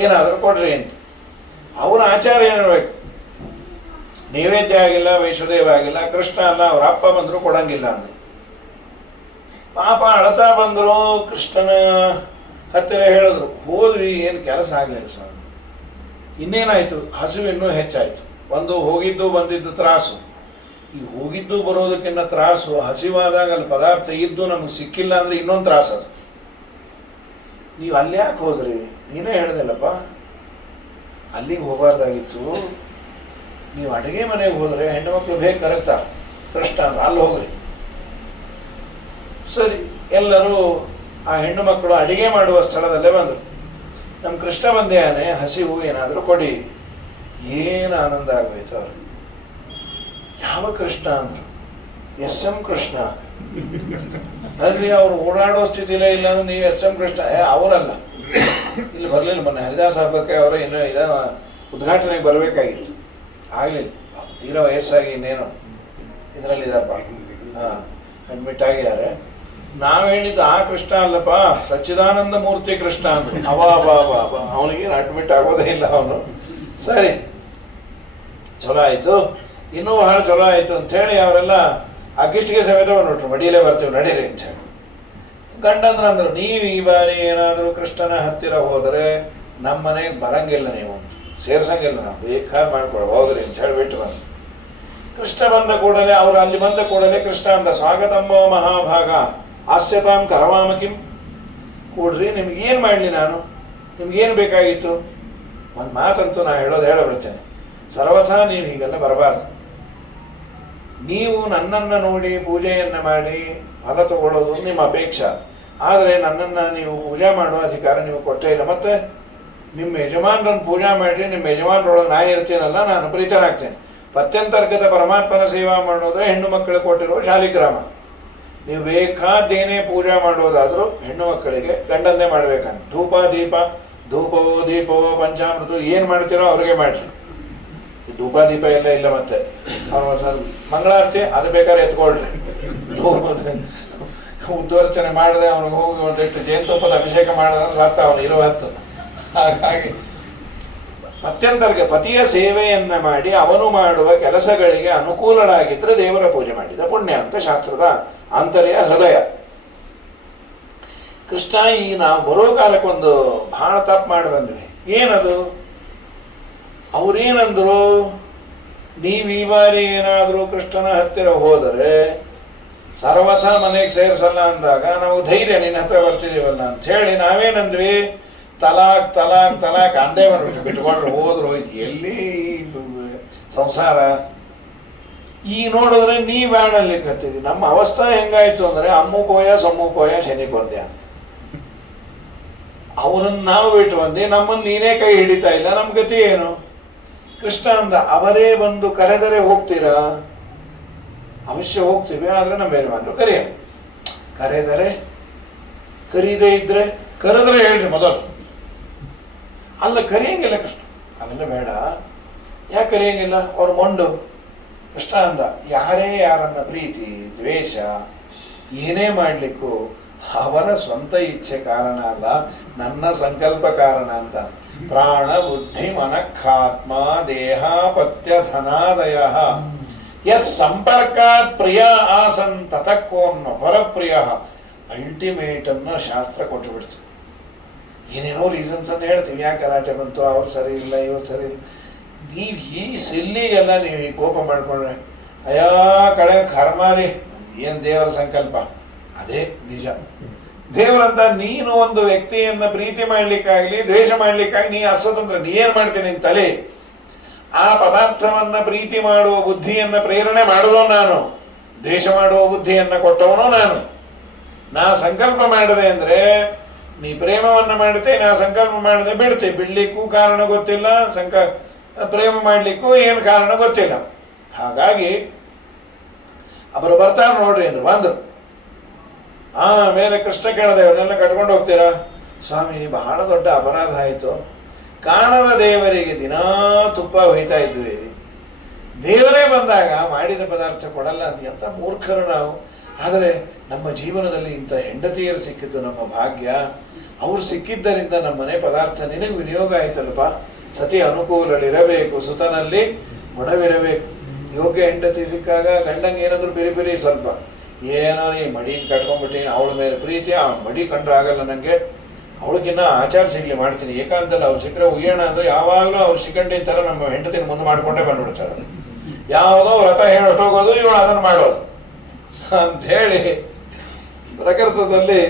ಏನಾದರೂ ಕೊಡ್ರಿ ಅಂತ. ಅವರ ಆಚಾರ ಏನಿರ್ಬೇಕು, ನೈವೇದ್ಯ ಆಗಿಲ್ಲ, ವೈಷ್ಣದೇವ ಆಗಿಲ್ಲ, ಕೃಷ್ಣ ಅಲ್ಲ, ಅವ್ರ ಅಪ್ಪ ಬಂದರು ಕೊಡಂಗಿಲ್ಲ ಅಂದ್ರು. ಪಾಪ ಅಳತಾ ಬಂದರು, ಕೃಷ್ಣನ ಹತ್ತಿರ ಹೇಳಿದ್ರು, ಹೋದ್ವಿ, ಏನು ಕೆಲಸ ಆಗಲಿಲ್ಲ ಸ್ವಾಮಿ. ಇನ್ನೇನಾಯ್ತು, ಹಸಿವು ಇನ್ನೂ ಹೆಚ್ಚಾಯ್ತು. ಒಂದು ಹೋಗಿದ್ದು ಬಂದಿದ್ದು ತ್ರಾಸು, ಈ ಹೋಗಿದ್ದು ಬರೋದಕ್ಕಿಂತ ತ್ರಾಸು, ಹಸಿವಾದಾಗ ಅಲ್ಲಿ ಪದಾರ್ಥ ಇದ್ದು ನಮ್ಗೆ ಸಿಕ್ಕಿಲ್ಲ ಅಂದ್ರೆ ಇನ್ನೊಂದು ತ್ರಾಸ. ಅದು ನೀವು ಅಲ್ಲಿ ಯಾಕೆ ಹೋದ್ರಿ, ನೀನೇ ಹೇಳ್ದಲ್ಲಪ್ಪ, ಅಲ್ಲಿಗೆ ಹೋಗಬಾರ್ದಾಗಿತ್ತು, ನೀವು ಅಡುಗೆ ಮನೆಗೆ ಹೋದ್ರೆ ಹೆಣ್ಣು ಮಕ್ಕಳು ಬೇಗ ಕರಗ್ತಾರೆ, ಕೃಷ್ಣ ಅಂದ್ರೆ ಅಲ್ಲಿ ಹೋಗ್ರಿ. ಸರಿ, ಎಲ್ಲರೂ ಆ ಹೆಣ್ಣು ಮಕ್ಕಳು ಅಡಿಗೆ ಮಾಡುವ ಸ್ಥಳದಲ್ಲೇ ಬಂದರು. ನಮ್ಮ ಕೃಷ್ಣ ಬಂದಿಯಾನೆ, ಹಸಿವು, ಏನಾದರೂ ಕೊಡಿ. ಏನು ಆನಂದ ಆಗೋಯ್ತು ಅವ್ರಿಗೆ. ಯಾವ ಕೃಷ್ಣ ಅಂದ್ರು, ಎಸ್.ಎಂ. ಕೃಷ್ಣ. ಅಲ್ಲಿ ಅವ್ರು ಓಡಾಡೋ ಸ್ಥಿತಿಲೇ ಇಲ್ಲ ಅಂದ್ರೆ ನೀವು ಎಸ್.ಎಂ. ಕೃಷ್ಣ. ಅವರಲ್ಲ, ಇಲ್ಲಿ ಬರಲಿಲ್ಲ, ಮೊನ್ನೆ ಹರಿದಾಸ ಹಬ್ಬಕ್ಕೆ ಅವರು ಇನ್ನೂ ಉದ್ಘಾಟನೆಗೆ ಬರಬೇಕಾಗಿತ್ತು, ಆಗಲಿಲ್ಲ. ತೀರಾ ವಯಸ್ಸಾಗಿ ಇನ್ನೇನು ಇದರಲ್ಲಿದ್ದಾರಪ್ಪ, ಅಡ್ಮಿಟ್ ಆಗಿದ್ದಾರೆ. ನಾವ್ ಹೇಳಿದ್ದು ಆ ಕೃಷ್ಣ ಅಲ್ಲಪ್ಪ, ಸಚ್ಚಿದಾನಂದ ಮೂರ್ತಿ ಕೃಷ್ಣ ಅಂದ್ರು. ಅವನಿಗೆ ಅಡ್ಮಿಟ್ ಆಗೋದೇ ಇಲ್ಲ ಅವನು. ಸರಿ, ಚಲೋ ಆಯ್ತು, ಇನ್ನೂ ಬಹಳ ಚಲೋ ಆಯ್ತು ಅಂತ ಹೇಳಿ ಅವರೆಲ್ಲ ಅಕ್ಕಿಷ್ಟಿಗೆ ಸಮೇತ ಬಂದ್ಬಿಟ್ರು, ಮಡಿಯಲ್ಲೇ ಬರ್ತೀವಿ ನಡೀರಿ ಅಂತ ಹೇಳಿ. ಗಂಡಂದ್ರಂದ್ರು, ನೀವು ಈ ಬಾರಿ ಏನಾದರೂ ಕೃಷ್ಣನ ಹತ್ತಿರ ಹೋದರೆ ನಮ್ಮ ಮನೆಗೆ ಬರಂಗಿಲ್ಲ, ನೀವು ಸೇರ್ಸಂಗಿಲ್ಲ, ನಾವು ಬೇಕಾದ್ರೆ ಮಾಡ್ಕೊಳ್ಳೋ ಹೋಗ್ರಿ ಅಂತ ಹೇಳಿಬಿಟ್ಟು ಬಂದು ಕೃಷ್ಣ ಬಂದ ಕೂಡಲೇ ಅವ್ರು ಅಲ್ಲಿ ಬಂದ ಕೂಡಲೇ ಕೃಷ್ಣ ಅಂದ, ಸ್ವಾಗತಂಬೋ ಮಹಾಭಾಗ ಹಾಸ್ಯತಾಂ ಕರವಾಮ ಕಿಂ. ಕೂಡ್ರಿ, ನಿಮ್ಗೆ ಏನು ಮಾಡಲಿ ನಾನು, ನಿಮ್ಗೇನು ಬೇಕಾಗಿತ್ತು? ಒಂದು ಮಾತಂತೂ ನಾ ಹೇಳಬಿಡ್ತೇನೆ, ಸರ್ವಥಾ ನೀವು ಹೀಗೆಲ್ಲ ಬರಬಾರ್ದು. ನೀವು ನನ್ನನ್ನು ನೋಡಿ ಪೂಜೆಯನ್ನು ಮಾಡಿ ಫಲ ತಗೊಳ್ಳೋದು ನಿಮ್ಮ ಅಪೇಕ್ಷೆ, ಆದರೆ ನನ್ನನ್ನು ನೀವು ಪೂಜೆ ಮಾಡುವ ಅಧಿಕಾರ ನೀವು ಕೊಟ್ಟೇ ಇಲ್ಲ. ಮತ್ತೆ ನಿಮ್ಮ ಯಜಮಾನರನ್ನು ಪೂಜೆ ಮಾಡಿ ನಿಮ್ಮ ಯಜಮಾನರೊಳಗೆ ನಾ ಇರ್ತೀನಲ್ಲ, ನಾನು ಪ್ರೀತನಾಗ್ತೇನೆ. ಪತ್ಯಂತರ್ಗತ ಪರಮಾತ್ಮನ ಸೇವಾ ಮಾಡೋದ್ರೆ ಹೆಣ್ಣು ಮಕ್ಕಳಿಗೆ ಕೊಟ್ಟಿರುವ ಶಾಲಿಗ್ರಾಮ. ನೀವು ಬೇಕಾದ್ದೇನೇ ಪೂಜೆ ಮಾಡೋದಾದರೂ ಹೆಣ್ಣು ಮಕ್ಕಳಿಗೆ ಗಂಡನ್ನೇ ಮಾಡ್ಬೇಕಂತ. ಧೂಪ ದೀಪ, ಧೂಪವೋ ದೀಪವೋ ಪಂಚಾಮೃತ ಏನು ಮಾಡ್ತೀರೋ ಅವ್ರಿಗೆ ಮಾಡ್ರಿ. ಧೂಪ ದೀಪ ಎಲ್ಲ ಇಲ್ಲ. ಮತ್ತೆ ಅವ್ರು ಮಂಗಳಾರತಿ ಅದು ಬೇಕಾದ್ರೆ ಎತ್ಕೊಳ್ರಿ. ಉದ್ವರ್ಚನೆ ಮಾಡದೆ ಅವ್ನಿಗೆ ಹೋಗಿ ಒಂದಿಷ್ಟು ಜೇನುತುಪ್ಪದ ಅಭಿಷೇಕ ಮಾಡಿದ್ರೆ ಸಾಕ್ತ ಅವನು ಇರುವ ಹತ್ತು. ಹಾಗಾಗಿ ಪತ್ಯಂತರ್ಗ ಪತಿಯ ಸೇವೆಯನ್ನ ಮಾಡಿ ಅವನು ಮಾಡುವ ಕೆಲಸಗಳಿಗೆ ಅನುಕೂಲರಾಗಿದ್ರೆ ದೇವರ ಪೂಜೆ ಮಾಡಿದ ಪುಣ್ಯ ಅಂತ ಶಾಸ್ತ್ರದ ಆಂತರ್ಯ ಹೃದಯ. ಕೃಷ್ಣ ಈ ನಾವು ಬರೋ ಕಾಲಕ್ಕೊಂದು ಬಹಳ ತಪ್ಪು ಮಾಡಿ ಬಂದ್ವಿ. ಏನದು? ಅವ್ರೇನಂದ್ರು, ನೀವು ಈ ಬಾರಿ ಏನಾದರೂ ಕೃಷ್ಣನ ಹತ್ತಿರ ಹೋದರೆ ಸರ್ವಥಾ ಮನೆಗೆ ಸೇರಿಸಲ್ಲ ಅಂದಾಗ ನಾವು ಧೈರ್ಯ ನಿನ್ನ ಹತ್ರ ಬರ್ತಿದ್ದೀವಲ್ಲ ಅಂತ ಹೇಳಿ ನಾವೇನಂದ್ವಿ, ತಲಾಕ್ ತಲಾಕ್ ತಲಾಕ್ ಅಂದೇ ಬಂದ್ಬಿಟ್ಟು ಬಿಟ್ಕೊಂಡ್ರು ಹೋದ್ರು. ಎಲ್ಲಿ ಸಂಸಾರ? ಈ ನೋಡಿದ್ರೆ ನೀ ಬ್ಯಾಡಲ್ಲಿ ಕತ್ತಿದ್ವಿ. ನಮ್ಮ ಅವಸ್ಥೆ ಹೆಂಗಾಯ್ತು ಅಂದ್ರೆ ಅಮ್ಮು ಪೋಯ ಸಮ್ಮು ಪೋಯ ಶನಿ ಪಂದ್ಯ. ಅವರನ್ನು ನಾವು ಬಿಟ್ಟು ಬಂದು ನಮ್ಮನ್ನು ನೀನೇ ಕೈ ಹಿಡಿತಾ ಇಲ್ಲ, ನಮ್ಮ ಗತಿ ಏನು? ಕೃಷ್ಣ ಅಂದ, ಅವರೇ ಬಂದು ಕರೆದರೆ ಹೋಗ್ತೀರಾ? ಅವಶ್ಯ ಹೋಗ್ತೀವಿ, ಆದ್ರೆ ನಮ್ಮ ಯಜಮಾನರು ಕರೆಯ. ಕರೆದರೆ ಕರೀದೇ ಇದ್ರೆ ಕರೆದ್ರೆ ಹೇಳ್ರಿ ಮೊದಲು. ಅಲ್ಲ ಕರೆಯಂಗಿಲ್ಲ ಕೃಷ್ಣ, ಅವೆಲ್ಲ ಬೇಡ. ಯಾಕೆ ಕರೆಯಂಗಿಲ್ಲ? ಅವ್ರು ಮೊಂಡು. ಕೃಷ್ಣ ಅಂದ, ಯಾರೇ ಯಾರನ್ನ ಪ್ರೀತಿ ದ್ವೇಷ ಏನೇ ಮಾಡ್ಲಿಕ್ಕೂ ಅವರ ಸ್ವಂತ ಇಚ್ಛೆ ಕಾರಣ ಅಲ್ಲ, ನನ್ನ ಸಂಕಲ್ಪ ಕಾರಣ ಅಂತ. ಪ್ರಾಣ ಬುದ್ಧಿ ಮನಃಾತ್ಮ ದೇಹಾಪತ್ಯ ಧನಾದಯ ಎಸ್ ಸಂಪರ್ಕಾತ್ ಪ್ರಿಯ ಆಸನ್ ತತಕ್ಕೋನ್ನ ಪರಪ್ರಿಯ. ಅಲ್ಟಿಮೇಟ್ ಅನ್ನ ಶಾಸ್ತ್ರ ಕೊಟ್ಟು ಬಿಡ್ತೀವಿ. ಏನೇನೋ ರೀಸನ್ಸ್ ಅನ್ನು ಹೇಳ್ತೀವಿ, ಯಾಕೆ ಗಲಾಟೆ ಬಂತು, ಅವ್ರು ಸರಿ ಇಲ್ಲ ಇವ್ರು ಸರಿ ಇಲ್ಲ. ನೀವು ಈ ಸಿಲ್ಲಿಗೆಲ್ಲ ನೀವು ಈ ಕೋಪ ಮಾಡ್ಕೊಂಡ್ರೆ ಅಯ್ಯಾ ಕಡೆ ಕರ್ಮಾರಿ, ಏನು ದೇವರ ಸಂಕಲ್ಪ ಅದೇ ನಿಜ. ದೇವರಂತ ನೀನು ಒಂದು ವ್ಯಕ್ತಿಯನ್ನ ಪ್ರೀತಿ ಮಾಡ್ಲಿಕ್ಕಾಗ್ಲಿ ದ್ವೇಷ ಮಾಡ್ಲಿಕ್ಕಾಗ್ಲಿ ನೀ ಅಸ್ವತಂತ್ರ. ನೀ ಏನ್ ಮಾಡ್ತೀನಿ ನಿನ್ ತಲೆ? ಆ ಪದಾರ್ಥವನ್ನ ಪ್ರೀತಿ ಮಾಡುವ ಬುದ್ಧಿಯನ್ನ ಪ್ರೇರಣೆ ಮಾಡುವ ನಾನು, ದ್ವೇಷ ಮಾಡುವ ಬುದ್ಧಿಯನ್ನ ಕೊಟ್ಟವನು ನಾನು. ನಾ ಸಂಕಲ್ಪ ಮಾಡದೆ ಅಂದ್ರೆ ನೀ ಪ್ರೇಮವನ್ನ ಮಾಡುತ್ತೆ, ನಾ ಸಂಕಲ್ಪ ಮಾಡದೆ ಬಿಡ್ತೆ. ಬಿಡ್ಲಿಕ್ಕೂ ಕಾರಣ ಗೊತ್ತಿಲ್ಲ, ಪ್ರೇಮ ಮಾಡ್ಲಿಕ್ಕೂ ಏನು ಕಾರಣ ಗೊತ್ತಿಲ್ಲ. ಹಾಗಾಗಿ ಅವರು ಬರ್ತಾರೆ ನೋಡ್ರಿ ಅಂದ್ರು. ಬಂದ್ರು. ಆಮೇಲೆ ಕೃಷ್ಣ ಕೇಳದೆ, ಅವನ್ನೆಲ್ಲ ಕಟ್ಕೊಂಡು ಹೋಗ್ತೀರಾ? ಸ್ವಾಮಿ ಬಹಳ ದೊಡ್ಡ ಅಪರಾಧ ಆಯಿತು. ಕಾಣದ ದೇವರಿಗೆ ದಿನಾ ತುಪ್ಪ ಹೊಯ್ತಾ ಇದ್ವಿ, ದೇವರೇ ಬಂದಾಗ ಮಾಡಿದ ಪದಾರ್ಥ ಕೊಡಲ್ಲ ಅಂತ. ಎಂತ ಮೂರ್ಖರು ನಾವು. ಆದರೆ ನಮ್ಮ ಜೀವನದಲ್ಲಿ ಇಂಥ ಹೆಂಡತಿಯರು ಸಿಕ್ಕಿದ್ದು ನಮ್ಮ ಭಾಗ್ಯ. ಅವ್ರು ಸಿಕ್ಕಿದ್ದರಿಂದ ನಮ್ಮ ಮನೆ ಪದಾರ್ಥ ನಿನಗೆ ವಿನಿಯೋಗ ಆಯ್ತಲ್ಪ. ಸತಿ ಅನುಕೂಲಗಳಿರಬೇಕು, ಸುತನಲ್ಲಿ ಗುಣವಿರಬೇಕು. ಯೋಗ್ಯ ಹೆಂಡತಿ ಸಿಕ್ಕಾಗ ಗಂಡಂಗೆ ಏನಾದ್ರು ಬಿರಿ ಸ್ವಲ್ಪ ಏನೋ ಈ ಮಡಿನ ಕಟ್ಕೊಂಡ್ಬಿಟ್ಟಿನಿ, ಅವಳ ಮೇಲೆ ಪ್ರೀತಿ, ಆ ಮಡಿ ಕಂಡ್ರೆ ಆಗಲ್ಲ ನನಗೆ, ಅವಳಕ್ಕಿನ್ನ ಆಚಾರ ಸಿಗ್ಲಿ ಮಾಡ್ತೀನಿ. ಏಕಾಂತಲ್ಲ ಅವ್ರು ಸಿಕ್ಕರೆ ಉಯ್ಯೋಣ ಅಂದ್ರೆ ಯಾವಾಗಲೂ ಅವ್ರು ಶಿಖಂಡಿನ ಥರ ನಮ್ಮ ಹೆಂಡತಿನ ಮುಂದೆ ಮಾಡ್ಕೊಂಡೇ ಬಂದ್ಬಿಡ್ತಾರೆ. ಯಾವುದೋ ವ್ರತ ಹೊಟ್ಟೋಗೋದು, ಇವಳು ಅದನ್ನು ಮಾಡೋದು ಅಂಥೇಳಿ ಪ್ರಕೃತದಲ್ಲಿ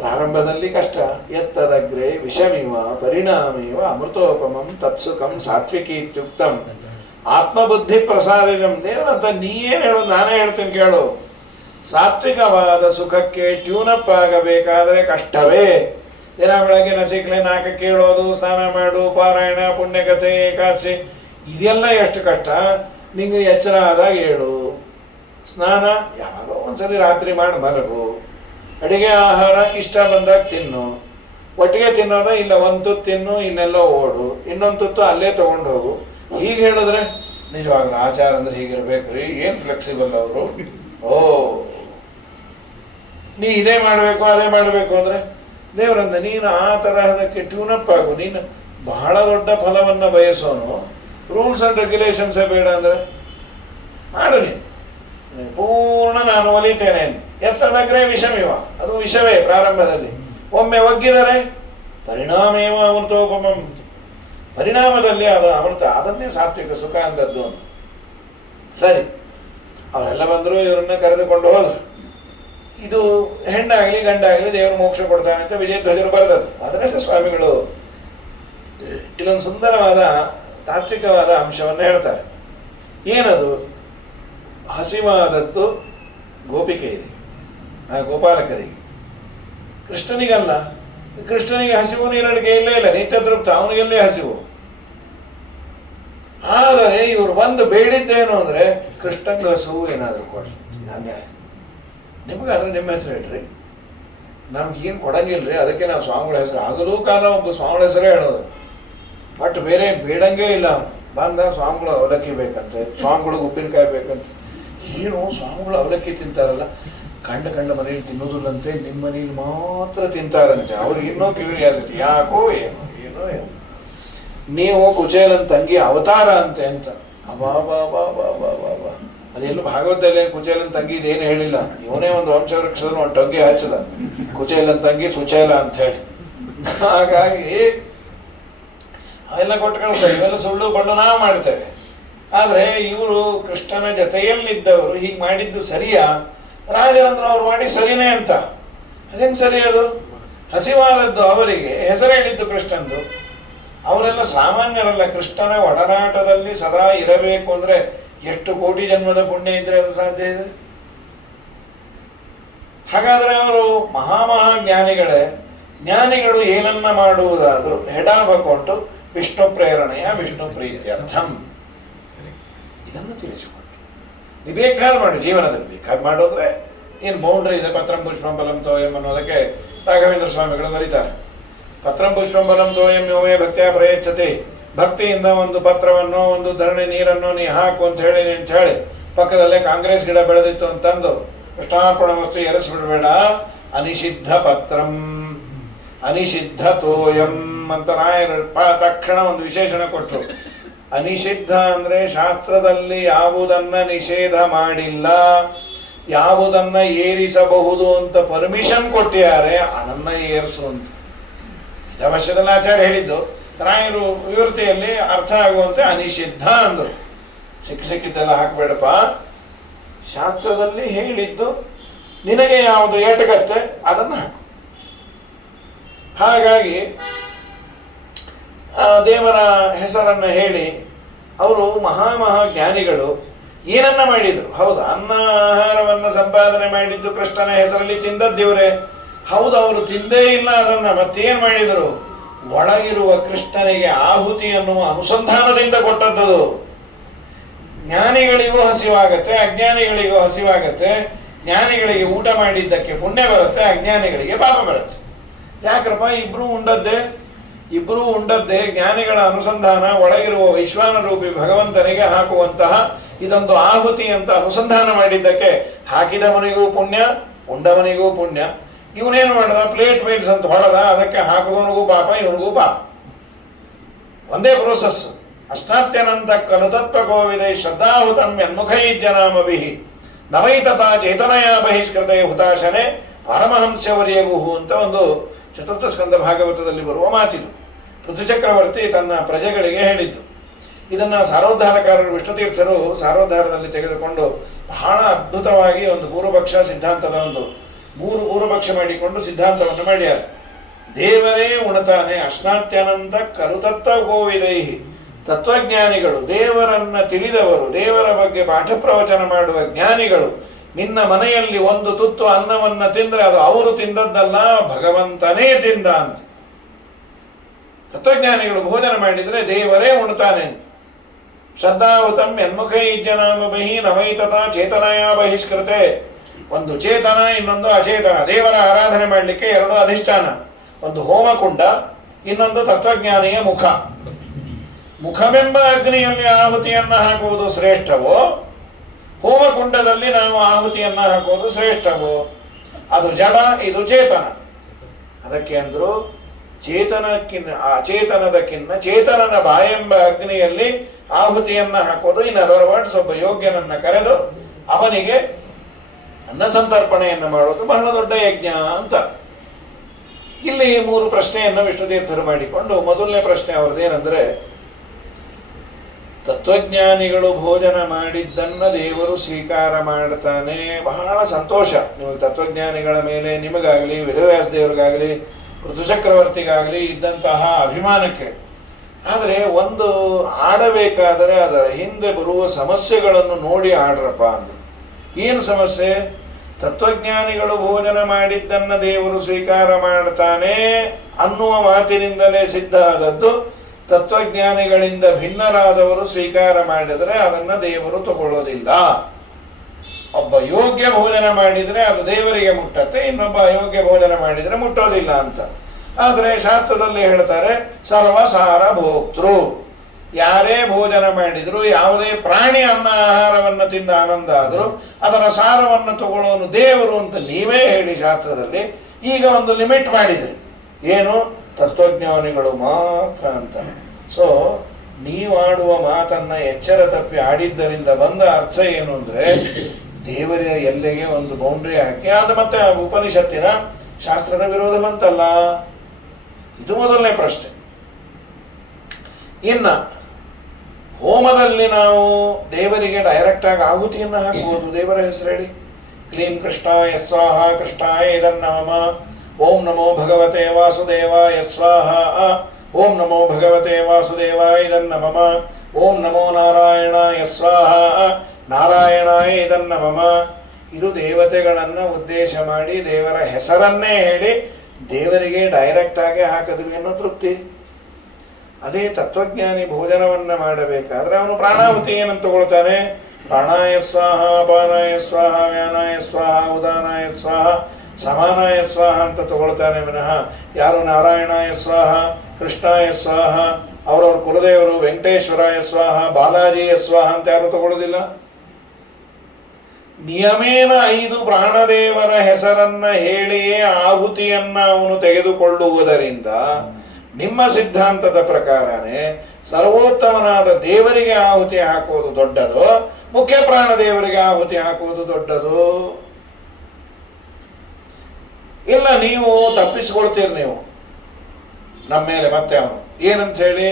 ಪ್ರಾರಂಭದಲ್ಲಿ ಕಷ್ಟ. ಎತ್ತದಗ್ರೆ ವಿಷಮಿವ ಪರಿಣಾಮೇವ ಅಮೃತೋಪಮಂ ತತ್ಸುಖಂ ಸಾತ್ವಿಕಿ ಇತ್ಯುಕ್ತಂ ಆತ್ಮಬುದ್ಧಿ ಪ್ರಸಾದಿಜಂ. ದೇವರಂತ ನೀ ಏನು ಹೇಳೋದು, ನಾನೇ ಹೇಳ್ತೀನಿ ಕೇಳು. ಸಾತ್ವಿಕವಾದ ಸುಖಕ್ಕೆ ಟ್ಯೂನಪ್ ಆಗಬೇಕಾದ್ರೆ ಕಷ್ಟವೇ. ದಿನ ಬೆಳಗ್ಗೆ ನಸಿಕ್ಲೆ 4 ಕೇಳೋದು, ಸ್ನಾನ ಮಾಡು, ಪಾರಾಯಣ, ಪುಣ್ಯಕಥೆ, ಏಕಾದಶಿ, ಇದೆಲ್ಲ ಎಷ್ಟು ಕಷ್ಟ. ನಿಂಗೆ ಎಚ್ಚರ ಆದಾಗ ಹೇಳು, ಸ್ನಾನ ಯಾವಾಗೋ ಒಂದ್ಸರಿ ರಾತ್ರಿ ಮಾಡಿ ಮಲಗು, ಅಡಿಗೆ ಆಹಾರ ಇಷ್ಟ ಬಂದಾಗ ತಿನ್ನು, ಒಟ್ಟಿಗೆ ತಿನ್ನೋದ ಇಲ್ಲ ಒಂದು ತುತ್ತು ತಿನ್ನು, ಇನ್ನೆಲ್ಲ ಓಡು, ಇನ್ನೊಂದು ತುತ್ತು ಅಲ್ಲೇ ತಗೊಂಡು ಹೋಗು. ಹೀಗೆ ಹೇಳಿದ್ರೆ ನಿಜವಾಗ್ಲೂ ಆಚಾರ ಅಂದ್ರೆ ಹೀಗಿರ್ಬೇಕ್ರಿ. ಏನು ಫ್ಲೆಕ್ಸಿಬಲ್ ಅವರು. ಓ ನೀ ಇದೇ ಮಾಡಬೇಕು ಅದೇ ಮಾಡಬೇಕು ಅಂದರೆ ದೇವರಂದ ನೀನು ಆ ತರಹದಕ್ಕೆ ಟ್ಯೂನಪ್ ಆಗು. ನೀನು ಬಹಳ ದೊಡ್ಡ ಫಲವನ್ನು ಬಯಸೋನು, ರೂಲ್ಸ್ ಆ್ಯಂಡ್ ರೆಗ್ಯುಲೇಷನ್ಸೇ ಬೇಡ ಅಂದರೆ ಮಾಡು ನೀನು ಪೂರ್ಣ ನಾನು ಒಲಿತೇನೆ ಅಂತ. ಎತ್ತದಗ್ರೆ ವಿಷಮಿವ, ಅದು ವಿಷವೇ ಪ್ರಾರಂಭದಲ್ಲಿ. ಒಮ್ಮೆ ಒಗ್ಗಿದರೆ ಪರಿಣಾಮೇವ ಅಮೃತೋಪಮಂ, ಪರಿಣಾಮದಲ್ಲಿ ಅದು ಅಮೃತ, ಅದನ್ನೇ ಸಾತ್ವಿಕ ಸುಖ ಅಂದದ್ದು ಅಂತ. ಸರಿ, ಅವರೆಲ್ಲ ಬಂದರು, ಇವರನ್ನ ಕರೆದುಕೊಂಡು ಹೋದ್ರು. ಇದು ಹೆಣ್ಣಾಗಲಿ ಗಂಡಾಗಲಿ ದೇವರು ಮೋಕ್ಷ ಕೊಡ್ತಾನೆ ಅಂತ ವಿಜಯಧ್ವಜರು ಬರೆದದ್ದು. ಅದರಷ್ಟೇ ಸ್ವಾಮಿಗಳು ಇಲ್ಲೊಂದು ಸುಂದರವಾದ ತಾತ್ವಿಕವಾದ ಅಂಶವನ್ನು ಹೇಳ್ತಾರೆ. ಏನದು? ಹಸಿವಾದದ್ದು ಗೋಪಿಕೆಯರಿಗೆ, ಆ ಗೋಪಾಲಕರಿಗೆ. ಕೃಷ್ಣನಿಗಲ್ಲ, ಕೃಷ್ಣನಿಗೆ ಹಸಿವು ನೀರಡಿಕೆ ಇಲ್ಲ, ನಿತ್ಯ ತೃಪ್ತ, ಅವನಿಗೆಲ್ಲೇ ಹಸಿವು. ಆದರೆ ಇವರು ಬಂದು ಬೇಡಿದ್ದೇನು ಅಂದ್ರೆ ಕೃಷ್ಣಂಗೆ ಹಸಿವು ಏನಾದರೂ ಕೊಡ್ರಿ. ಅನ್ಯಾಯ. ನಿಮಗಾದ್ರೆ ನಿಮ್ಮ ಹೆಸರು ಹೇಳ್ರಿ, ನಮ್ಗೇನು ಕೊಡಂಗಿಲ್ರಿ, ಅದಕ್ಕೆ ನಾವು ಸ್ವಾಮಿಗಳ ಹೆಸರು ಆಗಲೂ ಕಾಲ ಒಬ್ಬ ಸ್ವಾಮಿಗಳ ಹೆಸರೇ ಹೇಳೋದು. ಬಟ್ ಬೇರೆ ಬೇಡಂಗೇ ಇಲ್ಲ. ಬಂದ ಸ್ವಾಮಿಗಳು ಅವಲಕ್ಕಿ ಬೇಕಂತೆ, ಸ್ವಾಮಿಗಳಿಗೆ ಉಪ್ಪಿನಕಾಯಿ ಬೇಕಂತ. ಏನು ಸ್ವಾಮಿಗಳು ಅವಲಕ್ಕಿ ತಿಂತಾರಲ್ಲ, ಕಂಡ ಮನೇಲಿ ತಿನ್ನೋದಿಲ್ಲಂತೆ, ನಿಮ್ಮ ಮನೇಲಿ ಮಾತ್ರ ತಿಂತಾರಂತೆ. ಅವ್ರಿಗೆ ಇನ್ನೂ ಕ್ಯೂರಿಯಾಸಿಟಿ, ಯಾಕೋ ಏನೋ ಏನೋ ಏನು. ನೀವು ಕುಚೇಲನ್ ತಂಗಿ ಅವತಾರ ಅಂತೆ ಅಂತ. ಅಬಾ ಅದೆಲ್ಲೂ ಭಾಗವತದಲ್ಲಿ ಕುಚೇಲನ್ ತಂಗಿ ಇದೇನು ಹೇಳಿಲ್ಲ. ಇವನೇ ಒಂದು ವಂಶವೃಕ್ಷದಲ್ಲಿ ಒಂದು ಟೊಂಗಿ ಹಚ್ಚದ, ಕುಚೇಲನ್ ತಂಗಿ ಸುಚೇಲ ಅಂತ ಹೇಳಿ. ಹಾಗಾಗಿ ಅವೆಲ್ಲ ಕೊಟ್ಟು ಕಳಿಸ್ತಾರೆ. ಇವೆಲ್ಲ ಸುಳ್ಳು ಬಳ್ಳು ನಾವು ಮಾಡ್ತೇವೆ. ಆದರೆ ಇವರು ಕೃಷ್ಣನ ಜೊತೆಯಲ್ಲಿದ್ದವರು ಹೀಗೆ ಮಾಡಿದ್ದು ಸರಿಯಾ? ರಾಜರಂದ್ರು ಅವ್ರು ಮಾಡಿ ಸರಿನೇ ಅಂತ. ಅದೇನು ಸರಿ ಅದು? ಹಸಿವಾದದ್ದು ಅವರಿಗೆ, ಹೆಸರು ಹೇಳಿದ್ದು ಕೃಷ್ಣಂದು. ಅವರೆಲ್ಲ ಸಾಮಾನ್ಯರಲ್ಲ. ಕೃಷ್ಣನ ಒಡನಾಟದಲ್ಲಿ ಸದಾ ಇರಬೇಕು ಅಂದ್ರೆ ಎಷ್ಟು ಕೋಟಿ ಜನ್ಮದ ಪುಣ್ಯ ಇದ್ರೆ ಅದು ಸಾಧ್ಯ ಇದೆ? ಹಾಗಾದ್ರೆ ಅವರು ಮಹಾಜ್ಞಾನಿಗಳೇ. ಜ್ಞಾನಿಗಳು ಏನನ್ನ ಮಾಡುವುದಾದ್ರೂ ಹೆಡ್ ಆಫ್ ಅಕೌಂಟು ವಿಷ್ಣು ಪ್ರೇರಣೆಯ ವಿಷ್ಣು ಪ್ರೀತ್ಯರ್ಥಂ, ಇದನ್ನು ತಿಳಿಸಿಕೊಟ್ಟು. ನೀವು ಬೇಕಾದ್ರೆ ಮಾಡಿ, ಜೀವನದಲ್ಲಿ ಬೇಕಾದ್ರೆ ಮಾಡೋದ್ರೆ ಏನು ಬೌಂಡ್ರಿ ಇದೆ. ಪತ್ರಂ ಪುಷ್ಪಂ ಬಲಂ ತೋಯಂ ಅನ್ನೋದಕ್ಕೆ ರಾಘವೇಂದ್ರ ಸ್ವಾಮಿಗಳು ಬರೀತಾರೆ. ಪತ್ರಂ ಪುಷ್ಪಂ ಬಲಂ ತೋಯಂ ಯೋಮೇ ಭಕ್ತಿಯ ಪ್ರಯಚ್ಛತೆ. ಭಕ್ತಿಯಿಂದ ಒಂದು ಪತ್ರವನ್ನು, ಒಂದು ಧರಣಿ ನೀರನ್ನು ನೀ ಹಾಕು ಅಂತ ಹೇಳಿ ಪಕ್ಕದಲ್ಲೇ ಕಾಂಗ್ರೆಸ್ ಗಿಡ ಬೆಳೆದಿತ್ತು ಅಂತಂದು ಕೃಷ್ಣಾರ್ಪಣ ವಸ್ತು ಎರಸಿಬಿಡಬೇಡ. ಅನಿಷಿದ್ಧ ಪತ್ರಂ ಅನಿಷಿದ್ಧ ತೋಯಂ ಅಂತ ರಾಯರ ತಕ್ಷಣ ಒಂದು ವಿಶೇಷಣ ಕೊಟ್ಟರು. ಅನಿಷಿದ್ಧ ಅಂದ್ರೆ ಶಾಸ್ತ್ರದಲ್ಲಿ ಯಾವುದನ್ನ ನಿಷೇಧ ಮಾಡಿಲ್ಲ, ಯಾವುದನ್ನ ಏರಿಸಬಹುದು ಅಂತ ಪರ್ಮಿಷನ್ ಕೊಟ್ಟಿದ್ದಾರೆ, ಅದನ್ನ ಏರಿಸು ಅಂತ. ಇದವಶ್ಯದಲ್ಲಿ ಆಚಾರ್ಯ ಹೇಳಿದ್ದು. ರಾಯರು ವಿವೃತಿಯಲ್ಲಿ ಅರ್ಥ ಆಗುವಂತೆ ಅನಿಷಿದ್ಧ ಅಂದರು. ಸಿಕ್ಕಿದ್ದೆಲ್ಲ ಹಾಕಬೇಡಪ್ಪ, ಶಾಸ್ತ್ರದಲ್ಲಿ ಹೇಳಿದ್ದು ನಿನಗೆ ಯಾವುದು ಏಟಗತ್ತೆ ಅದನ್ನು ಹಾಕು. ಹಾಗಾಗಿ ದೇವರ ಹೆಸರನ್ನ ಹೇಳಿ ಅವರು ಮಹಾಜ್ಞಾನಿಗಳು ಏನನ್ನ ಮಾಡಿದ್ರು? ಹೌದು, ಅನ್ನ ಆಹಾರವನ್ನು ಸಂಪಾದನೆ ಮಾಡಿದ್ದು ಕೃಷ್ಣನ ಹೆಸರಲ್ಲಿ ತಿಂದದ್ದಿವರೇ. ಹೌದು, ಅವರು ತಿಂದೇ ಇಲ್ಲ ಅದನ್ನ. ಮತ್ತೇನ್ ಮಾಡಿದರು? ಒಳಗಿರುವ ಕೃಷ್ಣನಿಗೆ ಆಹುತಿ ಅನ್ನುವ ಅನುಸಂಧಾನದಿಂದ ಕೊಟ್ಟದ್ದು. ಜ್ಞಾನಿಗಳಿಗೂ ಹಸಿವಾಗತ್ತೆ, ಅಜ್ಞಾನಿಗಳಿಗೂ ಹಸಿವಾಗತ್ತೆ. ಜ್ಞಾನಿಗಳಿಗೆ ಊಟ ಮಾಡಿದ್ದಕ್ಕೆ ಪುಣ್ಯ ಬರುತ್ತೆ, ಅಜ್ಞಾನಿಗಳಿಗೆ ಪಾಪ ಬರುತ್ತೆ. ಯಾಕ್ರಪ್ಪ? ಇಬ್ರು ಉಂಡದ್ದೇ ಜ್ಞಾನಿಗಳ ಅನುಸಂಧಾನ. ಒಳಗಿರುವ ವೈಶ್ವಾನ ರೂಪಿ ಭಗವಂತನಿಗೆ ಹಾಕುವಂತಹ ಇದೊಂದು ಆಹುತಿ ಅಂತ ಅನುಸಂಧಾನ ಮಾಡಿದ್ದಕ್ಕೆ ಹಾಕಿದವನಿಗೂ ಪುಣ್ಯ, ಉಂಡವನಿಗೂ ಪುಣ್ಯ. ಇವನೇನು ಮಾಡದ? ಪ್ಲೇಟ್ ಮೀಲ್ಸ್ ಅಂತ ಹೊಡೆದ, ಅದಕ್ಕೆ ಹಾಕಿದವನಿಗೂ ಪಾಪ, ಇವನಿಗೂ ಪಾಪ. ಒಂದೇ ಪ್ರೋಸೆಸ್. ಅಷ್ಟಾತ್ಯನಂತ ಕಲುತತ್ವ ಗೋವಿದೆ ಶ್ರದ್ಧಾಹುತಂ ಯನ್ಮುಖೈ ಜನಾಮಭಿ ನವೈತತಾ ಚೇತನಯ ಬಹಿಷ್ಕೃತೆ ಹುತಾಶನೆ ಪರಮಹಂಸ್ಯವರ್ಯಗುಹು ಅಂತ ಒಂದು ಚತುರ್ಥ ಸ್ಕಂದ ಭಾಗವತದಲ್ಲಿ ಬರುವ ಮಾತಿದು. ಪೃಥ್ವಿಚಕ್ರವರ್ತಿ ತನ್ನ ಪ್ರಜೆಗಳಿಗೆ ಹೇಳಿದ್ದು. ಇದನ್ನ ಸಾರೋದ್ಧಾರಕಾರರು ವಿಷ್ಣುತೀರ್ಥರು ಸಾರೋದ್ಧಾರದಲ್ಲಿ ತೆಗೆದುಕೊಂಡು ಬಹಳ ಅದ್ಭುತವಾಗಿ ಒಂದು ಪೂರ್ವಪಕ್ಷ ಸಿದ್ಧಾಂತದ ಒಂದು 3 ಪೂರ್ವಪಕ್ಷ ಮಾಡಿಕೊಂಡು ಸಿದ್ಧಾಂತವನ್ನು ಮಾಡ್ಯಾರ. ದೇವರೇ ಉಣತಾನೆ, ಅಶ್ನಾತ್ಯನಂತ ಕರುತತ್ವ ಗೋವಿದೈಹಿ. ತತ್ವಜ್ಞಾನಿಗಳು, ದೇವರನ್ನ ತಿಳಿದವರು, ದೇವರ ಬಗ್ಗೆ ಪಾಠ ಪ್ರವಚನ ಮಾಡುವ ಜ್ಞಾನಿಗಳು ನಿನ್ನ ಮನೆಯಲ್ಲಿ ಒಂದು ತುತ್ತು ಅನ್ನವನ್ನ ತಿಂದ್ರೆ ಅದು ಅವರು ತಿಂದದ್ದಲ್ಲ, ಭಗವಂತನೇ ತಿಂದ ಅಂತ. ತತ್ವಜ್ಞಾನಿಗಳು ಭೋಜನ ಮಾಡಿದ್ರೆ ದೇವರೇ ಉಣ್ತಾನೆ. ಶ್ರದ್ಧಾಹುತಂ ಯನ್ಮುಖೈ ಜನಾಮಭಿ ನವೈತತಾ ಚೇತನಯ ಬಹಿಷ್ಕೃತೆ. ಒಂದು ಚೇತನ, ಇನ್ನೊಂದು ಅಚೇತನ. ದೇವರ ಆರಾಧನೆ ಮಾಡಲಿಕ್ಕೆ 2 ಅಧಿಷ್ಠಾನ. ಒಂದು ಹೋಮಕುಂಡ, ಇನ್ನೊಂದು ತತ್ವಜ್ಞಾನಿಯ ಮುಖ. ಮುಖವೆಂಬ ಅಗ್ನಿಯಲ್ಲಿ ಆಹುತಿಯನ್ನ ಹಾಕುವುದು ಶ್ರೇಷ್ಠವೋ, ಹೋಮಕುಂಡದಲ್ಲಿ ನಾವು ಆಹುತಿಯನ್ನ ಹಾಕುವುದು ಶ್ರೇಷ್ಠವೋ? ಅದು ಜಡ, ಇದು ಚೇತನ. ಅದಕ್ಕೆ ಅಂದ್ರು ಅಚೇತನದಕ್ಕಿನ್ನ ಚೇತನನ ಬಾಯೆಂಬ ಅಗ್ನಿಯಲ್ಲಿ ಆಹುತಿಯನ್ನ ಹಾಕೋದು. ಇನ್ ಅದರ್ ವರ್ಡ್ಸ್, ಒಬ್ಬ ಯೋಗ್ಯನನ್ನ ಕರೆದು ಅವನಿಗೆ ಅನ್ನ ಸಂತರ್ಪಣೆಯನ್ನು ಮಾಡೋದು ಬಹಳ ದೊಡ್ಡ ಯಜ್ಞ ಅಂತ. ಇಲ್ಲಿ 3 ಪ್ರಶ್ನೆಯನ್ನು ವಿಷ್ಣುತೀರ್ಥರು ಮಾಡಿಕೊಂಡು, ಮೊದಲನೇ ಪ್ರಶ್ನೆ ಅವ್ರದ್ದೇನೆಂದ್ರೆ, ತತ್ವಜ್ಞಾನಿಗಳು ಭೋಜನ ಮಾಡಿದ್ದನ್ನ ದೇವರು ಸ್ವೀಕಾರ ಮಾಡ್ತಾನೆ. ಬಹಳ ಸಂತೋಷ ನಿಮಗೆ ತತ್ವಜ್ಞಾನಿಗಳ ಮೇಲೆ, ನಿಮಗಾಗಲಿ, ವೇದವ್ಯಾಸ ದೇವರಿಗಾಗಲಿ, ಋತುಚಕ್ರವರ್ತಿಗಾಗಲಿ ಇದ್ದಂತಹ ಅಭಿಮಾನಕ್ಕೆ. ಆದರೆ ಒಂದು ಆಡಬೇಕಾದರೆ ಅದರ ಹಿಂದೆ ಬರುವ ಸಮಸ್ಯೆಗಳನ್ನು ನೋಡಿ ಆಡ್ರಪ್ಪ ಅಂದ್ರು. ಏನು ಸಮಸ್ಯೆ? ತತ್ವಜ್ಞಾನಿಗಳು ಭೋಜನ ಮಾಡಿದ್ದನ್ನ ದೇವರು ಸ್ವೀಕಾರ ಮಾಡ್ತಾನೆ ಅನ್ನುವ ಮಾತಿನಿಂದಲೇ ಸಿದ್ಧ ಆದದ್ದು. ತತ್ವಜ್ಞಾನಿಗಳಿಂದ ಭಿನ್ನರಾದವರು ಸ್ವೀಕಾರ ಮಾಡಿದರೆ ಅದನ್ನ ದೇವರು ತಗೊಳ್ಳೋದಿಲ್ಲ. ಒಬ್ಬ ಯೋಗ್ಯ ಭೋಜನ ಮಾಡಿದರೆ ಅದು ದೇವರಿಗೆ ಮುಟ್ಟತ್ತೆ, ಇನ್ನೊಬ್ಬ ಅಯೋಗ್ಯ ಭೋಜನ ಮಾಡಿದರೆ ಮುಟ್ಟೋದಿಲ್ಲ ಅಂತ. ಆದರೆ ಶಾಸ್ತ್ರದಲ್ಲಿ ಹೇಳ್ತಾರೆ, ಸರ್ವಸಾರ ಭೋಕ್ತೃ. ಯಾರೇ ಭೋಜನ ಮಾಡಿದ್ರು, ಯಾವುದೇ ಪ್ರಾಣಿ ಅನ್ನ ಆಹಾರವನ್ನು ತಿಂದ ಆನಂದ ಆದರೂ ಅದರ ಸಾರವನ್ನು ತಗೊಳ್ಳೋನು ದೇವರು ಅಂತ ನೀವೇ ಹೇಳಿ ಶಾಸ್ತ್ರದಲ್ಲಿ. ಈಗ ಒಂದು ಲಿಮಿಟ್ ಮಾಡಿದ್ರಿ, ಏನು? ತತ್ವಜ್ಞಾನಿಗಳು ಮಾತ್ರ ಅಂತ. ಸೊ ನೀವಾಡುವ ಮಾತನ್ನ ಎಚ್ಚರ ತಪ್ಪಿ ಆಡಿದ್ದರಿಂದ ಬಂದ ಅರ್ಥ ಏನು ಅಂದ್ರೆ, ದೇವರ ಎಲ್ಲೆಗೆ ಒಂದು ಬೌಂಡ್ರಿ ಹಾಕಿ ಅದು ಮತ್ತೆ ಉಪನಿಷತ್ತಿನ ಶಾಸ್ತ್ರದ ವಿರೋಧ ಬಂತಲ್ಲ. ಇದು ಮೊದಲನೇ ಪ್ರಶ್ನೆ. ಇನ್ನ ಹೋಮದಲ್ಲಿ ನಾವು ದೇವರಿಗೆ ಡೈರೆಕ್ಟ್ ಆಗಿ ಆಹುತಿಯನ್ನು ಹಾಕಬಹುದು. ದೇವರ ಹೆಸರು ಹೇಳಿ, ಕ್ಲೀಂ ಕೃಷ್ಣಾಯ ಸ್ವಾಹ, ಕೃಷ್ಣಾಯ ಇದನ್ನಮ, ಓಂ ನಮೋ ಭಗವತೆ ವಾಸುದೇವಾಯ ಸ್ವಾಹ, ಓಂ ನಮೋ ಭಗವತೆ ವಾಸುದೇವಾಯ ಇದನ್ನಮ, ಓಂ ನಮೋ ನಾರಾಯಣಾಯ ಸ್ವಾಹ, ನಾರಾಯಣಾಯ ಇದನ್ನಮ. ಇದು ದೇವತೆಗಳನ್ನ ಉದ್ದೇಶ ಮಾಡಿ ದೇವರ ಹೆಸರನ್ನೇ ಹೇಳಿ ದೇವರಿಗೆ ಡೈರೆಕ್ಟ್ ಆಗಿ ಹಾಕಿದ್ವಿ ಅನ್ನೋ ತೃಪ್ತಿ. ಅದೇ ತತ್ವಜ್ಞಾನಿ ಭೋಜನವನ್ನ ಮಾಡಬೇಕಾದ್ರೆ ಅವನು ಪ್ರಾಣಾಹುತಿ ಏನಂತ ತಗೊಳ್ತಾನೆ? ಪ್ರಾಣಾಯ ಸ್ವಾಹ, ಅಪಾನಾಯ ಸ್ವಾಹ, ವ್ಯಾನಾಯ ಸ್ವಾಹ, ಉದಾನಾಯ ಸ್ವಾಹ, ಸಮಾನಾಯ ಸ್ವಾಹ ಅಂತ ತಗೊಳ್ತಾನೆ ವಿನಃ ಯಾರು ನಾರಾಯಣಾಯ ಸ್ವಾಹ, ಕೃಷ್ಣಾಯ ಸ್ವಾಹ, ಅವರವ್ರ ಕುಲದೇವರು ವೆಂಕಟೇಶ್ವರಾಯ ಸ್ವಾಹ, ಬಾಲಾಜಿಯ ಸ್ವಾಹ ಅಂತ ಯಾರು ತಗೊಳ್ಳೋದಿಲ್ಲ. ನಿಯಮೇನ 5 ಪ್ರಾಣದೇವರ ಹೆಸರನ್ನ ಹೇಳಿಯೇ ಆಹುತಿಯನ್ನ ಅವನು ತೆಗೆದುಕೊಳ್ಳುವುದರಿಂದ ನಿಮ್ಮ ಸಿದ್ಧಾಂತದ ಪ್ರಕಾರನೇ ಸರ್ವೋತ್ತಮನಾದ ದೇವರಿಗೆ ಆಹುತಿ ಹಾಕುವುದು ದೊಡ್ಡದು, ಮುಖ್ಯ ಪ್ರಾಣದೇವರಿಗೆ ಆಹುತಿ ಹಾಕುವುದು ದೊಡ್ಡದು? ಇಲ್ಲ, ನೀವು ತಪ್ಪಿಸ್ಕೊಳ್ತೀರಿ ನೀವು ನಮ್ಮ ಮೇಲೆ. ಮತ್ತೆ ಅವನು ಏನಂತ ಹೇಳಿ,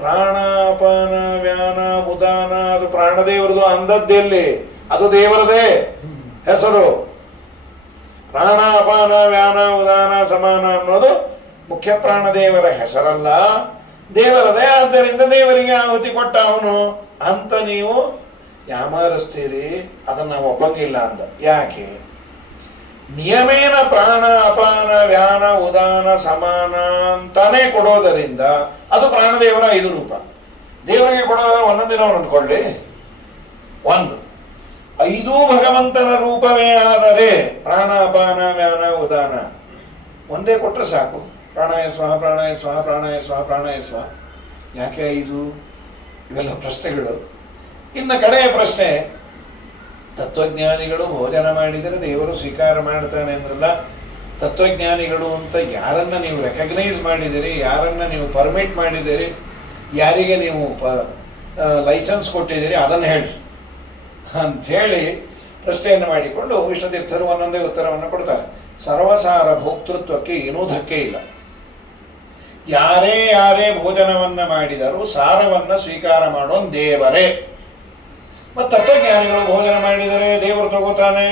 ಪ್ರಾಣಾಪಾನ ವ್ಯಾನ ಉದಾನ ಅದು ಪ್ರಾಣದೇವರದು ಅಂದದ್ದೆಲ್ಲಿ? ಅದು ದೇವರದೇ ಹೆಸರು. ಪ್ರಾಣಾಪಾನ ವ್ಯಾನ ಉದಾನ ಸಮಾನ ಅನ್ನೋದು ಮುಖ್ಯ ಪ್ರಾಣದೇವರ ಹೆಸರಲ್ಲ, ದೇವರದೇ. ಆದ್ದರಿಂದ ದೇವರಿಗೆ ಆಹುತಿ ಕೊಟ್ಟ ಅವನು ಅಂತ ನೀವು ಯಾಮಾರಿಸ್ತೀರಿ. ಅದನ್ನ ನಾವು ಒಪ್ಪಂಗಿಲ್ಲ ಅಂದ. ಯಾಕೆ? ನಿಯಮೇನ ಪ್ರಾಣ ಅಪಾನ ವ್ಯಾನ ಉದಾನ ಸಮಾನ ಅಂತಾನೆ ಕೊಡೋದರಿಂದ ಅದು ಪ್ರಾಣದೇವರ 5 ರೂಪ. ದೇವರಿಗೆ ಕೊಡೋದ್ರೆ ಒಂದೊಂದಿನ ಅವನನ್ನು ಕೊಡ್ಲಿ. 1 5 ಭಗವಂತನ ರೂಪವೇ ಆದರೆ ಪ್ರಾಣ ಅಪಾನ ವ್ಯಾನ ಉದಾನ ಒಂದೇ ಕೊಟ್ಟರೆ ಸಾಕು. ಪ್ರಾಣಾಯ ಸ್ವಾಹ, ಪ್ರಾಣಾಯ ಸ್ವಾಹ, ಪ್ರಾಣಾಯ ಸ್ವಾಹ, ಪ್ರಾಣಾಯ ಸ್ವಾಹ. ಯಾಕೆ 5? ಇವೆಲ್ಲ ಪ್ರಶ್ನೆಗಳು. ಇನ್ನು ಕಡೆಯ ಪ್ರಶ್ನೆ, ತತ್ವಜ್ಞಾನಿಗಳು ಭೋಜನ ಮಾಡಿದರೆ ದೇವರು ಸ್ವೀಕಾರ ಮಾಡ್ತಾನೆ ಅಂದ್ರಲ್ಲ, ತತ್ವಜ್ಞಾನಿಗಳು ಅಂತ ಯಾರನ್ನ ನೀವು ರೆಕಗ್ನೈಸ್ ಮಾಡಿದಿರಿ, ಯಾರನ್ನ ನೀವು ಪರ್ಮಿಟ್ ಮಾಡಿದಿರಿ, ಯಾರಿಗೆ ನೀವು ಲೈಸೆನ್ಸ್ ಕೊಟ್ಟಿದ್ದೀರಿ ಅದನ್ನು ಹೇಳಿ ಅಂಥೇಳಿ ಪ್ರಶ್ನೆಯನ್ನು ಮಾಡಿಕೊಂಡು ವಿಷ್ಣುತೀರ್ಥರು ಒಂದೊಂದೇ ಉತ್ತರವನ್ನು ಕೊಡ್ತಾರೆ. ಸರ್ವಸಾರ ಭೋಕ್ತೃತ್ವಕ್ಕೆ ಏನೂ ಧಕ್ಕೆ ಇಲ್ಲ. ಯಾರೇ ಭೋಜನವನ್ನ ಮಾಡಿದರೂ ಸಾರವನ್ನ ಸ್ವೀಕಾರ ಮಾಡೋನ್ ದೇವರೇ. ಮತ್ತು ತತ್ವಜ್ಞಾನಿಗಳು ಭೋಜನ ಮಾಡಿದರೆ ದೇವರು ತಗೋತಾನೆ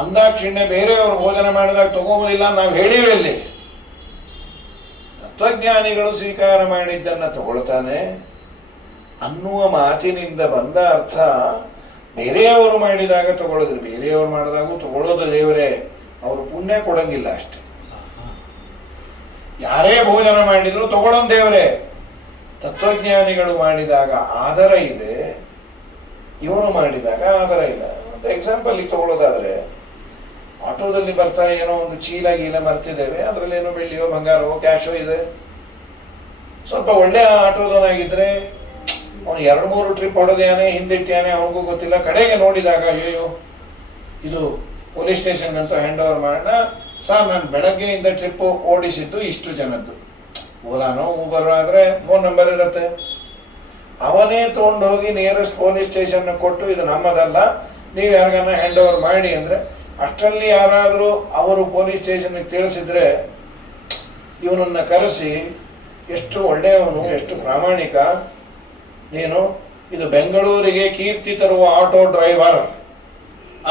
ಅಂದಾಕ್ಷಿಣ್ಯ ಬೇರೆಯವರು ಭೋಜನ ಮಾಡಿದಾಗ ತಗೋಬೋದಿಲ್ಲ ನಾವು ಹೇಳಿವೆ ಅಲ್ಲಿ. ತತ್ವಜ್ಞಾನಿಗಳು ಸ್ವೀಕಾರ ಮಾಡಿದ್ದನ್ನು ತಗೊಳ್ತಾನೆ ಅನ್ನುವ ಮಾತಿನಿಂದ ಬಂದ ಅರ್ಥ ಬೇರೆಯವರು ಮಾಡಿದಾಗ ತಗೊಳ್ಳೋದು, ಬೇರೆಯವರು ಮಾಡಿದಾಗೂ ತಗೊಳ್ಳೋದು ದೇವರೇ, ಅವರು ಪುಣ್ಯ ಕೊಡಂಗಿಲ್ಲ ಅಷ್ಟೆ. ಯಾರೇ ಭೋಜನ ಮಾಡಿದ್ರು ತಗೊಳ್ಳೋನ್ ದೇವರೇ. ತತ್ವಜ್ಞಾನಿಗಳು ಮಾಡಿದಾಗ ಆದರ ಇದೆ, ಇವನು ಮಾಡಿದಾಗ ಆದರ ಇಲ್ಲ. ಒಂದು ಎಕ್ಸಾಂಪಲ್ ತಗೊಳ್ಳೋದಾದ್ರೆ, ಆಟೋದಲ್ಲಿ ಬರ್ತಾರೆ, ಏನೋ ಒಂದು ಚೀಲ ಗೀಲ ಮರ್ತಿದ್ದೇವೆ, ಅದರಲ್ಲಿ ಏನೋ ಬೆಳ್ಳಿಯೋ ಬಂಗಾರವೋ ಕ್ಯಾಶೋ ಇದೆ. ಸ್ವಲ್ಪ ಒಳ್ಳೆಯ ಆಟೋದವನಾಗಿದ್ರೆ ಅವನು 2-3 ಟ್ರಿಪ್ ಹೊಡೆದ್ಯಾನೆ, ಹಿಂದಿಟ್ಟ್ಯಾನೆ, ಅವನಿಗೂ ಗೊತ್ತಿಲ್ಲ. ಕಡೆಗೆ ನೋಡಿದಾಗ ಅಯ್ಯೋ ಇದು ಪೊಲೀಸ್ ಸ್ಟೇಷನ್ಗಂತೂ ಹ್ಯಾಂಡ್ ಓವರ್ ಮಾಡೋಣ. ಸರ್ ನಾನು ಬೆಳಗ್ಗೆಯಿಂದ ಟ್ರಿಪ್ಪು ಓಡಿಸಿದ್ದು ಇಷ್ಟು ಜನದ್ದು, ಓಲಾನೋ ಊಬರ್ ಆದರೆ ಫೋನ್ ನಂಬರ್ ಇರುತ್ತೆ, ಅವನೇ ತೊಗೊಂಡು ಹೋಗಿ ನಿಯರೆಸ್ಟ್ ಪೊಲೀಸ್ ಸ್ಟೇಷನ್ ಕೊಟ್ಟು ಇದು ನಮ್ಮದಲ್ಲ, ನೀವು ಯಾರಿಗಾನ ಹ್ಯಾಂಡ್ ಓವರ್ ಮಾಡಿ ಅಂದರೆ, ಅಷ್ಟರಲ್ಲಿ ಯಾರಾದರೂ ಅವರು ಪೊಲೀಸ್ ಸ್ಟೇಷನ್ಗೆ ತಿಳಿಸಿದ್ರೆ ಇವನನ್ನು ಕರೆಸಿ ಎಷ್ಟು ಒಳ್ಳೆಯವನು, ಎಷ್ಟು ಪ್ರಾಮಾಣಿಕ ನೀನು, ಇದು ಬೆಂಗಳೂರಿಗೆ ಕೀರ್ತಿ ತರುವ ಆಟೋ ಡ್ರೈವರ್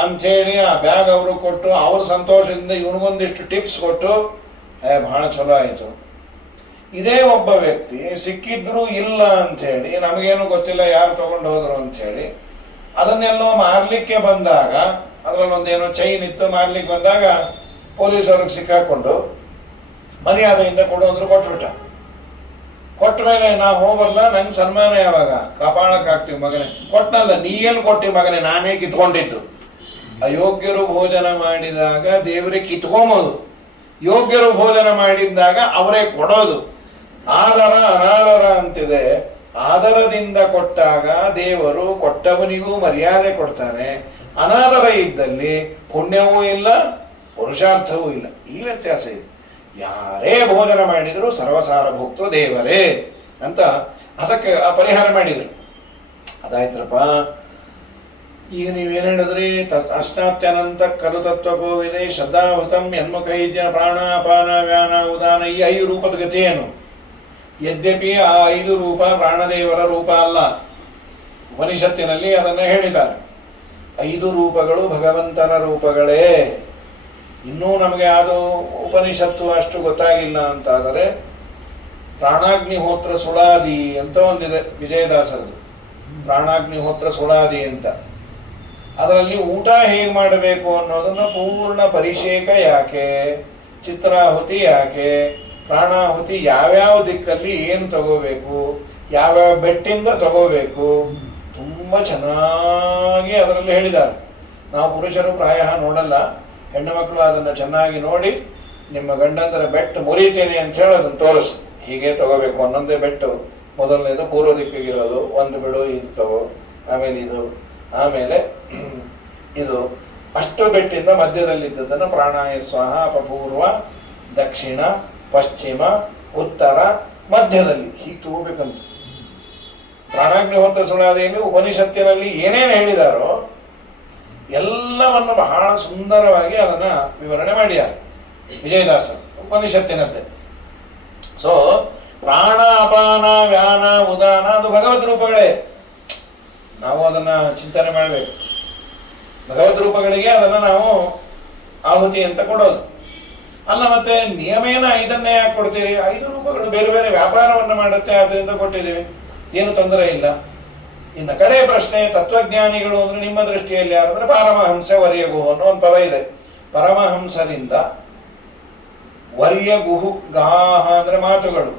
ಅಂಥೇಳಿ ಆ ಬ್ಯಾಗ್ ಅವರು ಕೊಟ್ಟು ಅವ್ರ ಸಂತೋಷದಿಂದ ಇವನಿಗೊಂದಿಷ್ಟು ಟಿಪ್ಸ್ ಕೊಟ್ಟು ಬಹಳ ಚಲೋ ಆಯಿತು. ಇದೇ ಒಬ್ಬ ವ್ಯಕ್ತಿ ಸಿಕ್ಕಿದ್ರು ಇಲ್ಲ ಅಂಥೇಳಿ, ನಮಗೇನು ಗೊತ್ತಿಲ್ಲ ಯಾರು ತಗೊಂಡು ಹೋದ್ರು ಅಂಥೇಳಿ ಅದನ್ನೆಲ್ಲೋ ಮಾರಲಿಕ್ಕೆ ಬಂದಾಗ, ಅದರಲ್ಲೊಂದೇನೋ ಚೈನ್ ಇತ್ತು, ಮಾರಲಿಕ್ಕೆ ಬಂದಾಗ ಪೊಲೀಸವ್ರಿಗೆ ಸಿಕ್ಕಾಕೊಂಡು ಮರ್ಯಾದೆಯಿಂದ ಕೊಡೋದ್ರು ಕೊಟ್ಬಿಟ್ಟ. ಕೊಟ್ಟ ಮೇಲೆ ನಾವು ಹೋಗಲ್ಲ, ನಂಗೆ ಸನ್ಮಾನ ಯಾವಾಗ, ಕಪಾಳಕ್ಕೆ ಹಾಕ್ತೀವಿ ಮಗನೇ. ಕೊಟ್ಟನಲ್ಲ, ನೀ ಏನು ಕೊಟ್ಟಿ ಮಗನೇ, ನಾನೇ ಕಿತ್ಕೊಂಡಿದ್ದು. ಅಯೋಗ್ಯರು ಭೋಜನ ಮಾಡಿದಾಗ ದೇವರಿಗೆ ಕಿತ್ಕೊಂಬೋದು, ಯೋಗ್ಯರು ಭೋಜನ ಮಾಡಿದಾಗ ಅವರೇ ಕೊಡೋದು. ಆದರ ಅನಾದರ ಅಂತಿದೆ. ಆದರದಿಂದ ಕೊಟ್ಟಾಗ ದೇವರು ಕೊಟ್ಟವನಿಗೂ ಮರ್ಯಾದೆ ಕೊಡ್ತಾನೆ, ಅನಾದರ ಇದ್ದಲ್ಲಿ ಪುಣ್ಯವೂ ಇಲ್ಲ ಪುರುಷಾರ್ಥವೂ ಇಲ್ಲ. ಈ ವ್ಯತ್ಯಾಸ ಇದೆ. ಯಾರೇ ಭೋಜನ ಮಾಡಿದ್ರು ಸರ್ವಸಾರ ಭೋಕ್ತೃ ದೇವರೇ ಅಂತ ಅದಕ್ಕೆ ಪರಿಹಾರ ಮಾಡಿದ್ರು. ಅದಾಯ್ತ್ರಪ್ಪ. ಈಗ ನೀವೇನು ಹೇಳಿದ್ರಿ, ಅಷ್ಟಾತ್ಯನಂತ ಖಲು ತತ್ವಗೋವಿದೆ ಶ್ರದ್ಧಾಹುತಂ ಯನ್ಮುಖೈದ್ಯ ಪ್ರಾಣ ಅಪಾನ ವ್ಯಾನ ಉದಾನ, ಈ 5 ರೂಪದ ಗತಿ ಏನು? ಯದ್ಯಪಿ ಆ 5 ರೂಪ ಪ್ರಾಣದೇವರ ರೂಪ ಅಲ್ಲ, ಉಪನಿಷತ್ತಿನಲ್ಲಿ ಅದನ್ನು ಹೇಳಿದ್ದಾರೆ. 5 ರೂಪಗಳು ಭಗವಂತನ ರೂಪಗಳೇ. ಇನ್ನೂ ನಮಗೆ ಅದು ಉಪನಿಷತ್ತು ಅಷ್ಟು ಗೊತ್ತಾಗಿಲ್ಲ ಅಂತಾದರೆ, ಪ್ರಾಣಾಗ್ನಿಹೋತ್ರ ಸುಳಾದಿ ಅಂತ ಒಂದಿದೆ ವಿಜಯದಾಸರದು, ಪ್ರಾಣಾಗ್ನಿಹೋತ್ರ ಸುಳಾದಿ ಅಂತ. ಅದರಲ್ಲಿ ಊಟ ಹೇಗೆ ಮಾಡಬೇಕು ಅನ್ನೋದನ್ನು ಪೂರ್ಣ ಪರಿಷೇಕ ಯಾಕೆ, ಚಿತ್ರಾಹುತಿ ಯಾಕೆ, ಪ್ರಾಣಾಹುತಿ ಯಾವ್ಯಾವ ದಿಕ್ಕಲ್ಲಿ ಏನು ತಗೋಬೇಕು, ಯಾವ್ಯಾವ ಬೆಟ್ಟಿಂದ ತಗೋಬೇಕು, ತುಂಬ ಚೆನ್ನಾಗಿ ಅದರಲ್ಲಿ ಹೇಳಿದ್ದಾರೆ. ನಾವು ಪುರುಷರು ಪ್ರಾಯ ನೋಡಲ್ಲ, ಹೆಣ್ಣು ಮಕ್ಕಳು ಅದನ್ನು ಚೆನ್ನಾಗಿ ನೋಡಿ, ನಿಮ್ಮ ಗಂಡಂದರ ಬೆಟ್ಟು ಮುರಿತೀನಿ ಅಂತ ಹೇಳಿ ಅದನ್ನು ತೋರಿಸು, ಹೀಗೆ ತಗೋಬೇಕು. ಒಂದೊಂದೇ ಬೆಟ್ಟು, ಮೊದಲನೇದು ಪೂರ್ವ ದಿಕ್ಕಿಗಿರೋದು, ಒಂದು ಬಿಡು, ಇದು ತಗೋ, ಆಮೇಲೆ ಇದು, ಆಮೇಲೆ ಇದು, ಅಷ್ಟು ಬೆಟ್ಟಿಂದ ಮಧ್ಯದಲ್ಲಿದ್ದದನ್ನು ಪ್ರಾಣಾಯ ಸ್ವಾಹ ಅಪಪೂರ್ವ ದಕ್ಷಿಣ ಪಶ್ಚಿಮ ಉತ್ತರ ಮಧ್ಯದಲ್ಲಿ ಹೀಗೆ ತಗೋಬೇಕಂತ. ಪ್ರಾಣಾಗ್ನಿಹೋತ್ರ ಸುಳಾದಿಯಲ್ಲಿ ಉಪನಿಷತ್ತಿನಲ್ಲಿ ಏನೇನು ಹೇಳಿದಾರೋ ಎಲ್ಲವನ್ನು ಬಹಳ ಸುಂದರವಾಗಿ ಅದನ್ನ ವಿವರಣೆ ಮಾಡ್ಯಾರ ವಿಜಯದಾಸ ಉಪನಿಷತ್ತಿನದ್ದೇ. ಸೊ ಪ್ರಾಣ ಅಪಾನ ವ್ಯಾನ ಉದಾನ ಅದು ಭಗವದ್ ರೂಪಗಳೇ. ನಾವು ಅದನ್ನ ಚಿಂತನೆ ಮಾಡಬೇಕು. ಭಗವದ್ ರೂಪಗಳಿಗೆ ಅದನ್ನ ನಾವು ಆಹುತಿ ಅಂತ ಕೊಡೋದು ಅಲ್ಲ. ಮತ್ತೆ ನಿಯಮೇನ 5 ಯಾಕೆ ಕೊಡ್ತೀರಿ? 5 ರೂಪಗಳು ಬೇರೆ ಬೇರೆ ವ್ಯಾಪಾರವನ್ನು ಮಾಡುತ್ತೆ, ಅದರಿಂದ ಕೊಟ್ಟಿದ್ದೀವಿ, ಏನು ತೊಂದರೆ ಇಲ್ಲ. ಇನ್ನು ಕಡೆ ಪ್ರಶ್ನೆ, ತತ್ವಜ್ಞಾನಿಗಳು ಅಂದ್ರೆ ನಿಮ್ಮ ದೃಷ್ಟಿಯಲ್ಲಿ ಯಾರು ಅಂದ್ರೆ ಪರಮಹಂಸ ವರ್ಯಗುಹು ಅನ್ನೋ ಒಂದು ಪದ ಇದೆ. ಪರಮಹಂಸರಿಂದ ವರ್ಯಗುಹು ಗಾಹ ಅಂದ್ರೆ ಮಾತುಗಳು,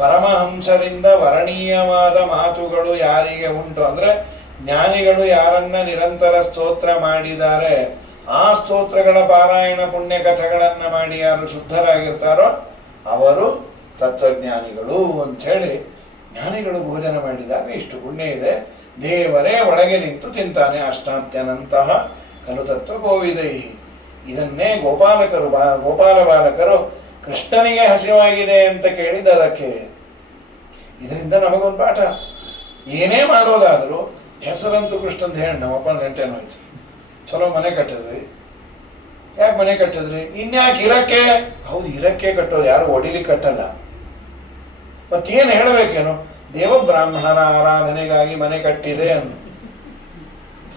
ಪರಮಹಂಸರಿಂದ ವರಣೀಯವಾದ ಮಾತುಗಳು ಯಾರಿಗೆ ಉಂಟು ಅಂದ್ರೆ ಜ್ಞಾನಿಗಳು ಯಾರನ್ನ ನಿರಂತರ ಸ್ತೋತ್ರ ಮಾಡಿದ್ದಾರೆ, ಆ ಸ್ತೋತ್ರಗಳ ಪಾರಾಯಣ ಪುಣ್ಯ ಕಥೆಗಳನ್ನ ಮಾಡಿ ಯಾರು ಶುದ್ಧರಾಗಿರ್ತಾರೋ ಅವರು ತತ್ವಜ್ಞಾನಿಗಳು ಅಂತ ಹೇಳಿ. ಜ್ಞಾನಿಗಳು ಭೋಜನ ಮಾಡಿದಾಗ ಇಷ್ಟು ಪುಣ್ಯ ಇದೆ, ದೇವರೇ ಒಳಗೆ ನಿಂತು ತಿಂತಾನೆ. ಅಷ್ಟಾತ್ಯನಂತಹ ಖಲು ತತ್ವ ಗೋವಿದೈ. ಇದನ್ನೇ ಗೋಪಾಲ ಬಾಲಕರು ಕೃಷ್ಣನಿಗೆ ಹಸಿವಾಗಿದೆ ಅಂತ ಕೇಳಿದ ಅದಕ್ಕೆ. ಇದರಿಂದ ನಮಗೊಂದು ಪಾಠ, ಏನೇ ಮಾಡೋದಾದರೂ ಹೆಸರಂತೂ ಕೃಷ್ಣಂತ ಹೇಳಿ ನಮ್ಮಪ್ಪನ ಗಂಟೆನೋಯ್ತು. ಚಲೋ ಮನೆ ಕಟ್ಟಿದ್ರಿ, ಯಾಕೆ ಮನೆ ಕಟ್ಟಿದ್ರಿ? ಇನ್ಯಾಕೆ ಇರಕ್ಕೆ? ಹೌದು, ಇರಕ್ಕೆ ಕಟ್ಟೋದು, ಯಾರು ಹೊಡಿಲಿಕ್ಕೆ ಕಟ್ಟಲ್ಲ. ಮತ್ತೇನು ಹೇಳಬೇಕೇನು? ದೇವ ಬ್ರಾಹ್ಮಣರ ಆರಾಧನೆಗಾಗಿ ಮನೆ ಕಟ್ಟಿದೆ ಅನ್ನು.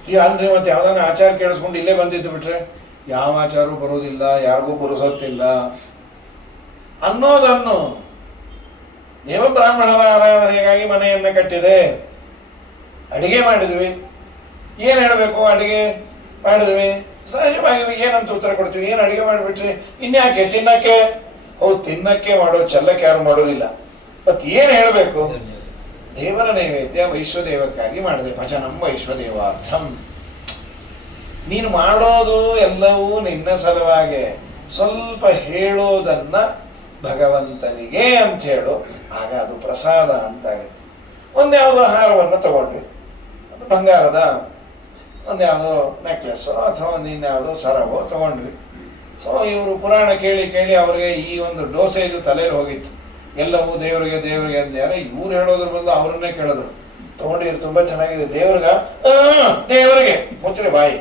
ಈ ಅಲ್ರಿ ಮತ್ತೆ ಯಾವ್ದಾನ ಆಚಾರ ಕೇಳಿಸ್ಕೊಂಡು ಇಲ್ಲೇ ಬಂದಿದ್ದು ಬಿಟ್ರೆ ಯಾವ ಆಚಾರವೂ ಬರೋದಿಲ್ಲ, ಯಾರಿಗೂ ಪುರುಸೊತ್ತಿಲ್ಲ ಅನ್ನೋದನ್ನು. ದೇವ ಬ್ರಾಹ್ಮಣರ ಆರಾಧನೆಗಾಗಿ ಮನೆಯನ್ನ ಕಟ್ಟಿದೆ, ಅಡಿಗೆ ಮಾಡಿದ್ವಿ, ಏನ್ ಹೇಳಬೇಕು? ಅಡಿಗೆ ಮಾಡಿದ್ವಿ, ಸಹಜವಾಗಿ ಏನಂತ ಉತ್ತರ ಕೊಡ್ತೀವಿ? ಏನು ಅಡಿಗೆ ಮಾಡಿಬಿಟ್ರಿ, ಇನ್ಯಾಕೆ ತಿನ್ನಕ್ಕೆ? ಹೌದು, ತಿನ್ನಕ್ಕೆ ಮಾಡೋ ಚೆಲ್ಲಕ್ಕೆ ಯಾರು ಮಾಡೋದಿಲ್ಲ. ಮತ್ ಏನ್ ಹೇಳಬೇಕು? ದೇವರ ನೈವೇದ್ಯ ವೈಶ್ವದೇವಕ್ಕಾಗಿ ಮಾಡಿದೆ, ಭಜನಂ ವೈಶ್ವದೇವಾರ್ಥಂ. ನೀನು ಮಾಡೋದು ಎಲ್ಲವೂ ನಿನ್ನ ಸಲುವಾಗಿ, ಸ್ವಲ್ಪ ಹೇಳೋದನ್ನ ಭಗವಂತನಿಗೆ ಅಂತ ಹೇಳು, ಆಗ ಅದು ಪ್ರಸಾದ ಅಂತಾಗುತ್ತೆ. ಒಂದ್ಯಾವುದೋ ಹಾರವನ್ನು ತಗೊಂಡ್ವಿ, ಅದು ಬಂಗಾರದ ಒಂದು ಯಾವುದೋ ನೆಕ್ಲೆಸ್ಸೋ ಅಥವಾ ಒಂದು ಇನ್ಯಾವುದೋ ಸರವೋ ತೊಗೊಂಡ್ವಿ. ಸೊ ಇವರು ಪುರಾಣ ಕೇಳಿ ಕೇಳಿ ಅವ್ರಿಗೆ ಈ ಒಂದು ಡೋಸೇಜು ತಲೆಯಲ್ಲಿ ಹೋಗಿತ್ತು. ಎಲ್ಲವೂ ದೇವರಿಗೆ ದೇವರಿಗೆ ಅಂದ್ಯಾರ. ಇವ್ರು ಹೇಳೋದ್ರ ಬದಲು ಅವ್ರನ್ನೇ ಕೇಳಿದ್ರು, ತೊಗೊಂಡಿದ್ರು ತುಂಬ ಚೆನ್ನಾಗಿದೆ ದೇವ್ರಿಗ, ದೇವರಿಗೆ ಮುಚ್ಚ್ರಿ ಬಾಯಿ.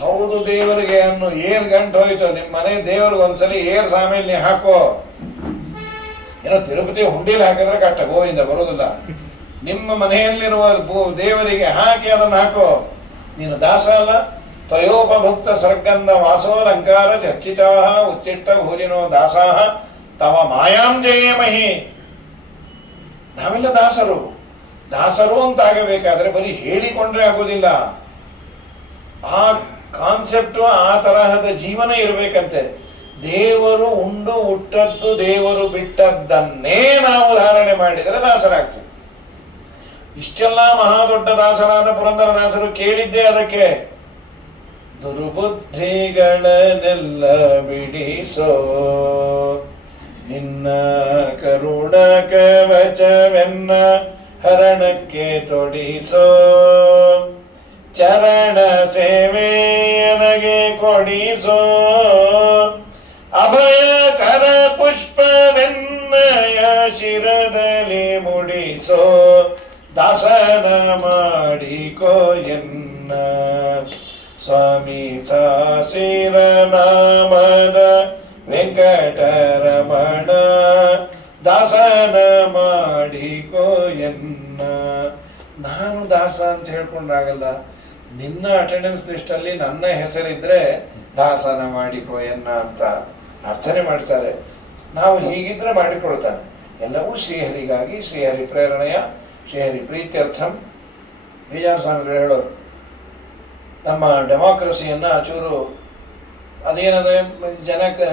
ಹೌದು ದೇವರಿಗೆ ಅನ್ನೋ ಏರ್ ಗಂಟು ಹೋಯ್ತು. ನಿಮ್ಮ ಮನೆ ದೇವ್ರಿಗೆ ಒಂದ್ಸಲಿ ಏರ್ ಆಮೇಲೆ ನೀ ಹಾಕೋ. ಏನೋ ತಿರುಪತಿ ಹುಂಡಿಲಿ ಹಾಕಿದ್ರೆ ಕಷ್ಟ, ಗೋವಿಂದ ಬರೋದಿಲ್ಲ. ನಿಮ್ಮ ಮನೆಯಲ್ಲಿರುವ ದೇವರಿಗೆ ಹಾಕಿ ಅದನ್ನು ಹಾಕೋ. ನೀನು ದಾಸ ಅಲ್ಲ. ತ್ವಯೋಪಭುಕ್ತ ಸರ್ಗಂಧ ವಾಸೋಲಂಕಾರ ಚರ್ಚಿತಾ ಉಚ್ಚಿಷ್ಟ ಭೋಜಿನೋ ದಾಸಾಹ ತವ ಮಾಯಾಂ ಜಯೇಮಹಿ. ನಾವೆಲ್ಲ ದಾಸರು. ದಾಸರು ಅಂತ ಆಗಬೇಕಾದ್ರೆ ಬರೀ ಹೇಳಿಕೊಂಡ್ರೆ ಆಗೋದಿಲ್ಲ. ಆ ಕಾನ್ಸೆಪ್ಟು, ಆ ತರಹದ ಜೀವನ ಇರಬೇಕಂತೆ. ದೇವರು ಉಂಡು ಹುಟ್ಟದ್ದು, ದೇವರು ಬಿಟ್ಟದ್ದನ್ನೇ ನಾವು ಧಾರಣೆ ಮಾಡಿದರೆ ದಾಸರಾಗ್ತೀವಿ. ಇಷ್ಟೆಲ್ಲ ಮಹಾದೊಡ್ಡ ದಾಸರಾದ ಪುರಂದರದಾಸರು ಕೇಳಿದ್ದೇ ಅದಕ್ಕೆ. ದುರ್ಬುದ್ಧಿಗಳನ್ನೆಲ್ಲ ಬಿಡಿಸೋ ನಿನ್ನ ಕರುಣ ಕವಚವೆನ್ನ ಹರಣಕ್ಕೆ ತೊಡಿಸೋ, ಚರಣ ಸೇವೆ ನನಗೆ ಕೊಡಿಸೋ, ಅಭಯ ಕರ ಪುಷ್ಪವೆನ್ನಯ ಶಿರದಲ್ಲಿ ಮುಡಿಸೋ, ದಾಸನ ಮಾಡಿಕೋ ಎನ್ನ ಸ್ವಾಮಿ ಸಾಸಿರ ನಾಮದ ವೆಂಕಟರಮಣ, ದಾಸನ ಮಾಡಿಕೋ ಎನ್ನ. ನಾನು ದಾಸ ಅಂತ ಹೇಳ್ಕೊಂಡ್ರಾಗಲ್ಲ. ನಿನ್ನ ಅಟೆಂಡೆನ್ಸ್ ಲಿಸ್ಟಲ್ಲಿ ನನ್ನ ಹೆಸರಿದ್ರೆ ದಾಸನ ಮಾಡಿಕೋ ಎನ್ನ ಅಂತ ಅರ್ಥನೆ ಮಾಡ್ತಾರೆ. ನಾವು ಹೀಗಿದ್ರೆ ಮಾಡಿಕೊಳ್ತಾನೆ. ಎಲ್ಲವೂ ಶ್ರೀಹರಿಗಾಗಿ, ಶ್ರೀಹರಿ ಪ್ರೇರಣೆಯ, ಶ್ರೀಹರಿ ಪ್ರೀತ್ಯರ್ಥಂ. ವಿಜಯಸ್ವಾಮಿಗಳು ಹೇಳೋರು, ನಮ್ಮ ಡೆಮಾಕ್ರಸಿಯನ್ನು ಚೂರು ಅದೇನದ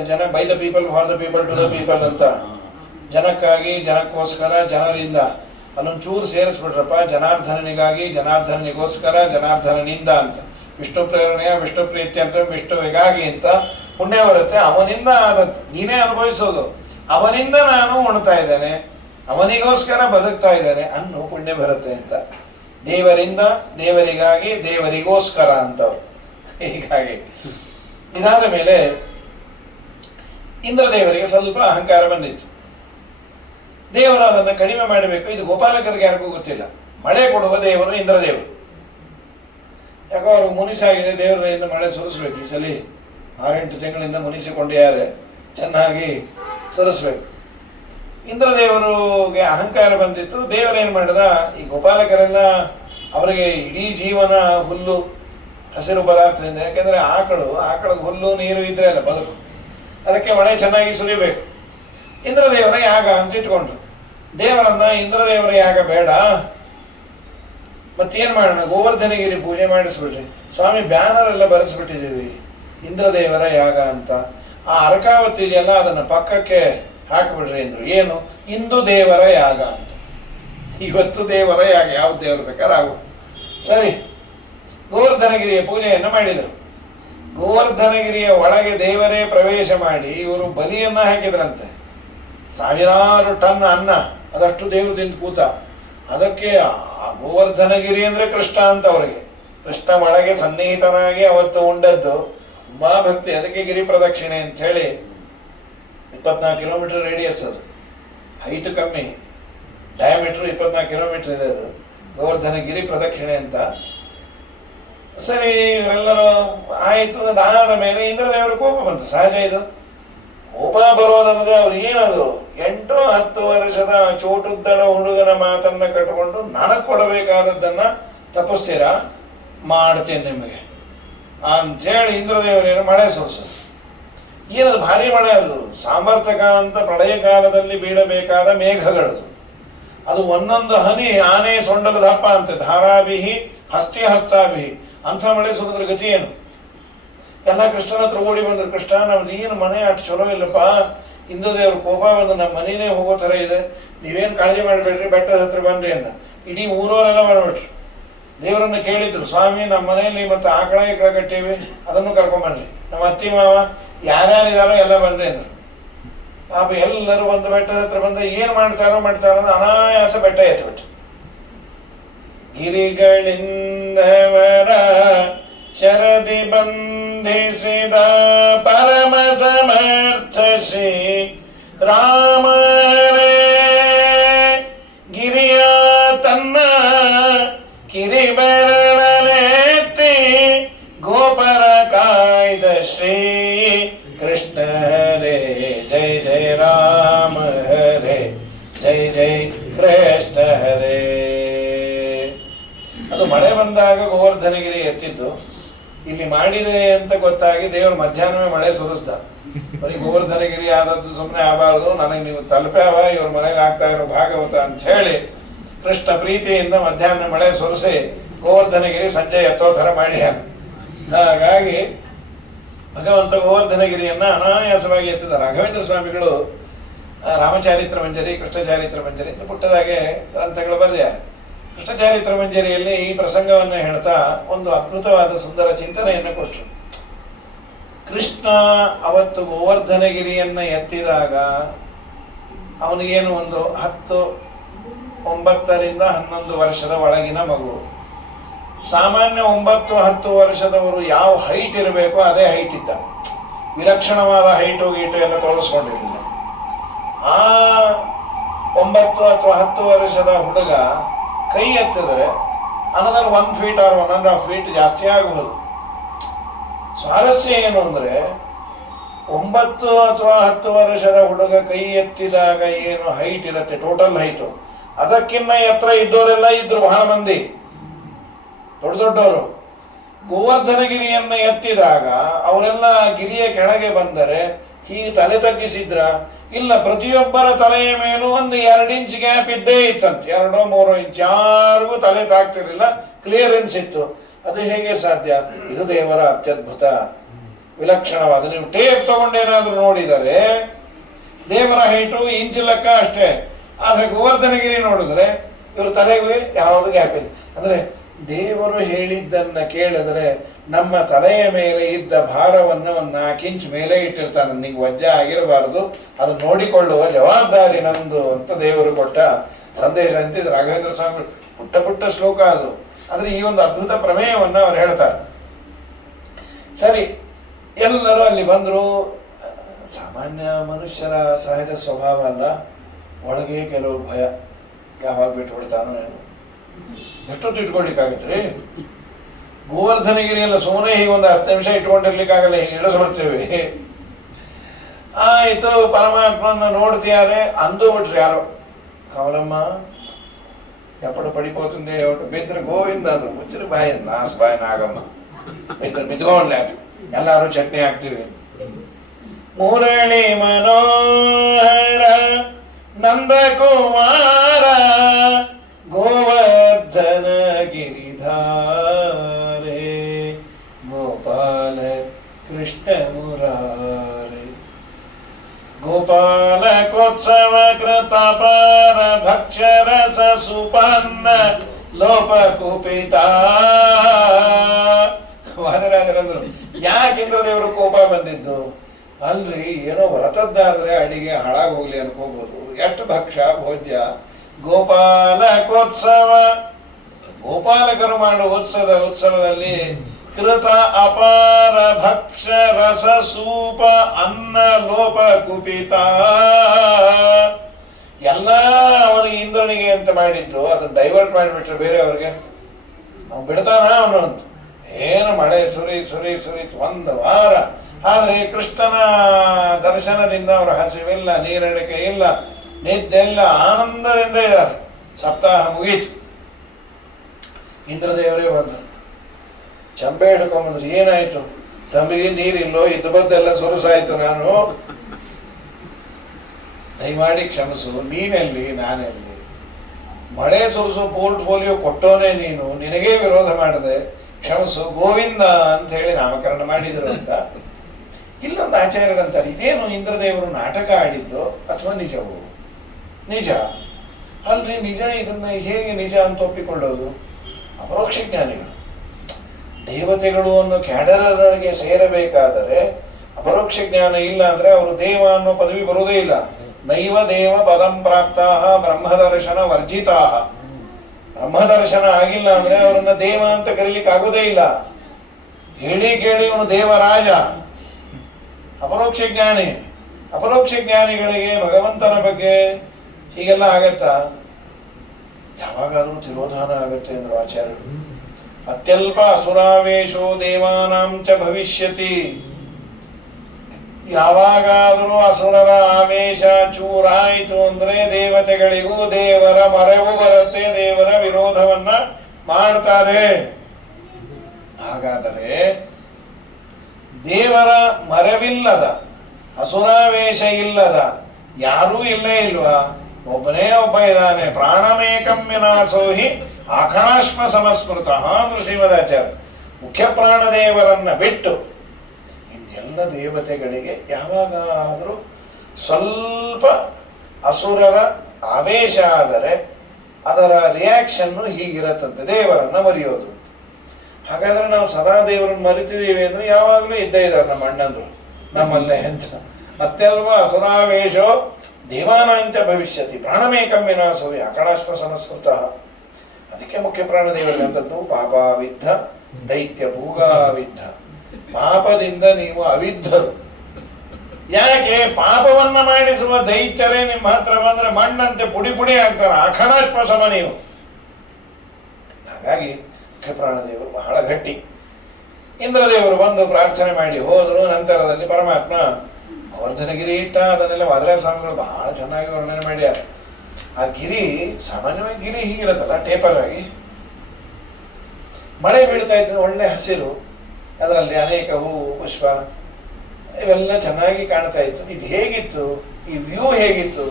ಜನ by the people for the people to the people ಅಂತ, ಜನಕ್ಕಾಗಿ ಜನಕ್ಕೋಸ್ಕರ ಜನರಿಂದ ಅಲ್ಲೊಂದು ಚೂರು ಸೇರಿಸ್ಬಿಟ್ರಪ್ಪ. ಜನಾರ್ದನನಿಗಾಗಿ ಜನಾರ್ದನನಿಗೋಸ್ಕರ ಜನಾರ್ದನನಿಂದ ಅಂತ. ವಿಷ್ಣು ಪ್ರೇರಣೆಯ ವಿಷ್ಣು ಪ್ರೀತ್ಯಂತ ವಿಷ್ಣುವಿಗಾಗಿ ಅಂತ ಪುಣ್ಯ ಬರುತ್ತೆ. ಅವನಿಂದ ಆದದ್ದು ನೀನೇ ಅನುಭವಿಸೋದು. ಅವನಿಂದ ನಾನು ಉಣ್ತಾ ಇದ್ದೇನೆ, ಅವನಿಗೋಸ್ಕರ ಬದುಕ್ತಾ ಇದ್ದೇನೆ ಅನ್ನೋ ಪುಣ್ಯ ಬರುತ್ತೆ ಅಂತ. ದೇವರಿಂದ ದೇವರಿಗಾಗಿ ದೇವರಿಗೋಸ್ಕರ ಅಂತವ್ರು. ಹೀಗಾಗಿ ಇದಾದ ಮೇಲೆ ಇಂದ್ರದೇವರಿಗೆ ಸ್ವಲ್ಪ ಅಹಂಕಾರ ಬಂದಿತ್ತು. ದೇವರು ಅದನ್ನು ಕಡಿಮೆ ಮಾಡಬೇಕು. ಇದು ಗೋಪಾಲಕರಿಗೆ ಯಾರಿಗೂ ಗೊತ್ತಿಲ್ಲ. ಮಳೆ ಕೊಡುವ ದೇವರು ಇಂದ್ರದೇವರು. ಯಾಕೋ ಅವರು ಮುನಿಸಾಗಿದೆ, ದೇವರ ದಯಿಂದ ಮಳೆ ಸುರಿಸ್ಬೇಕು. ಈ ಸಲ 6-8 ತಿಂಗಳಿಂದ ಮುನಿಸಿಕೊಂಡಿದ್ದಾರೆ, ಚೆನ್ನಾಗಿ ಸುರಿಸ್ಬೇಕು. ಇಂದ್ರದೇವರಿಗೆ ಅಹಂಕಾರ ಬಂದಿತ್ತು. ದೇವರೇನು ಮಾಡಿದ, ಈ ಗೋಪಾಲಕರೆಲ್ಲ ಅವರಿಗೆ ಇಡೀ ಜೀವನ ಹುಲ್ಲು ಹಸಿರು ಪದಾರ್ಥದಿಂದ. ಯಾಕೆಂದರೆ ಆಕಳಿಗೆ ಹುಲ್ಲು ನೀರು ಇದ್ರೆ ಅಲ್ಲ ಬದುಕು. ಅದಕ್ಕೆ ಮಳೆ ಚೆನ್ನಾಗಿ ಸುರಿಬೇಕು. ಇಂದ್ರದೇವರ ಯಾಗ ಅಂತ ಇಟ್ಕೊಂಡ್ರು. ದೇವರನ್ನ ಇಂದ್ರದೇವರ ಯಾಗ ಬೇಡ, ಮತ್ತೇನು ಮಾಡೋಣ, ಗೋವರ್ಧನಗಿರಿ ಪೂಜೆ ಮಾಡಿಸ್ಬಿಡ್ರಿ. ಸ್ವಾಮಿ ಬ್ಯಾನರ್ ಎಲ್ಲ ಬರೆಸ್ಬಿಟ್ಟಿದ್ದೀವಿ ಇಂದ್ರದೇವರ ಯಾಗ ಅಂತ. ಆ ಅರ್ಕಾವತಿ ಇದೆಯಲ್ಲ ಅದನ್ನು ಪಕ್ಕಕ್ಕೆ ಹಾಕಿಬಿಡ್ರಿ ಅಂದ್ರು. ಏನು, ಇಂದು ದೇವರ ಯಾಗ ಅಂತ. ಇವತ್ತು ದೇವರ ಯಾಗ, ಯಾವ ದೇವರು ಬೇಕಾದ್ರೆ ಆಗು. ಸರಿ, ಗೋವರ್ಧನಗಿರಿಯ ಪೂಜೆಯನ್ನು ಮಾಡಿದರು. ಗೋವರ್ಧನಗಿರಿಯ ಒಳಗೆ ದೇವರೇ ಪ್ರವೇಶ ಮಾಡಿ ಇವರು ಬಲಿಯನ್ನ ಹಾಕಿದ್ರಂತೆ. 1000 ಟನ್ ಅನ್ನ, ಅದಷ್ಟು ದೇವರು ತಿಂದು ಕೂತ. ಅದಕ್ಕೆ ಗೋವರ್ಧನಗಿರಿ ಅಂದ್ರೆ ಕೃಷ್ಣ ಅಂತ ಅವರಿಗೆ. ಕೃಷ್ಣ ಒಳಗೆ ಸನ್ನಿಹಿತನಾಗಿ ಅವತ್ತು ಉಂಡದ್ದು. ತುಂಬಾ ಭಕ್ತಿ. ಅದಕ್ಕೆ ಗಿರಿ ಪ್ರದಕ್ಷಿಣೆ ಅಂತ ಹೇಳಿ 24 ಕಿಲೋಮೀಟರ್ ರೇಡಿಯಸ್. ಅದು ಹೈಟ್ ಕಮ್ಮಿ, ಡಯಾಮೀಟರ್ 24 ಕಿಲೋಮೀಟರ್ ಇದೆ ಅದು ಗೋವರ್ಧನ ಗಿರಿ ಪ್ರದಕ್ಷಿಣೆ ಅಂತ. ಸರಿ, ಇವರೆಲ್ಲರೂ ಆಯಿತು. ಅದಾದ ಮೇಲೆ ಇಂದ್ರದೇವರು ಕೋಪ ಬಂತು. ಸಹಜ ಇದು. ಕೋಪ ಬರೋದಂದ್ರೆ ಅವ್ರು ಏನದು, 8-10 ವರ್ಷದ ಚೋಟುದ್ದಣ ಹುಡುಗನ ಮಾತನ್ನ ಕಟ್ಕೊಂಡು ನನಗೆ ಕೊಡಬೇಕಾದದ್ದನ್ನ ತಪ್ಪಿಸ್ತೀರಾ, ಮಾಡ್ತೇನೆ ನಿಮಗೆ ಅಂಥೇಳಿ ಇಂದ್ರದೇವರೇನು ಮಳೆ ಸುರಿಸೋದು. ಏನದು ಭಾರಿ ಮಳೆ. ಅದು ಸಾಮರ್ಥಕ ಅಂತ ಪ್ರಳಯ ಕಾಲದಲ್ಲಿ ಬೀಳಬೇಕಾದ ಮೇಘಗಳದು. ಅದು ಒಂದೊಂದು ಹನಿ ಆನೆ ಸೊಂಡದ ದಪ್ಪ ಅಂತೆ. ಧಾರಾಭಿಹಿ ಹಸ್ತಿ ಹಸ್ತಾಭಿಹಿ. ಅಂಥ ಮಳೆ ಸುರಿದ್ರೆ ಗತಿ ಏನು? ಎಲ್ಲ ಕೃಷ್ಣನ ಹತ್ರ ಓಡಿ ಬಂದ್ರು. ಕೃಷ್ಣ, ನಮ್ದು ಏನು ಮನೆ ಅಷ್ಟು ಚಲೋ ಇಲ್ಲಪ್ಪ, ಇಂದ್ರದೇವ್ರ ಕೋಪ ಬಂದು ನಮ್ಮ ಮನೆಯೇ ಹೋಗೋ ಥರ ಇದೆ, ನೀವೇನು ಕಾಳಜಿ ಮಾಡಬೇಡ್ರಿ, ಬೆಟ್ಟದ ಹತ್ರ ಬನ್ರಿ ಅಂತ. ಇಡೀ ಊರವರೆಲ್ಲ ಮಾಡ್ಬಿಟ್ರು. ದೇವರನ್ನು ಕೇಳಿದ್ರು, ಸ್ವಾಮಿ ನಮ್ಮ ಮನೆಯಲ್ಲಿ ಮತ್ತು ಆಕಳ ಕಟ್ಟೀವಿ, ಅದನ್ನು ಕರ್ಕೊಂಬನ್ರಿ. ನಮ್ಮ ಅತ್ತಿ ಮಾವ ಯಾರ್ಯಾರಿದಾರೋ ಎಲ್ಲ ಬನ್ರಿ ಅಂದರು. ಪಾಪ ಎಲ್ಲರೂ ಬಂದು ಬೆಟ್ಟದ ಹತ್ರ ಬಂದು ಏನು ಮಾಡ್ತಾರೋ ಅಂತ ಅನಾಯಾಸ ಬೆಟ್ಟ ಎತ್ಬಿಟ್ಟು. ಗಿರಿಗಳಿಂದವರ ಶರದಿ ಬಂಧಿಸಿದ ಪರಮ ಸಮರ್ಥ ಶ್ರೀ ರಾಮರೇ ಗಿರಿಯ ತನ್ನ ಕಿರಿಬೆರಳನೆತ್ತಿ ಗೋಪರ ಕಾಯ್ದ ಶ್ರೀ ಕೃಷ್ಣ ಹರೇ ಜೈ ಜಯ ರಾಮ ಹರೇ ಜೈ ಜೈ ಕೃಷ್ಣ ಹರೇ. ಅದು ಮಳೆ ಬಂದಾಗ ಗೋವರ್ಧನಗಿರಿ ಎತ್ತಿದ್ದು ಇಲ್ಲಿ ಮಾಡಿದೆ ಅಂತ ಗೊತ್ತಾಗಿ ದೇವರು ಮಧ್ಯಾಹ್ನವೇ ಮಳೆ ಸುರಿಸ್ದ. ಬರೀ ಗೋವರ್ಧನಗಿರಿ ಆದದ್ದು ಸುಮ್ಮನೆ ಆಗಬಾರ್ದು, ನನಗೆ ನೀವು ತಲುಪ್ಯಾವ ಇವ್ರ ಮನೆಗೆ ಆಗ್ತಾ ಇರೋ ಭಾಗವತ ಅಂತ ಹೇಳಿ ಕೃಷ್ಣ ಪ್ರೀತಿಯಿಂದ ಮಧ್ಯಾಹ್ನ ಮಳೆ ಸುರಿಸಿ ಗೋವರ್ಧನಗಿರಿ ಸಂಜೆ ಎತ್ತೋ ಥರ ಮಾಡಿ. ಹಾಗಾಗಿ ಭಗವಂತ ಗೋವರ್ಧನಗಿರಿಯನ್ನ ಅನಾಯಾಸವಾಗಿ ಎತ್ತಿದ. ರಾಘವೇಂದ್ರ ಸ್ವಾಮಿಗಳು ರಾಮಚಾರಿತ್ರ ಮಂಜರಿ, ಕೃಷ್ಣಚಾರಿತ್ರ ಮಂಜರಿ ಅಂತ ಪುಟ್ಟದಾಗೆ ಗ್ರಂಥಗಳು ಬರೆದಿದ್ದಾರೆ. ಕೃಷ್ಣಚಾರಿತ್ರ ಮಂಜರಿಯಲ್ಲಿ ಈ ಪ್ರಸಂಗವನ್ನು ಹೇಳ್ತಾ ಒಂದು ಅದ್ಭುತವಾದ ಸುಂದರ ಚಿಂತನೆಯನ್ನು ಕೊಟ್ಟರು. ಕೃಷ್ಣ ಅವತ್ತು ಗೋವರ್ಧನಗಿರಿಯನ್ನ ಎತ್ತಿದಾಗ ಅವನಿಗೇನು ಒಂದು 9 ರಿಂದ 11 ವರ್ಷದ ಒಳಗಿನ ಮಗು. ಸಾಮಾನ್ಯ 9-10 ವರ್ಷದವರು ಯಾವ ಹೈಟ್ ಇರಬೇಕೋ ಅದೇ ಹೈಟ್ ಇದ್ದ. ವಿಲಕ್ಷಣವಾದ ಹೈಟು ಗೀಟು ಎಲ್ಲ ತೋರಿಸ್ಕೊಂಡಿರಲಿಲ್ಲ. ಆ 9 ಅಥವಾ 10 ವರ್ಷದ ಹುಡುಗ ಕೈ ಎತ್ತಿದ್ರೆ ಅನದರ್ 1 ಫೀಟ್ ಆರ್ 1.5 ಫೀಟ್ ಜಾಸ್ತಿ ಆಗಬಹುದು. ಸ್ವಾರಸ್ಯ ಏನು ಅಂದ್ರೆ 9 ಅಥವಾ 10 ವರ್ಷದ ಹುಡುಗ ಕೈ ಎತ್ತಿದಾಗ ಏನು ಹೈಟ್ ಇರುತ್ತೆ, ಟೋಟಲ್ ಹೈಟು, ಅದಕ್ಕಿಂತ ಎತ್ತರ ಇದ್ದವರೆಲ್ಲ ಇದ್ರು, ಬಹಳ ಮಂದಿ ದೊಡ್ಡ ದೊಡ್ಡವರು. ಗೋವರ್ಧನಗಿರಿಯನ್ನ ಎತ್ತಿದಾಗ ಅವರೆಲ್ಲ ಗಿರಿಯ ಕೆಳಗೆ ಬಂದರೆ ಹೀಗೆ ತಲೆ ತಗ್ಗಿಸಿದ್ರ ಇಲ್ಲ, ಪ್ರತಿಯೊಬ್ಬರ ತಲೆಯ ಮೇಲೂ ಒಂದು 2 ಇಂಚ್ ಗ್ಯಾಪ್ ಇದ್ದೇ ಇತ್ತಂತೆ. 2-3 ಇಂಚ್ ಯಾರಿಗೂ ತಲೆ ತಾಗ್ತಿರ್ಲಿಲ್ಲ, ಕ್ಲಿಯರೆನ್ಸ್ ಇತ್ತು. ಅದು ಹೇಗೆ ಸಾಧ್ಯ? ಇದು ದೇವರ ಅತ್ಯದ್ಭುತ ವಿಲಕ್ಷಣವಾದ. ನೀವು ಟೇಪ್ ತಗೊಂಡೇನಾದ್ರೂ ನೋಡಿದರೆ ದೇವರ ಹೈಟು ಇಂಚ್ ಲೆಕ್ಕ ಅಷ್ಟೇ. ಆದ್ರೆ ಗೋವರ್ಧನಗಿರಿ ನೋಡಿದ್ರೆ ಇವ್ರ ತಲೆಗೆ ಯಾವುದು ಗ್ಯಾಪ್ ಇಲ್ಲ. ಅಂದ್ರೆ ದೇವರು ಹೇಳಿದ್ದನ್ನ ಕೇಳಿದ್ರೆ ನಮ್ಮ ತಲೆಯ ಮೇಲೆ ಇದ್ದ ಭಾರವನ್ನು 1-4 ಇಂಚ್ ಮೇಲೆ ಇಟ್ಟಿರ್ತಾನೆ. ನಿಂಗೆ ವಜ್ಜ ಆಗಿರಬಾರದು, ಅದು ನೋಡಿಕೊಳ್ಳುವ ಜವಾಬ್ದಾರಿ ನಂದು ಅಂತ ದೇವರು ಕೊಟ್ಟ ಸಂದೇಶ ಅಂತ ಇದು ರಾಘವೇಂದ್ರ ಸ್ವಾಮಿ ಪುಟ್ಟ ಪುಟ್ಟ ಶ್ಲೋಕ ಅದು. ಆದ್ರೆ ಈ ಒಂದು ಅದ್ಭುತ ಪ್ರಮೇಯವನ್ನ ಅವ್ರು ಹೇಳ್ತಾರೆ. ಸರಿ, ಎಲ್ಲರೂ ಅಲ್ಲಿ ಬಂದ್ರು. ಸಾಮಾನ್ಯ ಮನುಷ್ಯರ ಸಹಜ ಸ್ವಭಾವ ಅಲ್ಲ, ಒಳಗೆ ಕೆಲವು ಭಯ. ಯಾವಾಗ ಬಿಟ್ಟು ಹೊಡ್ತಾನೋ ಏನು, ಎಷ್ಟೊತ್ತು ಇಟ್ಕೊಳ್ಲಿಕ್ಕಾಗತ್ರಿ? ಗೋವರ್ಧನಗಿರಿ ಎಲ್ಲ ಸುಮ್ಮನೆ ಹೀಗೆ ಒಂದು 10 ನಿಮಿಷ ಇಟ್ಕೊಂಡಿರ್ಲಿಕ್ಕಾಗಲ್ಲ, ಹೀಗೆ ಇಳಿಸ್ಬಿಡ್ತೇವೆ. ಆಯ್ತು, ಪರಮಾತ್ಮನ ನೋಡ್ತೀಯಾರೆ ಅಂದು ಬಿಟ್ರಿ ಯಾರೋ, ಕಮಲಮ್ಮ ಎಪ್ಪಡು ಪಡಿಪೋತುಂದೇ ಬಿದ್ರೆ ಗೋವಿಂದ ಅಂದ್ರು. ಮುಚ್ಚಿರಿ ಬಾಯಿ, ನಾಸ್ ಬಾಯಿ ನಾಗಮ್ಮ ಬಿದ್ರೆ ಬಿತ್ಕೊಂಡ್ಲೆ ಆಯ್ತು, ಎಲ್ಲಾರು ಚಟ್ನಿ ಹಾಕ್ತಿವಿ. ಮುರಳಿ ಮನೋಹರ ನಂದಕುಮಾರ ಗೋವರ್ಧನ ಗಿರಿಧಾರೆ ಗೋಪಾಲ ಕೃಷ್ಣ ಮುರಾರೆ ಗೋಪಾಲಕೋತ್ಸವ ಕೃತಪಾರ ಭಕ್ಷರಸ ಸುಪನ್ನ ಲೋಪ ಕುಪಿತ. ವಾದರಾಜರಂದ್ರು, ಯಾಕೆ ಇಂದ್ರದೇವರು ಕೋಪ ಬಂದಿದ್ದು? ಅಲ್ರಿ, ಏನೋ ವ್ರತದ್ದಾದ್ರೆ ಅಡಿಗೆ ಹಾಳಾಗಿ ಹೋಗ್ಲಿ ಅನ್ಕೋಬಹುದು, ಎಷ್ಟು ಭಕ್ಷ ಭೋಜ್ಯ. ಗೋಪಾಲಕೋತ್ಸವ, ಗೋಪಾಲಕರು ಮಾಡುವ ಉತ್ಸವದಲ್ಲಿ ಕೃತ ಅಪಾರ ಭಕ್ಷ ರಸ ಸೂಪ ಅನ್ನ ಲೋಪ ಕುಪಿತ ಎಲ್ಲ ಅವನಿಗೆ ಇಂದ್ರನಿಗೆ ಅಂತ ಮಾಡಿದ್ದು ಅದನ್ನ ಡೈವರ್ಟ್ ಮಾಡಿಬಿಟ್ರೆ ಬೇರೆಯವ್ರಿಗೆ. ಅವ್ನು ಬಿಡ್ತಾನ ಅವನು? ಏನು ಮಳೆ ಸುರಿ ಸುರಿ ಸುರಿ 1 ವಾರ. ಆದ್ರೆ ಕೃಷ್ಣನ ದರ್ಶನದಿಂದ ಅವರ ಹಸಿವಿಲ್ಲ, ನೀರಡಿಕೆ ಇಲ್ಲ, ನಿದ್ದೆ ಇಲ್ಲ, ಆನಂದದಿಂದ ಇದ್ದಾರೆ. ಸಪ್ತಾಹ ಮುಗೀತು. ಇಂದ್ರದೇವರೇ ಬಂದರು, ಚಂಬೆ ಹಿಡ್ಕೊಂಬಂದ್ರು. ಏನಾಯ್ತು ತಮಗೆ? ನೀರಿಲ್ಲೋ, ಇದ್ದು ಬದ್ದೆಲ್ಲ ಸುರಸಾಯ್ತು, ನಾನು ದಯಮಾಡಿ ಕ್ಷಮಿಸು. ನೀನೆಲ್ಲಿ, ನಾನೆಲ್ಲಿ? ಮಳೆ ಸುರಿಸು ಪೋರ್ಟ್ಫೋಲಿಯೋ ಕೊಟ್ಟೋನೆ ನೀನು, ನಿನಗೇ ವಿರೋಧ ಮಾಡದೆ, ಕ್ಷಮಿಸು ಗೋವಿಂದ ಅಂತ ಹೇಳಿ ನಾಮಕರಣ ಮಾಡಿದ್ರು ಅಂತ. ಇಲ್ಲೊಂದು ಆಚಾರ್ಯರಂತಾರೆ, ಇದೇನು ಇಂದ್ರದೇವರು ನಾಟಕ ಆಡಿದ್ದು ಅಥವಾ ನಿಜವು? ನಿಜ ಅಲ್ರಿ, ನಿಜ. ಇದನ್ನ ಹೇಗೆ ನಿಜ ಅಂತ ಒಪ್ಪಿಕೊಳ್ಳೋದು? ಅಪರೋಕ್ಷ ಜ್ಞಾನಿಗಳು, ದೇವತೆಗಳು ಅನ್ನೋ ಕ್ಯಾಡರೊಳಗೆ ಸೇರಬೇಕಾದರೆ ಅಪರೋಕ್ಷ ಜ್ಞಾನ ಇಲ್ಲ ಅಂದ್ರೆ ಅವರು ದೇವ ಅನ್ನೋ ಪದವಿ ಬರುವುದೇ ಇಲ್ಲ. ನೈವ ದೇವ ಪದಂ ಪ್ರಾಪ್ತಾ ಬ್ರಹ್ಮದರ್ಶನ ವರ್ಜಿತಾ. ಬ್ರಹ್ಮದರ್ಶನ ಆಗಿಲ್ಲ ಅಂದ್ರೆ ಅವರನ್ನ ದೇವ ಅಂತ ಕರೀಲಿಕ್ಕೆ ಆಗೋದೇ ಇಲ್ಲ. ಹೇಳಿ ಕೇಳಿ ಅವನು ದೇವರಾಜ, ಅಪರೋಕ್ಷ ಜ್ಞಾನಿ. ಅಪರೋಕ್ಷ ಜ್ಞಾನಿಗಳಿಗೆ ಭಗವಂತನ ಬಗ್ಗೆ ಹೀಗೆಲ್ಲ ಆಗತ್ತಾ? ಯಾವಾಗಾದ್ರೂ ತಿರೋಧಾನ ಆಗತ್ತೆ ಅಂದ್ರು ಆಚಾರ್ಯರು. ಅತ್ಯಲ್ಪ ಅಸುರಾವೇಶೋ ದೇವಾನಾಂ ಚ ಭವಿಷ್ಯತಿ. ಯಾವಾಗಾದರೂ ಅಸುರರ ಆವೇಶ ಚೂರಾಯಿತು ಅಂದ್ರೆ ದೇವತೆಗಳಿಗೂ ದೇವರ ಮರೆವು ಬರುತ್ತೆ, ದೇವರ ವಿರೋಧವನ್ನ ಮಾಡ್ತಾರೆ. ಹಾಗಾದರೆ ದೇವರ ಮರೆವಿಲ್ಲದ, ಅಸುರಾವೇಶ ಇಲ್ಲದ ಯಾರೂ ಇಲ್ಲೇ ಇಲ್ವಾ? ಒಬ್ಬನೇ ಒಬ್ಬ ಇದ್ದಾನೆ. ಪ್ರಾಣಮೇಕಂ ವಿನಾಶೋಹಿ ಆಖಣಾಶ್ಮ ಸಮಸ್ಮೃತಃ ಅಂದ್ರು ಶ್ರೀಮದಾಚಾರ್ಯ. ಮುಖ್ಯ ಪ್ರಾಣದೇವರನ್ನ ಬಿಟ್ಟು ಇನ್ನೆಲ್ಲ ದೇವತೆಗಳಿಗೆ ಯಾವಾಗಾದರೂ ಸ್ವಲ್ಪ ಅಸುರರ ಆವೇಶ ಆದರೆ ಅದರ ರಿಯಾಕ್ಷನ್ನು ಹೀಗಿರತ್ತಂತೆ, ದೇವರನ್ನ ಮರೆಯೋದು. ಹಾಗಾದ್ರೆ ನಾವು ಸದಾ ದೇವರನ್ನು ಮರಿತಿದ್ದೀವಿ ಅಂದ್ರೆ ಯಾವಾಗಲೂ ಇದ್ದೇ ಇದ್ದಾರೆ ನಮ್ಮ ಅಣ್ಣಂದ್ರು ನಮ್ಮಲ್ಲೇ ಅಂತ. ಮತ್ತೆಲ್ವಾ ಅಸುರಾವೇಶೋ ದೇವಾನಾಂಚ ಭವಿಷ್ಯತಿ ಪ್ರಾಣಮೇಕಂ ವಿನಾಶೋಹಿ ಅಕಳಾಶ್ಮ ಸಂಸ್ಕೃತಃ. ಅದಕ್ಕೆ ಮುಖ್ಯ ಪ್ರಾಣದೇವರಿಗಂತದ್ದು ಪಾಪಾವಿದ್ಧ ದೈತ್ಯ ಭೂಗಾವಿದ್ಧ. ಪಾಪದಿಂದ ನೀವು ಅವಿದ್ಧರು. ಯಾಕೆ? ಪಾಪವನ್ನ ಮಾಡಿಸುವ ದೈತ್ಯರೇ ನಿಮ್ಮ ಹತ್ರ ಬಂದ್ರೆ ಮಣ್ಣಂತೆ ಪುಡಿ ಪುಡಿ ಆಗ್ತಾರೆ, ಅಖಣಾಶ್ಮ ಸಮ ನೀವು. ಹಾಗಾಗಿ ಮುಖ್ಯ ಪ್ರಾಣದೇವರು ಬಹಳ ಗಟ್ಟಿ. ಇಂದ್ರದೇವರು ಬಂದು ಪ್ರಾರ್ಥನೆ ಮಾಡಿ ಹೋದ್ರು. ನಂತರದಲ್ಲಿ ಪರಮಾತ್ಮ ಗೋವರ್ಧನಗಿರಿ ಇಟ್ಟ. ಅದನ್ನೆಲ್ಲ ವಾದರಾಜ ಸ್ವಾಮಿಗಳು ಬಹಳ ಚೆನ್ನಾಗಿ ವರ್ಣನೆ ಮಾಡ್ಯಾರ. ಆ ಗಿರಿ ಸಾಮಾನ್ಯವಾಗಿ ಗಿರಿ ಹೀಗಿರತ್ತಲ್ಲ, ಟೇಪರ್ ಆಗಿ ಮಳೆ ಬೀಳ್ತಾ ಇತ್ತು, ಒಳ್ಳೆ ಹಸಿರು, ಅದರಲ್ಲಿ ಅನೇಕ ಹೂವು ಪುಷ್ಪ ಇವೆಲ್ಲ ಚೆನ್ನಾಗಿ ಕಾಣ್ತಾ ಇತ್ತು. ಇದು ಹೇಗಿತ್ತು? ಈ ವ್ಯೂ ಹೇಗಿತ್ತು?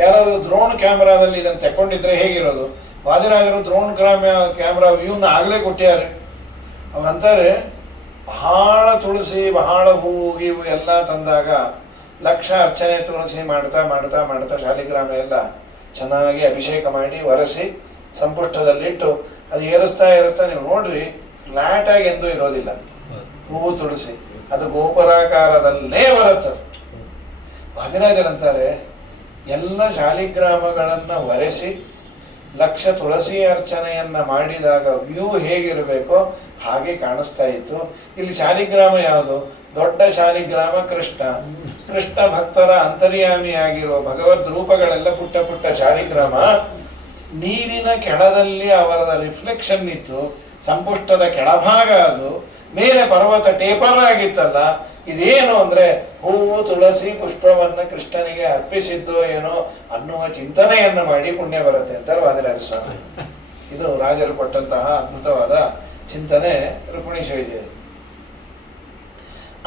ಯಾರಾದ್ರೂ ಡ್ರೋನ್ ಕ್ಯಾಮ್ರಾದಲ್ಲಿ ಇದನ್ನು ತಕೊಂಡಿದ್ರೆ ಹೇಗಿರೋದು? ವಾದಿರಾಜರು ಡ್ರೋನ್ ಕ್ಯಾಮ್ರಾ ವ್ಯೂನ ಆಗ್ಲೇ ಕೊಟ್ಟಿದ್ದಾರೆ. ಅವರಂತಾರೆ ಬಹಳ ತುಳಸಿ, ಬಹಳ ಹೂವು ಗೀವು ಎಲ್ಲ ತಂದಾಗ ಲಕ್ಷ ಅರ್ಚನೆ ತುಳಸಿ ಮಾಡ್ತಾ ಮಾಡ್ತಾ ಮಾಡ್ತಾ ಶಾಲಿಗ್ರಾಮ ಎಲ್ಲ ಚೆನ್ನಾಗಿ ಅಭಿಷೇಕ ಮಾಡಿ ಒರೆಸಿ ಸಂಪುಷ್ಟದಲ್ಲಿಟ್ಟು ಅದು ಏರಿಸ್ತಾ ಏರಿಸ್ತಾ ನೀವು ನೋಡ್ರಿ, ಫ್ಲಾಟ್ ಆಗಿ ಎಂದೂ ಇರೋದಿಲ್ಲ. ಹೂವು ತುಳಸಿ ಅದು ಗೋಪುರಾಕಾರದಲ್ಲೇ ಬರುತ್ತದೆ. ವಾದಿರಾಜರಂತಾರೆ ಎಲ್ಲ ಶಾಲಿಗ್ರಾಮಗಳನ್ನ ಒರೆಸಿ ಲಕ್ಷ ತುಳಸಿ ಅರ್ಚನೆಯನ್ನ ಮಾಡಿದಾಗ ವ್ಯೂ ಹೇಗಿರಬೇಕೋ ಹಾಗೆ ಕಾಣಿಸ್ತಾ ಇತ್ತು. ಇಲ್ಲಿ ಶಾಲಿಗ್ರಾಮ ಯಾವುದು? ದೊಡ್ಡ ಶಾಲಿಗ್ರಾಮ ಕೃಷ್ಣ. ಕೃಷ್ಣ ಭಕ್ತರ ಅಂತರ್ಯಾಮಿಯಾಗಿರುವ ಭಗವದ್ ರೂಪಗಳೆಲ್ಲ ಪುಟ್ಟ ಪುಟ್ಟ ಶಾಲಿಗ್ರಾಮ. ನೀರಿನ ಕೆಳದಲ್ಲಿ ಅವರದ ರಿಫ್ಲೆಕ್ಷನ್ ಇತ್ತು. ಸಂಪುಷ್ಟದ ಕೆಳಭಾಗ ಅದು, ಮೇಲೆ ಪರ್ವತ ಟೇಪರ್ ಆಗಿತ್ತಲ್ಲ. ಇದೇನು ಅಂದ್ರೆ ಹೂವು ತುಳಸಿ ಪುಷ್ಪವನ್ನ ಕೃಷ್ಣನಿಗೆ ಅರ್ಪಿಸಿದ್ದು ಏನೋ ಅನ್ನುವ ಚಿಂತನೆಯನ್ನ ಮಾಡಿ ಪುಣ್ಯ ಬರುತ್ತೆ ಅಂತಾರೆ ವಾದಿರಾಜ ಸ್ವಾಮಿ. ಇದು ರಾಜರು ಕೊಟ್ಟಂತಹ ಅದ್ಭುತವಾದ ಚಿಂತನೆ ರುಕ್ಮಿಣೀಶ ವಿಜಯ.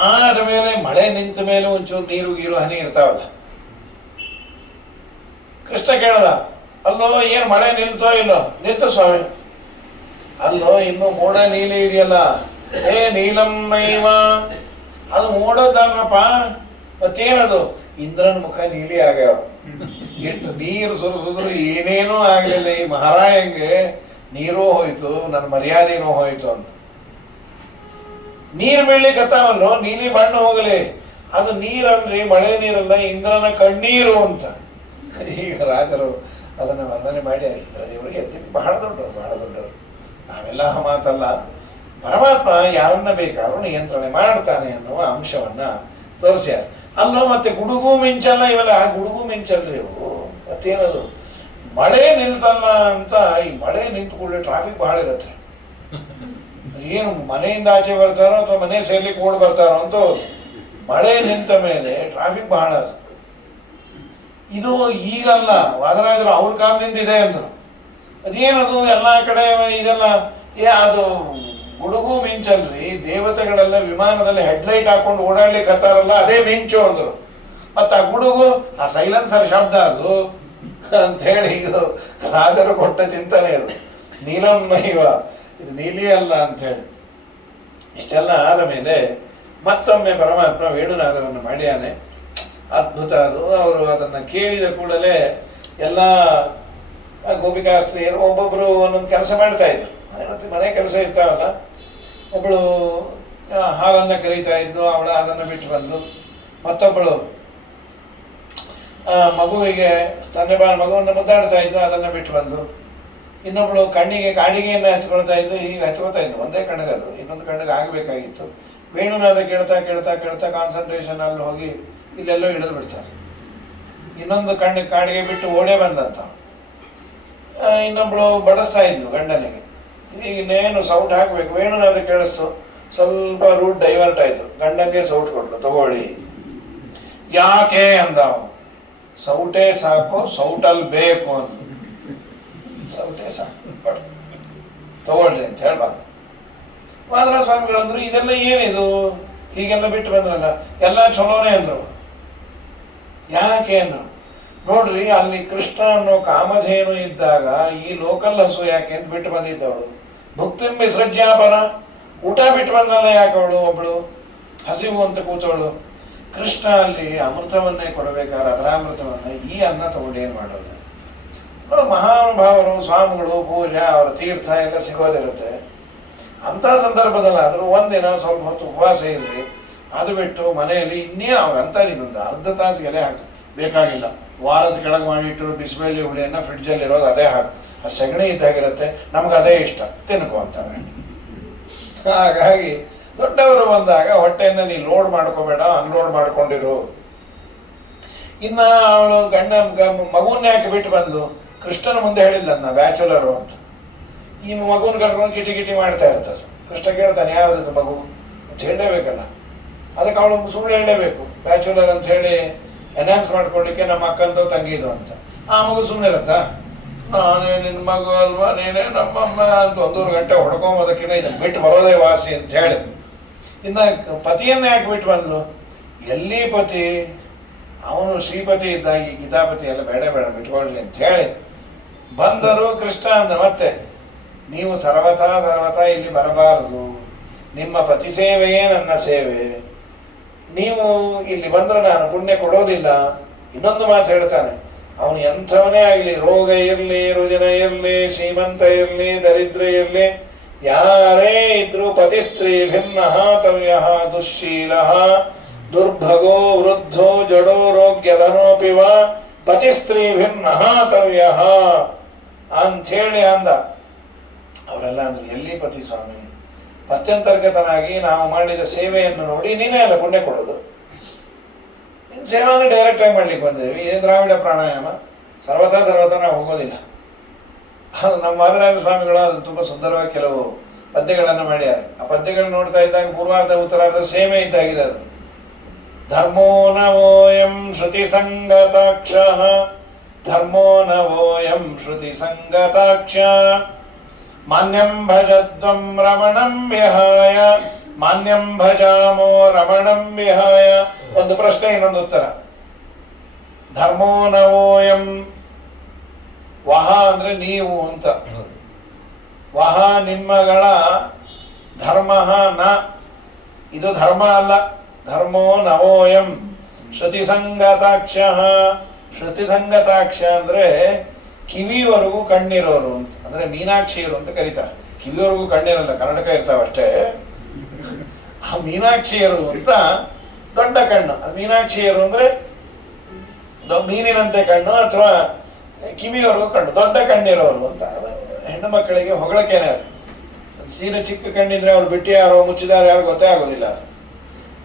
ಆದ ಮೇಲೆ ಮಳೆ ನಿಂತ ಮೇಲೆ ಒಂಚೂರು ನೀರು ಗೀರು ಹನಿ ಇರ್ತಾವಲ್ಲ. ಕೃಷ್ಣ ಕೇಳದ, ಅಲ್ಲೋ ಏನ್ ಮಳೆ ನಿಲ್ತೋ ಇಲ್ಲೋ? ನಿಲ್ತು ಸ್ವಾಮಿ. ಅಲ್ಲೋ ಇನ್ನು ಮೋಡ ನೀಲಿ ಇದೆಯಲ್ಲ, ಏ ನೀಲಮ್ಮೈವ, ಅದು ಮೋಡದಲ್ಲಪ್ಪ, ಮತ್ತೇನದು? ಇಂದ್ರನ ಮುಖ ನೀಲಿ ಆಗ್ಯಾವ. ಎಷ್ಟು ನೀರು ಸುರಿಸಿದ್ರು ಏನೇನೂ ಆಗ್ಲಿಲ್ಲ ಈ ಮಹಾರಾಯಂಗೆ. ನೀರೂ ಹೋಯ್ತು, ನನ್ನ ಮರ್ಯಾದೆನೂ ಹೋಯ್ತು ಅಂತ. ನೀರು ಬೀಳ್ಲಿಕ್ಕತ್ತಾವಲ್ಲೋ, ನೀಲಿ ಬಣ್ಣ ಹೋಗಲಿ, ಅದು ನೀರಲ್ರಿ, ಮಳೆ ನೀರಲ್ಲ, ಇಂದ್ರನ ಕಣ್ಣೀರು ಅಂತ. ಈಗ ರಾಜರು ಅದನ್ನ ವರ್ಣನೆ ಮಾಡಿ ಇಂದ್ರದೇವರಿಗೆ ಬಹಳ ದೊಡ್ಡವರು, ಬಹಳ ದೊಡ್ಡವರು. ನಾವೆಲ್ಲ ಮಾತಲ್ಲ. ಪರಮಾತ್ಮ ಯಾರನ್ನ ಬೇಕಾದ್ರೂ ನಿಯಂತ್ರಣೆ ಮಾಡ್ತಾನೆ ಅನ್ನುವ ಅಂಶವನ್ನ ತೋರಿಸ್ಯಾರ. ಅಲ್ಲೋ ಮತ್ತೆ ಗುಡುಗು ಮಿಂಚಲ್ಲ, ಇವೆಲ್ಲ ಗುಡುಗು ಮಿಂಚಲ್ರಿ ಇವು. ಮತ್ತೇನದು? ಮಳೆ ನಿಲ್ತಲ್ಲ ಅಂತ. ಈ ಮಳೆ ನಿಂತು ಕೂಡಲೇ ಟ್ರಾಫಿಕ್ ಬಹಳ ಇರುತ್ತೆ. ಏನು ಮನೆಯಿಂದ ಆಚೆ ಬರ್ತಾರೋ ಅಥವಾ ಮನೆ ಸೇರ್ಲಿಕ್ಕೆ ಓಡ್ ಬರ್ತಾರೋ ಅಂತ. ಮಳೆ ನಿಂತ ಮೇಲೆ ಟ್ರಾಫಿಕ್ ಬಹಳ. ಇದು ಈಗಲ್ಲ, ವಾದರಾಜರು ಅವ್ರ ಕಾಲದಿಂದ ಇದೆ ಅಂದ್ರು. ಅದೇನದು ಎಲ್ಲಾ ಕಡೆ ಇದೆಲ್ಲ ಅದು ಗುಡುಗು ಮಿಂಚಲ್ರಿ. ದೇವತೆಗಳೆಲ್ಲ ವಿಮಾನದಲ್ಲಿ ಹೆಡ್ಲೈಟ್ ಹಾಕೊಂಡು ಓಡಾಡ್ಲಿಕ್ಕೆ ಹತ್ತಾರಲ್ಲ, ಅದೇ ಮಿಂಚು ಅಂದ್ರು. ಮತ್ತ ಆ ಗುಡುಗು ಆ ಸೈಲೆನ್ಸರ್ ಶಬ್ದ ಅದು ಅಂತ ಹೇಳಿ ಇದು ರಾಜರು ಕೊಟ್ಟ ಚಿಂತನೆ. ಅದು ನೀಲಮ್ಮೈವ, ಇದು ನೀಲಿ ಅಲ್ಲ ಅಂತ ಹೇಳಿ. ಇಷ್ಟೆಲ್ಲ ಆದ ಮೇಲೆ ಮತ್ತೊಮ್ಮೆ ಪರಮಾತ್ಮ ವೇಣುನಾದವನ್ನು ಮಾಡ್ಯಾನೆ. ಅದ್ಭುತ ಅದು. ಅವರು ಅದನ್ನ ಕೇಳಿದ ಕೂಡಲೇ ಎಲ್ಲ ಗೋಪಿಕಾಸ್ತ್ರೀಯರು ಒಬ್ಬೊಬ್ರು ಒಂದೊಂದು ಕೆಲಸ ಮಾಡ್ತಾ ಇದ್ರು. ಮನೆ ಕೆಲಸ ಇರ್ತಾವಲ್ಲ, ಒಬ್ಬಳು ಹಾಲನ್ನ ಕರೀತಾ ಇದ್ದು, ಅವಳು ಅದನ್ನ ಬಿಟ್ಟು ಬಂದ್ಲು. ಮತ್ತೊಬ್ಬಳು ಮಗುವಿಗೆ ಸ್ತನ್ಯಪಾನ, ಮಗುವನ್ನು ಮುದ್ದಾಡ್ತಾ ಇದ್ದು, ಅದನ್ನ ಬಿಟ್ಟು ಬಂದ್ಲು. ಇನ್ನೊಬ್ಳು ಕಣ್ಣಿಗೆ ಕಾಡಿಗೆಯನ್ನು ಹಚ್ಕೊಳ್ತಾ ಇದ್ದು, ಹೀಗೆ ಹಚ್ಕೊಳ್ತಾ ಇದ್ದು, ಒಂದೇ ಕಣ್ಣಿಗೆ ಅದು ಇನ್ನೊಂದು ಕಣ್ಣಿಗೆ ಆಗಬೇಕಾಗಿತ್ತು. ವೇಣುನಾದ ಕೇಳ್ತಾ ಕೇಳ್ತಾ ಕೇಳ್ತಾ ಕಾನ್ಸಂಟ್ರೇಷನ್ ಅಲ್ಲಿ ಹೋಗಿ ಇಲ್ಲೆಲ್ಲೋ ಇಳಿದು ಬಿಡ್ತಾರೆ. ಇನ್ನೊಂದು ಕಣ್ಣಿಗೆ ಕಾಡಿಗೆ ಬಿಟ್ಟು ಓಡೇ ಬಂದಂತ. ಇನ್ನೊಬ್ಳು ಬಡಿಸ್ತಾ ಇದ್ಲು ಗಂಡನಿಗೆ, ಈಗ ಇನ್ನೇನು ಸೌಟ್ ಹಾಕಬೇಕು, ವೇಣುನಾದ ಕೇಳಿಸ್ತು, ಸ್ವಲ್ಪ ರೂಟ್ ಡೈವರ್ಟ್ ಆಯ್ತು, ಗಂಡನಿಗೆ ಸೌಟ್ ಕೊಡ್ಲು, ತಗೊಳ್ಳಿ. ಯಾಕೆ ಅಂದ ಅವನು, ಸೌಟೇ ಸಾಕು, ಸೌಟಲ್ಲಿ ಬೇಕು ಅಂದ. ಸೌಟೇ ಸಾಕು ತಗೊಳ್ಳಿ ಅಂತ ಹೇಳ್ಬಾರ್ದು. ಮಾದ್ರ ಸ್ವಾಮಿಗಳಂದ್ರು ಇದೆಲ್ಲ ಏನಿದು, ಹೀಗೆಲ್ಲ ಬಿಟ್ಟು ಬಂದ್ರಲ್ಲ, ಎಲ್ಲ ಚಲೋನೇ ಅಂದ್ರು. ಯಾಕೆ ಅಂದ್ರು, ನೋಡ್ರಿ ಅಲ್ಲಿ ಕೃಷ್ಣ ಅನ್ನೋ ಕಾಮಧೇನು ಇದ್ದಾಗ ಈ ಲೋಕಲ್ ಹಸು ಯಾಕೆ ಅಂತ ಬಿಟ್ಟು ಬಂದಿದ್ದವಳು. ಭುಕ್ತಿಂ ವಿಸೃಜ್ಯಾಪನ, ಊಟ ಬಿಟ್ಟು ಬಂದಲ್ಲ ಯಾಕೆ ಅವಳು, ಒಬ್ಳು ಹಸಿವು ಅಂತ ಕೂತವಳು. ಕೃಷ್ಣ ಅಲ್ಲಿ ಅಮೃತವನ್ನೇ ಕೊಡಬೇಕಾದ್ರೆ ಅದರಾಮೃತವನ್ನ ಈ ಅನ್ನ ತಗೊಂಡು ಏನ್ ಮಾಡೋದು. ಮಹಾನುಭಾವರು ಸ್ವಾಮಿಗಳು ಪೂಜೆ ಅವರ ತೀರ್ಥ ಎಲ್ಲ ಸಿಗೋದಿರುತ್ತೆ. ಅಂತ ಸಂದರ್ಭದಲ್ಲಾದ್ರೂ ಒಂದಿನ ಸ್ವಲ್ಪ ಹೊತ್ತು ಉಪವಾಸ ಇರಲಿ, ಅದು ಬಿಟ್ಟು ಮನೆಯಲ್ಲಿ ಇನ್ನೇನು ಅವ್ರಂತ ಇನ್ನೊಂದು ಅರ್ಧ ತಾಸು ಎಲೆ ಹಾಕಿ ಬೇಕಾಗಿಲ್ಲ, ವಾರದ ಕೆಳಗೆ ಮಾಡಿಟ್ಟು ಬಿಸಿಬೇಳೆ ಹುಳಿಯನ್ನ ಫ್ರಿಡ್ಜಲ್ಲಿ ಇರೋದು ಅದೇ ಹಾಕಿ, ಅದು ಸಗಣಿ ಇದ್ದಾಗಿರುತ್ತೆ, ನಮ್ಗೆ ಅದೇ ಇಷ್ಟ, ತಿನ್ಕೊ ಅಂತಾರೆ. ಹಾಗಾಗಿ ದೊಡ್ಡವರು ಬಂದಾಗ ಹೊಟ್ಟೆಯನ್ನು ನೀ ಲೋಡ್ ಮಾಡ್ಕೋಬೇಡ, ಅನ್ಲೋಡ್ ಮಾಡ್ಕೊಂಡಿರು. ಇನ್ನ ಅವಳು ಗಂಡ ಮಗುವನ್ನ ಯಾಕೆ ಬಿಟ್ಟು ಬಂದ್ಲು, ಕೃಷ್ಣನ ಮುಂದೆ ಹೇಳಿಲ್ಲ ನಾ ಬ್ಯಾಚುಲರು ಅಂತ. ಈ ಮಗುನ ಕರ್ಕೊಂಡು ಕಿಟಿ ಕಿಟಿ ಮಾಡ್ತಾ ಇರ್ತಾರೆ. ಕೃಷ್ಣ ಕೇಳ್ತಾನೆ ಯಾವ್ದು ಮಗು ಅಂತ ಹೇಳಲೇಬೇಕಲ್ಲ, ಅದಕ್ಕೆ ಅವಳು ಸುಳ್ಳು ಹೇಳಲೇಬೇಕು, ಬ್ಯಾಚುಲರ್ ಅಂತ ಹೇಳಿ ಎನ್ಹಾನ್ಸ್ ಮಾಡ್ಕೊಳ್ಳಿಕ್ಕೆ ನಮ್ಮ ಅಕ್ಕಂದು ತಂಗಿದು ಅಂತ. ಆ ಮಗು ಸುಮ್ಮನೆ ಇರತ್ತಾ, ನಾನೇ ನಿನ್ನ ಮಗು ಅಲ್ವಾ, ನೀನೇ ನಮ್ಮಮ್ಮ ಅಂತ 1.5 ಗಂಟೆ ಹೊಡ್ಕೊಂಬೋದಕ್ಕಿಂತ ಇದನ್ನು ಬಿಟ್ಟು ಬರೋದೇ ವಾಸಿ ಅಂತ ಹೇಳಿ. ಇನ್ನು ಪತಿಯನ್ನ ಯಾಕೆ ಬಿಟ್ಟು ಬಂದ್ಲು, ಎಲ್ಲಿ ಪತಿ, ಅವನು ಶ್ರೀಪತಿ ಇದ್ದಾಗ ಈ ಗೀತಾಪತಿ ಎಲ್ಲ ಬೇಡ ಬೇಡ ಬಿಟ್ಕೊಳ್ರಿ ಅಂತ ಹೇಳಿ ಬಂದರು. ಕೃಷ್ಣ ಅಂದ ಮತ್ತೆ, ನೀವು ಸರ್ವಥಾ ಇಲ್ಲಿ ಬರಬಾರದು, ನಿಮ್ಮ ಪತಿ ಸೇವೆಯೇ ನನ್ನ ಸೇವೆ, ನೀವು ಇಲ್ಲಿ ಬಂದ್ರೆ ನಾನು ಪುಣ್ಯ ಕೊಡೋದಿಲ್ಲ. ಇನ್ನೊಂದು ಮಾತು ಹೇಳ್ತಾನೆ, ಅವನು ಎಂಥವನೇ ಆಗಲಿ, ರೋಗ ಇರಲಿ, ರುಜಿನ ಇರಲಿ, ಶ್ರೀಮಂತ ಇರಲಿ, ದರಿದ್ರ ಇರಲಿ, ಯಾರೇ ಇದ್ರು ಪತಿ ಸ್ತ್ರೀ ಭಿನ್ನ ತವ್ಯ ದುಶ್ಶೀಲ ದುರ್ಭಗೋ ವೃದ್ಧೋ ಜಡೋ ರೋಗ್ಯಧನೋಪಿವ ಪತಿ ಸ್ತ್ರೀ ಭಿನ್ನ ತವ್ಯ ಅಂಥೇಳಿ ಅಂದ. ಅವರೆಲ್ಲ ಅಂದ್ರೆ ಎಲ್ಲಿ ಪತಿ ಸ್ವಾಮಿ, ಪತ್ಯಂತರ್ಗತನಾಗಿ ನಾವು ಮಾಡಿದ ಸೇವೆಯನ್ನು ನೋಡಿ ನೀನೇ ಅಲ್ಲ ಪುಣ್ಯ ಕೊಡೋದು, ನಿನ್ನ ಸೇವಾನ ಡೈರೆಕ್ಟ್ ಆಗಿ ಮಾಡ್ಲಿಕ್ಕೆ ಬಂದೇವಿ. ಏನು ದ್ರಾವಿಡ ಪ್ರಾಣಾಯಾಮ, ಸರ್ವಥಾ ನಾವು ಹೋಗೋದಿಲ್ಲ. ಅದು ನಮ್ಮ ಮಾದರಾಜ ಸ್ವಾಮಿಗಳು ಅದು ತುಂಬಾ ಸುಂದರವಾಗಿ ಕೆಲವು ಪದ್ಯಗಳನ್ನು ಮಾಡ್ಯಾರ. ಆ ಪದ್ಯಗಳನ್ನ ನೋಡ್ತಾ ಇದ್ದಾಗ ಪೂರ್ವಾರ್ಧ ಉತ್ತರಾರ್ಧ ಸೇಮೆ ಇದ್ದಾಗಿದೆ. ಅದು ಧರ್ಮೋ ನವೋಯಂ ಶ್ರುತಿ ಸಂಗತಾಕ್ಷ, ಧರ್ಮೋ ನವೋಯಂ ಶ್ರುತಿ ಸಂಗತಾಕ್ಷ, ಮಾನ್ಯಂ ಭಜದ್ವಂ ರಮಣಂ ವಿಹಾಯ, ಮಾನ್ಯಂ ಭಜಾಮೋ ರಮಣಂ ವಿಹಾಯ. ಒಂದು ಪ್ರಶ್ನೆ ಇನ್ನೊಂದು ಉತ್ತರ. ಧರ್ಮೋ ನವೋಯಂ, ವಹ ಅಂದ್ರೆ ನೀವು ಅಂತ, ವಹ ನಿಮ್ಮಗಳ, ಧರ್ಮ ನ ಇದು ಧರ್ಮ ಅಲ್ಲ, ಧರ್ಮೋ ನವೋಯಂ ಶ್ರುತಿ ಸಂಗತಾಕ್ಷ. ಶ್ರುತಿ ಸಂಗತಾಕ್ಷ ಅಂದ್ರೆ ಕಿವಿವರೆಗೂ ಕಣ್ಣಿರೋರು ಅಂತ, ಅಂದ್ರೆ ಮೀನಾಕ್ಷಿಯರು ಅಂತ ಕರೀತಾರೆ. ಕಿವಿವರೆಗೂ ಕಣ್ಣಿರಲ್ಲ, ಕನ್ನಡಕ ಇರ್ತಾವಷ್ಟೇ. ಆ ಮೀನಾಕ್ಷಿಯರು ಅಂತ ದೊಡ್ಡ ಕಣ್ಣು, ಮೀನಾಕ್ಷಿಯರು ಅಂದ್ರೆ ಮೀನಿನಂತೆ ಕಣ್ಣು ಅಥವಾ ಕಿವಿಯವರೆಗೂ ಕಣ್ಣು, ದೊಡ್ಡ ಕಣ್ಣಿರೋರು ಅಂತ. ಹೆಣ್ಣು ಮಕ್ಕಳಿಗೆ ಹೊಗಳಕೇನೆ ಅದು. ತೀರ ಚಿಕ್ಕ ಕಣ್ಣಿದ್ರೆ ಅವ್ರು ಬಿಟ್ಟು ಯಾರೋ ಮುಚ್ಚಿದಾರೋ ಯಾರು ಗೊತ್ತೇ ಆಗೋದಿಲ್ಲ.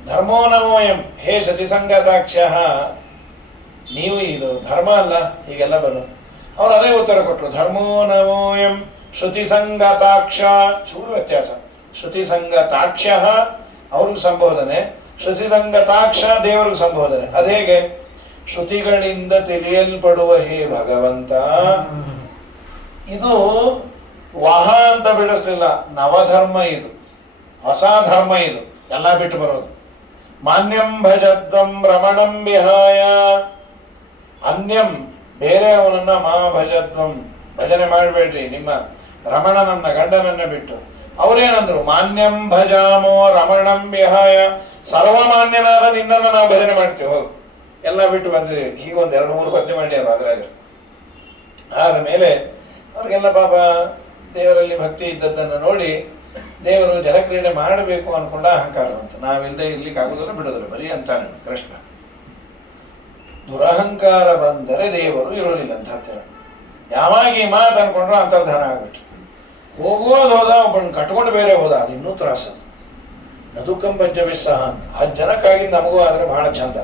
ಧರ್ಮೋ ನಮೋಯಂ, ಹೇ ಸತಿಸಂಗತಾಕ್ಷ, ನೀವು ಇದು ಧರ್ಮ ಅಲ್ಲ ಹೀಗೆಲ್ಲ ಬರು. ಅವ್ರು ಅದೇ ಉತ್ತರ ಕೊಟ್ಟರು, ಧರ್ಮೋ ನಮೋಯಂ ಶ್ರುತಿ ಸಂಗತಾಕ್ಷ. ಚೂರು ವ್ಯತ್ಯಾಸ, ಶ್ರುತಿ ಸಂಗತಾಕ್ಷ ಅವ್ರಿಗೆ ಸಂಬೋಧನೆ, ಶ್ರುತಿ ಸಂಗತಾಕ್ಷ ದೇವರಿಗೆ ಸಂಬೋಧನೆ. ಅದೇಗೆ, ಶ್ರುತಿಗಳಿಂದ ತಿಳಿಯಲ್ಪಡುವ ಹೇ ಭಗವಂತ. ಇದು ವಹ ಅಂತ ಬಿಡಿಸ್ಲಿಲ್ಲ, ನವಧರ್ಮ ಇದು, ಹೊಸ ಧರ್ಮ ಇದು, ಎಲ್ಲ ಬಿಟ್ಟು ಬರೋದು. ಮಾನ್ಯಂ ಭಜದ್ವಂ ರಮಣಂ ವಿಹಾಯ, ಅನ್ಯಂ ಬೇರೆ ಅವನನ್ನ ಮಾ ಭಜದ್ವಂ ಭಜನೆ ಮಾಡಬೇಡ್ರಿ ನಿಮ್ಮ ರಮಣನನ್ನ ಗಂಡನನ್ನ ಬಿಟ್ಟು. ಅವರೇನಂದ್ರು, ಮಾನ್ಯಂ ಭಜಾಮೋ ರಮಣಂ ವಿಹಾಯ, ಸರ್ವಮಾನ್ಯನಾದ ನಿನ್ನನ್ನು ನಾವು ಭಜನೆ ಮಾಡ್ತೇವೆ, ಹೋಗು ಎಲ್ಲ ಬಿಟ್ಟು ಬಂದಿದ್ದೀವಿ. ಹೀಗೊಂದು 2-3 ಪದ್ಯ ಮಾಡ್ಯಾರ ಅದ್ರಾಗ. ಆದ ಮೇಲೆ ಅವ್ರಿಗೆಲ್ಲ ಪಾಪ ದೇವರಲ್ಲಿ ಭಕ್ತಿ ಇದ್ದದ್ದನ್ನು ನೋಡಿ ದೇವರು ಜಲಕ್ರೀಡೆ ಮಾಡಬೇಕು ಅನ್ಕೊಂಡ ಅಹಂಕಾರ ಅಂತ. ನಾವಿಲ್ಲದೆ ಇರ್ಲಿಕ್ಕೆ ಆಗುದಿಲ್ಲ ಬಿಡೋದಿಲ್ಲ ಬರೀ ಅಂತಾನೆ ಕೃಷ್ಣ. ದುರಹಂಕಾರ ಬಂದರೆ ದೇವರು ಇರೋದಿಲ್ಲ ಅಂತ ಹೇಳ್ತೇವೆ. ಯಾವಾಗ ಈ ಮಾತು ಅನ್ಕೊಂಡ್ರು ಅಂತರ್ಧಾನ ಆಗ್ಬಿಟ್ಟು ಹೋಗೋದು ಹೋದ ಒಬ್ಬನ ಕಟ್ಕೊಂಡು ಬೇರೆ ಹೋದ, ಅದು ಇನ್ನೂ ತ್ರಾಸ. ನದುಕಂ ಪಂಚವಿಸ್ಸಹ ಅಂತ 10 ಜನಕ್ಕಾಗಿ ನಮಗೂ ಆದರೆ ಬಹಳ ಚಂದ,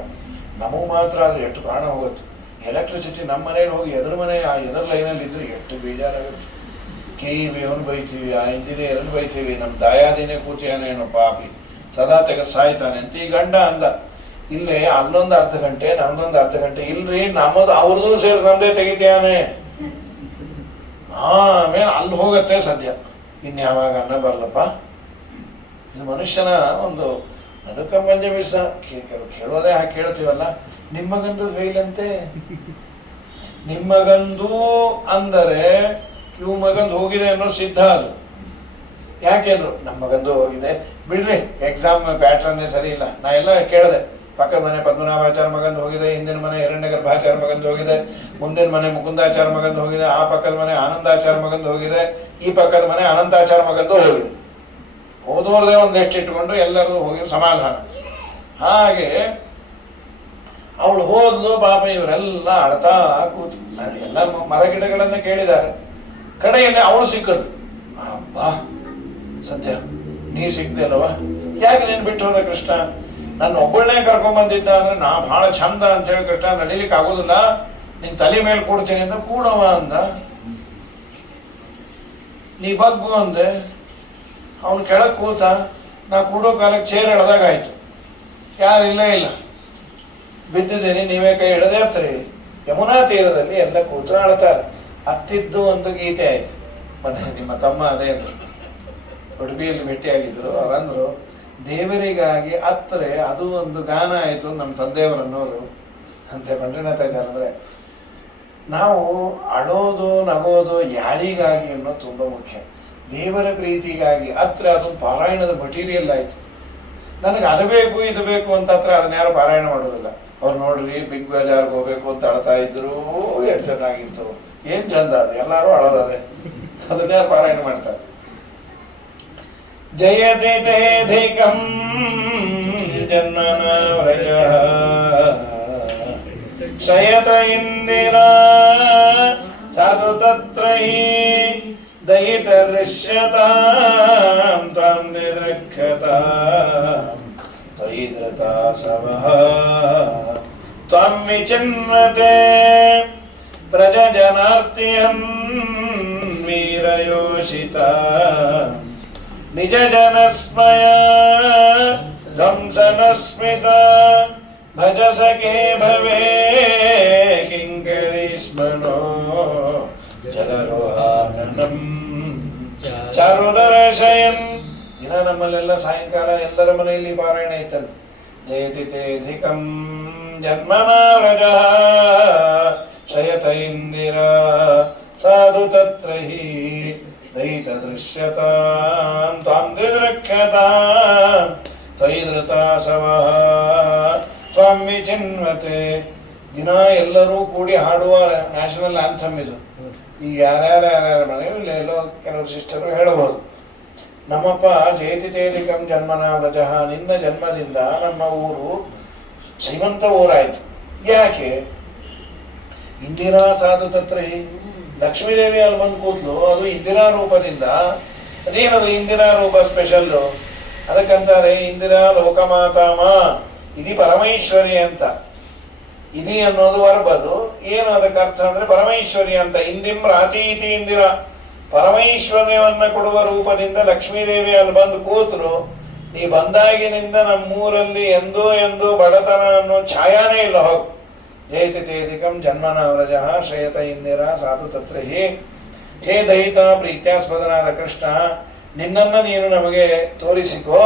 ನಮಗೂ ಮಾತ್ರ ಆದರೆ ಎಷ್ಟು ಪ್ರಾಣ ಹೋಗುತ್ತೆ. ಎಲೆಕ್ಟ್ರಿಸಿಟಿ ನಮ್ಮ ಮನೇಲಿ ಹೋಗಿ ಎದುರು ಮನೆ ಆ ಎದುರು ಲೈನಲ್ಲಿ ಇದ್ರೆ ಎಷ್ಟು ಬೇಜಾರಾಗುತ್ತೆ. KEB ಬೈತೀವಿ, ಆ ಇಂಜಿನಿಯರನ್ನು ಬೈತೀವಿ, ನಮ್ಮ ದಾಯಾದಿನೇ ಕೂತಿಯಾನೇನೋ ಪಾಪಿ ಸದಾ ಸಾಯ್ತಾನೆ ಅಂತ ಈ ಗಂಡ ಅಂದ. ಇಲ್ಲೇ ಅಲ್ಲೊಂದು ಅರ್ಧ ಗಂಟೆ ನಮ್ದೊಂದು ಅರ್ಧ ಗಂಟೆ, ಇಲ್ರಿ ನಮ್ಮದು ಅವ್ರದ್ದು ಸೇರಿಸಿ ನಮ್ದೇ ತೆಗಿತೀಯಾನೆ. ಆಮೇಲೆ ಅಲ್ಲಿ ಹೋಗತ್ತೆ ಸದ್ಯ, ಇನ್ಯಾವಾಗ ಅನ್ನ ಬರ್ಲಪ್ಪ. ಇದು ಮನುಷ್ಯನ ಒಂದು ಅದಕ್ಕ ಪಂಚವಿಸ ಕೇಳೋದೇ ಹಾಗೆ ಕೇಳ್ತೀವಲ್ಲ. ನಿಮ್ಮಗಂದು ಫೇಲಂತೆ, ನಿಮ್ಮಗಂದು ಅಂದರೆ ಇವು ಮಗಂದು ಹೋಗಿದೆ ಅನ್ನೋ ಸಿದ್ಧ. ಅದು ಯಾಕೆಂದ್ರು ನಮ್ಮ ಮಗಂದು ಹೋಗಿದೆ ಬಿಡ್ರಿ, ಎಕ್ಸಾಮ್ ಪ್ಯಾಟ್ರನ್ನೇ ಸರಿ ಇಲ್ಲ. ನಾ ಎಲ್ಲ ಕೇಳಿದೆ, ಪಕ್ಕದ ಮನೆ ಪದ್ಮನಾಭಾಚಾರ ಮಗಂದು ಹೋಗಿದೆ, ಹಿಂದಿನ ಮನೆ ಹಿರಣ್ಯಗರ್ಭಾಚಾರ ಮಗಂದು ಹೋಗಿದೆ, ಮುಂದಿನ ಮನೆ ಮುಕುಂದಾಚಾರ ಮಗಂದು ಹೋಗಿದೆ, ಆ ಪಕ್ಕದ ಮನೆ ಆನಂದಾಚಾರ ಮಗಂದು ಹೋಗಿದೆ, ಈ ಪಕ್ಕದ ಮನೆ ಅನಂತಾಚಾರ ಮಗಂದು ಹೋಗಿದೆ. ಹೋದವ್ರದೇ ಒಂದು ಲಿಸ್ಟ್ ಇಟ್ಕೊಂಡು ಎಲ್ಲರೂ ಹೋಗಿ ಸಮಾಧಾನ. ಹಾಗೆ ಅವಳು ಹೋದ್ಲು, ಪಾಪ ಇವರೆಲ್ಲ ಅಳ್ತಾ ಕೂತು ಎಲ್ಲ ಮರ ಗಿಡಗಳನ್ನ ಕೇಳಿದ್ದಾರೆ. ಕಡೆಯಲ್ಲಿ ಅವಳು ಸಿಕ್ಕದು. ಬಾ ಸದ್ಯ ನೀ ಸಿಕ್ದೆ ಅಲ್ವ, ಯಾಕೆ ನೀನು ಬಿಟ್ಟು ಹೋದ ಕೃಷ್ಣ? ನನ್ನ ಒಬ್ಬಳನ್ನೇ ಕರ್ಕೊಂಡ್ಬಂದಿದ್ದ ಅಂದ್ರೆ ನಾ ಬಹಳ ಚಂದ ಅಂತ ಹೇಳಿ, ಕೃಷ್ಣ ನಡಿಲಿಕ್ಕೆ ಆಗೋದಿಲ್ಲ, ನಿನ್ ತಲೆ ಮೇಲೆ ಕೊಡ್ತೀನಿ ಅಂತ ಕೂಡವ ಅಂದ. ನೀ ಬಗ್ಗು ಅಂದೆ, ಅವನು ಕೆಳಗೆ ಕೂತ. ನಾ ಕೂಡೋ ಕಾಲಕ್ಕೆ ಚೇರ್ ಎಳ್ದಾಗ ಆಯ್ತು, ಯಾರು ಇಲ್ಲ ಬಿದ್ದಿದ್ದೀನಿ, ನೀವೇ ಕೈ ಹಿಡದೇ ಇರ್ತೀರಿ. ಯಮುನಾ ತೀರದಲ್ಲಿ ಎಲ್ಲ ಕೂತು ಆಳ್ತಾರೆ. ಹತ್ತಿದ್ದು ಒಂದು ಗೀತೆ ಆಯ್ತು. ಮತ್ತೆ ನಿಮ್ಮ ತಮ್ಮ ಅದೇ ಉಡುಪಿಯಲ್ಲಿ ಭೇಟಿಯಾಗಿದ್ರು. ಅವರಂದ್ರು ದೇವರಿಗಾಗಿ ಅತ್ತರೆ ಅದು ಒಂದು ಗಾನ ಆಯಿತು ನಮ್ಮ ತಂದೆಯವರನ್ನೋರು ಅಂತ. ಪಂಡಿನಾಥಾಚಾರ್ಯ ಅಂದ್ರೆ ನಾವು ಅಳೋದು ನಗೋದು ಯಾರಿಗಾಗಿ ಅನ್ನೋದು ತುಂಬ ಮುಖ್ಯ. ದೇವರ ಪ್ರೀತಿಗಾಗಿ ಅತ್ರ ಅದೊಂದು ಪಾರಾಯಣದ ಮಟೀರಿಯಲ್ ಆಯ್ತು. ನನಗೆ ಅದು ಬೇಕು ಇದು ಬೇಕು ಅಂತ ಹತ್ರ ಅದನ್ನ ಯಾರು ಪಾರಾಯಣ ಮಾಡೋದಿಲ್ಲ. ಅವ್ರು ನೋಡ್ರಿ ಬಿಗ್ ಬಜಾರ್ಗೆ ಹೋಗ್ಬೇಕು ಅಂತ ಅಳ್ತಾ ಇದ್ರು, ಎಷ್ಟು ಚೆನ್ನಾಗಿತ್ತು, ಏನ್ ಚಂದ ಅದು, ಎಲ್ಲಾರು ಅಳೋದದೆ, ಅದನ್ನ ಯಾರು ಪಾರಾಯಣ ಮಾಡ್ತಾರೆ. ಜಯತೆ ತೇಧಿಕಂ ಜನ್ಮನ ವ್ರಜಃ ಶಯತ ಇಂದಿರಾ ಸಾಧು ತತ್ರ ಹಿ ದಯಿತ ದೃಶ್ಯತಾಂ ತ್ವಾಂ ನಿರಕ್ಷತಾಂ ತ್ವಯಿ ಧೃತಾ ಸವಃ ತ್ವಾಂ ವಿಚಿನ್ವತೆ ಪ್ರಜಜನಾರ್ತಿಯಂ ವೀರಯೋಷಿತಾ ನಿಜ ಜನಸ್ಮಯ ಧ್ವಂಸನಸ್ಮಿತ ಭಜ ಸಖೇ ಭವೇ ಕಿಂಕರಿ ಸ್ಮನೋ ಜಲರೋಹಾನನಂ ಚಾರುದರ್ಶಯನ್. ದಿನ ನಮ್ಮಲ್ಲೆಲ್ಲ ಸಾಯಂಕಾಲ ಎಲ್ಲರ ಮನೆಯಲ್ಲಿ ಪಾರಾಯಣ ಇತ್ತಂತೆ. ಜಯತಿ ತೇಧಿಕಂ ಜನ್ಮನ ವ್ರಜಃ ಶಯತ ಇಂದಿರಾ ಸಾಧು ತತ್ರ ಹಿ ದಯಿತ ದೃಶ್ಯತಾಂ ತ್ವಾಂ ದಿರಕ್ಷತಾಂ ತ್ವಯಿ ಧೃತಾ ಸವಃ ತ್ವಾಂ ವಿಚಿನ್ವತೆ. ದಿನ ಎಲ್ಲರೂ ಕೂಡಿ ಹಾಡುವ ನ್ಯಾಷನಲ್ ಆಂಥಮ್ ಇದು. ಈಗ ಯಾರ್ಯಾರ ಮನೆಯಲ್ಲಿ ಎಲ್ಲೋ ಕೆಲವರು ಸಿಸ್ಟರು ಹೇಳಬಹುದು. ನಮ್ಮಪ್ಪ ಜಯತಿ ತೇಧಿಕಂ ಜನ್ಮನ ವ್ರಜಃ, ನಿನ್ನ ಜನ್ಮದಿಂದ ನಮ್ಮ ಊರು ಶ್ರೀಮಂತ ಊರಾಯ್ತು. ಯಾಕೆ? ಇಂದಿರಾ ಸಾಧು ತತ್ರ ಹಿ, ಲಕ್ಷ್ಮೀದೇವಿ ಅಲ್ಲಿ ಬಂದು ಕೂತ್ಲು, ಅದು ಇಂದಿರಾ ರೂಪದಿಂದ. ಅದೇನದು ಇಂದಿರಾ ರೂಪ ಸ್ಪೆಷಲ್ಲು? ಅದಕ್ಕಂತಾರೆ ಇಂದಿರಾ ಲೋಕಮಾತಾಮ, ಇದಿ ಪರಮೇಶ್ವರಿ ಅಂತ. ಇದಿ ಅನ್ನೋದು ವರ್ಬದು. ಏನು ಅದಕ್ಕೆ ಅರ್ಥ ಅಂದ್ರೆ ಪರಮೇಶ್ವರಿ ಅಂತ. ಇಂದಿಂ ರಾತೀತಿ ಇಂದಿರಾ, ಪರಮೇಶ್ವರ್ಯವನ್ನ ಕೊಡುವ ರೂಪದಿಂದ ಲಕ್ಷ್ಮೀದೇವಿ ಅಲ್ಲಿ ಬಂದು ಕೂತರು. ನೀ ಬಂದಾಗಿನಿಂದ ನಮ್ಮೂರಲ್ಲಿ ಎಂದೂ ಬಡತನ ಅನ್ನೋ ಛಾಯಾನೇ ಇಲ್ಲ. ಹೋಗು. ಜಯತಿ ತೇಧಿಕಂ ಜನ್ಮನ ವ್ರಜಃ ಶ್ರೇಯತ ಇಂದಿರಾ ಸಾಧು ತತ್ರ ಹಿ. ಹೇ ದಯಿತ ಪ್ರೀತ್ಯಾಸ್ಪದನಾದ ಕೃಷ್ಣ, ನಿನ್ನನ್ನ ನೀನು ನಮಗೆ ತೋರಿಸಿಕೋ.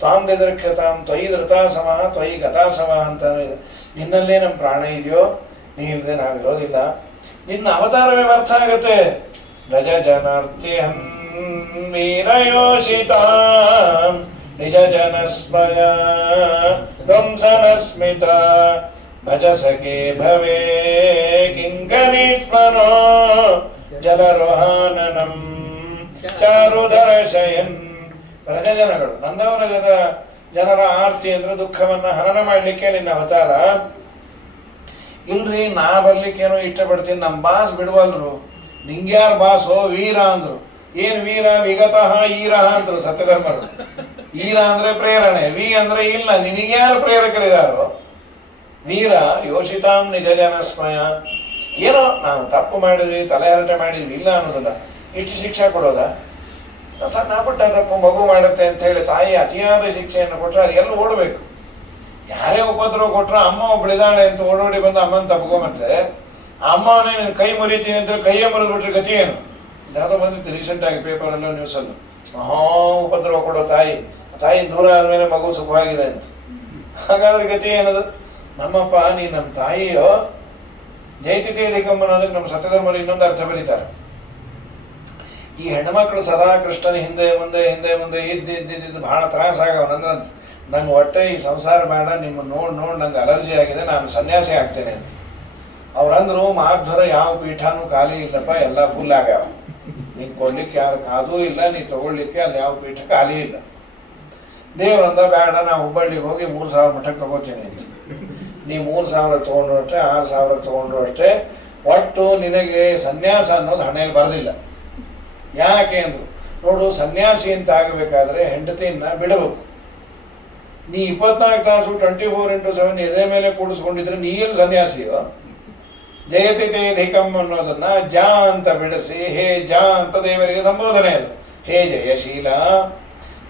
ತ್ವಾಂ ದಿದೃಕ್ಷತಾಂ ತ್ವಯಿ ಧೃತಾ ಸಮಃ ತ್ವಯಿ ಗತಾ ಸಮಃ ಅಂತ. ನಿನ್ನಲ್ಲೇ ನಮ್ಮ ಪ್ರಾಣ ಇದೆಯೋ, ನೀ ಇಲ್ಲದೆ ನಾವಿರೋದಿಲ್ಲ. ನಿನ್ನ ಅವತಾರವೇ ವ್ಯರ್ಥ ಆಗತ್ತೆ. ರಜ ಜನಾರ್ತಿಹಂ ವೀರಯೋಷಿತಾಂ ನಿಜ ಜನಸ್ಮಯ ಧ್ವಂಸನಸ್ಮಿತ ಭಜ ಸಖೇ ಭವೇ ಕಿಂಕರೀತ್ಮನೋ ಜಲರೋಹಾನನಂ ಚಾರುದರ್ಶಯನ್. ಪ್ರಜಜನಗಳು, ನಂದವರಗದ ಜನರ ಆರ್ತಿ ಅಂದ್ರೆ ದುಃಖವನ್ನ ಹರಣ ಮಾಡ್ಲಿಕ್ಕೆ ನಿನ್ನ ಅವತಾರ. ಇಲ್ರಿ ನಾ ಬರ್ಲಿಕ್ಕೇನೋ ಇಷ್ಟಪಡ್ತೀನಿ, ನಮ್ಮ ಬಾಸ್ ಬಿಡುವಲ್ರು, ನಿಂಗ್ಯಾರ ಬಾಸೋ ವೀರ ಅಂದ್ರು. ಏನ್ ವೀರ? ವಿಗತಃ ಈರ ಅಂದ್ರು ಸತ್ಯಧರ್ಮರು. ಈರ ಅಂದ್ರೆ ಪ್ರೇರಣೆ, ವಿ ಅಂದ್ರೆ ಇಲ್ಲ. ನಿನಗ್ಯಾರು ಪ್ರೇರಕರಿದಾರೋ? ವೀರ ಯೋಷಿತಾಂ ನಿಜ ಜನಸ್ಮಯ. ಏನೋ ನಾವು ತಪ್ಪು ಮಾಡಿದ್ವಿ, ತಲೆಹರಟೆ ಮಾಡಿದ್ವಿ ಇಲ್ಲ ಅನ್ನೋದಲ್ಲ, ಇಷ್ಟು ಶಿಕ್ಷೆ ಕೊಡೋದ? ಸಣ್ಣ ಪುಟ್ಟ ತಪ್ಪು ಮಗು ಮಾಡುತ್ತೆ ಅಂತ ಹೇಳಿ ತಾಯಿ ಅತಿಯಾದ ಶಿಕ್ಷೆಯನ್ನು ಕೊಟ್ಟರೆ ಅದು ಎಲ್ಲ ಓಡಬೇಕು. ಯಾರೇ ಉಪದ್ರವ ಕೊಟ್ರೆ ಅಮ್ಮ ಒಬ್ಬಳಿದಾಳೆ ಅಂತ ಓಡೋಡಿ ಬಂದು ಅಮ್ಮನ ತಪ್ಕೊಂಬಂತೆ, ಅಮ್ಮನೇ ನೀನು ಕೈ ಮುರಿತೀನಿ ಅಂತ ಕೈಯೇ ಮುರಿದ್ಬಿಟ್ರೆ ಗತಿ ಏನು? ಯಾವುದೋ ಬಂದಿತ್ತು ರೀಸೆಂಟ್ ಆಗಿ ಪೇಪರಲ್ಲೋ ನ್ಯೂಸಲ್ಲೂ, ಮಹಾ ಉಪದ್ರವ ಕೊಡೋ ತಾಯಿ, ತಾಯಿ ದೂರ ಆದ್ಮೇಲೆ ಮಗು ಸುಖವಾಗಿದೆ ಅಂತ. ಹಾಗಾದ್ರೆ ಗತಿ ಏನದು? ನಮ್ಮಪ್ಪ ನೀ ನಮ್ಮ ತಾಯಿಯೋ ಜೈತಿಥಿ ಅಧಿಕಮ್ಮ ಅನ್ನೋದಕ್ಕೆ ನಮ್ಮ ಸತ್ಯಧರ್ಮಲ್ಲಿ ಇನ್ನೊಂದು ಅರ್ಥ ಬರೀತಾರೆ. ಈ ಹೆಣ್ಮಕ್ಳು ಸದಾ ಕೃಷ್ಣನ ಹಿಂದೆ ಮುಂದೆ ಹಿಂದೆ ಮುಂದೆ ಇದ್ದು ಬಹಳ ತ್ರಾಸಾಗವ. ನಂಗೆ ಹೊಟ್ಟೆ ಈ ಸಂಸಾರ ಬೇಡ, ನಿಮ್ಮ ನೋಡಿ ನಂಗೆ ಅಲರ್ಜಿ ಆಗಿದೆ, ನಾನು ಸನ್ಯಾಸಿ ಆಗ್ತೇನೆ ಅಂತ. ಅವ್ರಂದ್ರು ಮಾಧ್ವರ ಯಾವ ಪೀಠನೂ ಖಾಲಿ ಇಲ್ಲಪ್ಪ, ಎಲ್ಲ ಫುಲ್ ಆಗ್ಯಾವ. ನೀನು ಕೊಡ್ಲಿಕ್ಕೆ ಯಾರು ಕಾದೂ ಇಲ್ಲ, ನೀ ತಗೊಳ್ಲಿಕ್ಕೆ ಅಲ್ಲಿ ಯಾವ ಪೀಠ ಖಾಲಿ ಇಲ್ಲ. ದೇವ್ರಂದ ಬೇಡ, ನಾವು ಹುಬ್ಬಳ್ಳಿಗೆ ಹೋಗಿ 3,000 ಮಠಕ್ಕೆ ತಗೋತೀನಿ ಅಂತ. ನೀ 3,000 ತೊಗೊಂಡ್ರು ಅಷ್ಟೇ, 6,000 ತೊಗೊಂಡ್ರು ಅಷ್ಟೇ, ಒಟ್ಟು ನಿನಗೆ ಸನ್ಯಾಸ ಅನ್ನೋದು ಹಣೆಯಲ್ಲಿ ಬರೋದಿಲ್ಲ. ಯಾಕೆ ಅಂದ್ರು, ನೋಡು ಸನ್ಯಾಸಿ ಅಂತ ಆಗಬೇಕಾದ್ರೆ ಹೆಂಡತಿಯನ್ನ ಬಿಡಬೇಕು. ನೀ 24 ತಾಸು 24x7 ಎದೆ ಮೇಲೆ ಕೂಡಿಸ್ಕೊಂಡಿದ್ರೆ ನೀ ಎಲ್ಲಿ ಸನ್ಯಾಸಿಯೋ? ಜಯತಿಥೇಧಿಕಂ ಅನ್ನೋದನ್ನ ಜ ಅಂತ ಬಿಡಿಸಿ ಹೇ ಜ ಅಂತ ದೇವರಿಗೆ ಸಂಬೋಧನೆ ಅದು. ಹೇ ಜಯಶೀಲ.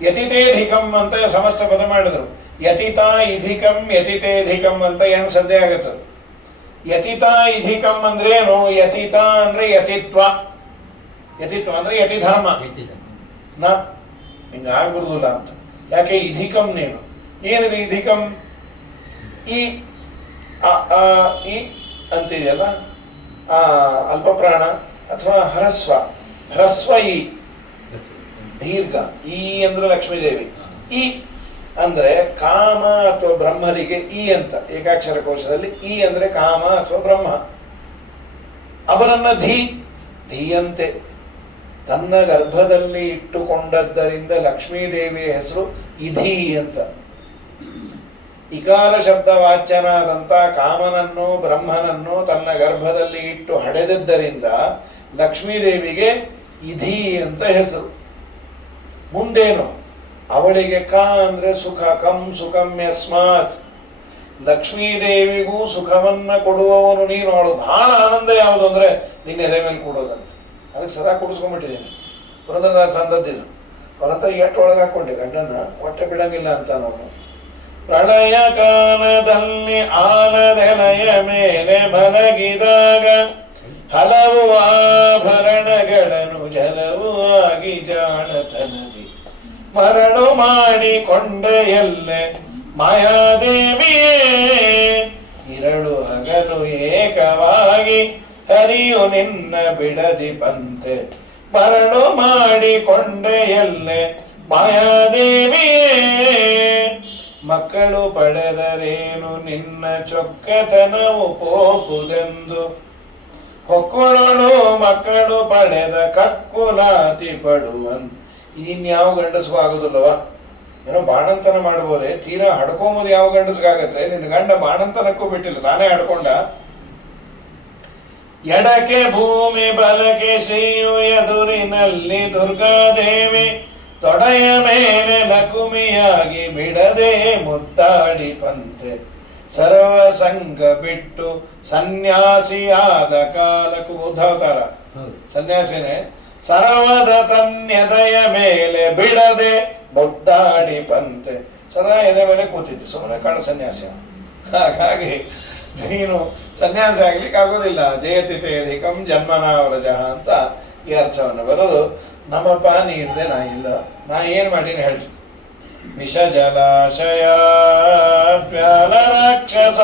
ಯತಿತೇಧಿಕಂ ಅಂತ ಸಮಸ್ತ ಪದ ಮಾಡಿದ್ರು. ಯತಿತಾ ಇಧಿಕಂ ಯತಿತೇಧಿಕಂ ಅಂತ ಸಂಧೆ ಆಗತ್ತದು. ಯತಿತಾ ಇಧಿಕಂ ಅಂದ್ರೆ ಏನು? ಯತಿತಾ ಅಂದ್ರೆ ಯತಿತ್ವ, ಯತಿತ್ವ ಅಂದ್ರೆ ಯತಿ ಧರ್ಮ. ನ ಹಿಂಗ ಆಗ್ಬಿಡುದಿಲ್ಲ ಅಂತ. ಯಾಕೆ ಇಧಿಕಂ ನೀನು? ಏನಿದೆ ಇಧಿಕಂ? ಈ ಅಂತಿದೆಯಲ್ಲ, ಅಲ್ಪ ಪ್ರಾಣ ಅಥವಾ ಹರಸ್ವ, ಹ್ರಸ್ವ ಈ ದೀರ್ಘ. ಈ ಅಂದ್ರೆ ಲಕ್ಷ್ಮೀದೇವಿ. ಈ ಅಂದ್ರೆ ಕಾಮ ಅಥವಾ ಬ್ರಹ್ಮರಿಗೆ ಈ ಅಂತ ಏಕಾಕ್ಷರ ಕೋಶದಲ್ಲಿ ಈ ಅಂದ್ರೆ ಕಾಮ ಅಥವಾ ಬ್ರಹ್ಮ. ಅವರನ್ನ ಧೀಯಂತೆ ತನ್ನ ಗರ್ಭದಲ್ಲಿ ಇಟ್ಟುಕೊಂಡದ್ದರಿಂದ ಲಕ್ಷ್ಮೀದೇವಿಯ ಹೆಸರು ಇಧಿ ಅಂತ. ಇಕಾರ ಶಬ್ದ ವಾಚ್ಯನಾದಂಥ ಕಾಮನನ್ನು ಬ್ರಹ್ಮನನ್ನು ತನ್ನ ಗರ್ಭದಲ್ಲಿ ಇಟ್ಟು ಹಡೆದಿದ್ದರಿಂದ ಲಕ್ಷ್ಮೀದೇವಿಗೆ ಇಧಿ ಅಂತ ಹೆಸರು. ಮುಂದೇನು? ಅವಳಿಗೆ ಕ ಅಂದ್ರೆ ಸುಖ, ಕಂ ಸುಖಂ ಯಸ್ಮಾತ್. ಲಕ್ಷ್ಮೀದೇವಿಗೂ ಸುಖವನ್ನ ಕೊಡುವವನು ನೀನು. ಅವಳು ಬಹಳ ಆನಂದ ಯಾವುದು ಅಂದ್ರೆ ನಿನ್ನ ಎದೆ ಮೇಲೆ ಕೊಡೋದಂತ. ಅದಕ್ಕೆ ಸದಾ ಕೂಡಿಸ್ಕೊಂಡ್ಬಿಟ್ಟಿದ್ದೇನೆ. ಪುರಂದರದಾಸ ಅಂದದ್ದಿದ್ದು ಅವ್ರ ಹತ್ರ ಎಷ್ಟು ಒಳಗೆ ಹಾಕೊಂಡೆ ಗಂಡನ್ನ, ಹೊಟ್ಟೆ ಬಿಡಂಗಿಲ್ಲ ಅಂತ ನಾವು. ಪ್ರಳಯ ಕಾಲದಲ್ಲಿ ಆನದೆಲೆಯ ಮೇಲೆ ಮಲಗಿದಾಗ ಹಲವು ಆಭರಣಗಳನ್ನು ಜಲವು ಆಗಿ ಜಾಣತನದಿ ಮರಳು ಮಾಡಿಕೊಂಡ ಎಲ್ಲೆ ಮಾಯಾದೇವಿಯೇ. ಇರಳು ಹಗಲು ಏಕವಾಗಿ ಹರಿಯು ನಿನ್ನ ಬಿಡದಿ ಬಂತೆ ಮರಳು ಮಾಡಿಕೊಂಡ ಎಲ್ಲೆ ಮಾಯಾದೇವಿಯೇ. ಮಕ್ಕಳು ಪಡೆದರೇನು ನಿನ್ನ ಚೊಕ್ಕತನವು ಪೋಪುದೆಂದು ಹೊಕ್ಕುಳಳು ಮಕ್ಕಳು ಪಡೆದ ಕಕ್ಕುಲಾತಿ ಪಡುವನ್. ಇನ್ಯಾವ ಗಂಡಸ್ಗೂ ಆಗುದಿಲ್ಲವ? ಏನೋ ಬಾಣಂತನ ಮಾಡ್ಬೋದೆ, ತೀರಾ ಹಡ್ಕೊಂಬುದು ಯಾವ ಗಂಡಸ್ಗಾಗತ್ತೆ? ನಿನ್ನ ಗಂಡ ಬಾಣಂತನಕ್ಕೂ ಬಿಟ್ಟಿಲ್ಲ, ತಾನೇ ಹಡ್ಕೊಂಡ. ಎಡಕ್ಕೆ ಭೂಮಿ ಬಲಕ್ಕೆ ಶ್ರೀಯು ಎದುರಿನಲ್ಲಿ ದುರ್ಗಾದೇವಿ ತೊಡೆಯ ಮೇಲೆ ಲಕುಮಿಯಾಗಿ ಬಿಡದೆ ಮುದ್ದಾಡಿ ಪಂತೆ ಸರ್ವ ಸಂಘ ಬಿಟ್ಟು ಸನ್ಯಾಸಿಯಾದ ಕಾಲಕ್ಕೂ ಉದ್ಧವತಾರ ಸನ್ಯಾಸಿನೇ ಸರ್ವದ ತನ್ಯದಯ ಮೇಲೆ ಬಿಡದೆ ಮುದ್ದಾಡಿ ಪಂತೆ. ಸದಾ ಎದೆ ಮೇಲೆ ಕೂತಿದ್ದು, ಸುಮ್ಮನೆ ಕಾಣ ಸನ್ಯಾಸಿ. ಹಾಗಾಗಿ ನೀನು ಸನ್ಯಾಸಿ ಆಗ್ಲಿಕ್ಕೆ ಆಗೋದಿಲ್ಲ. ಜಯತಿಥೇಧಿಕಂ ಜನ್ಮನಾವ್ರಜ ಅಂತ ಈ ಅರ್ಥವನ್ನು ಬರೋದು. ನಮ್ಮಪ್ಪ ನೀ ಇರ್ದೆ ನಾ ಇಲ್ಲ, ನಾ ಏನ್ ಮಾಡೀನಿ ಹೇಳ್ರಿ. ವಿಷ ಜಲಾಶಯ ವ್ಯಾಲ ರಾಕ್ಷಸ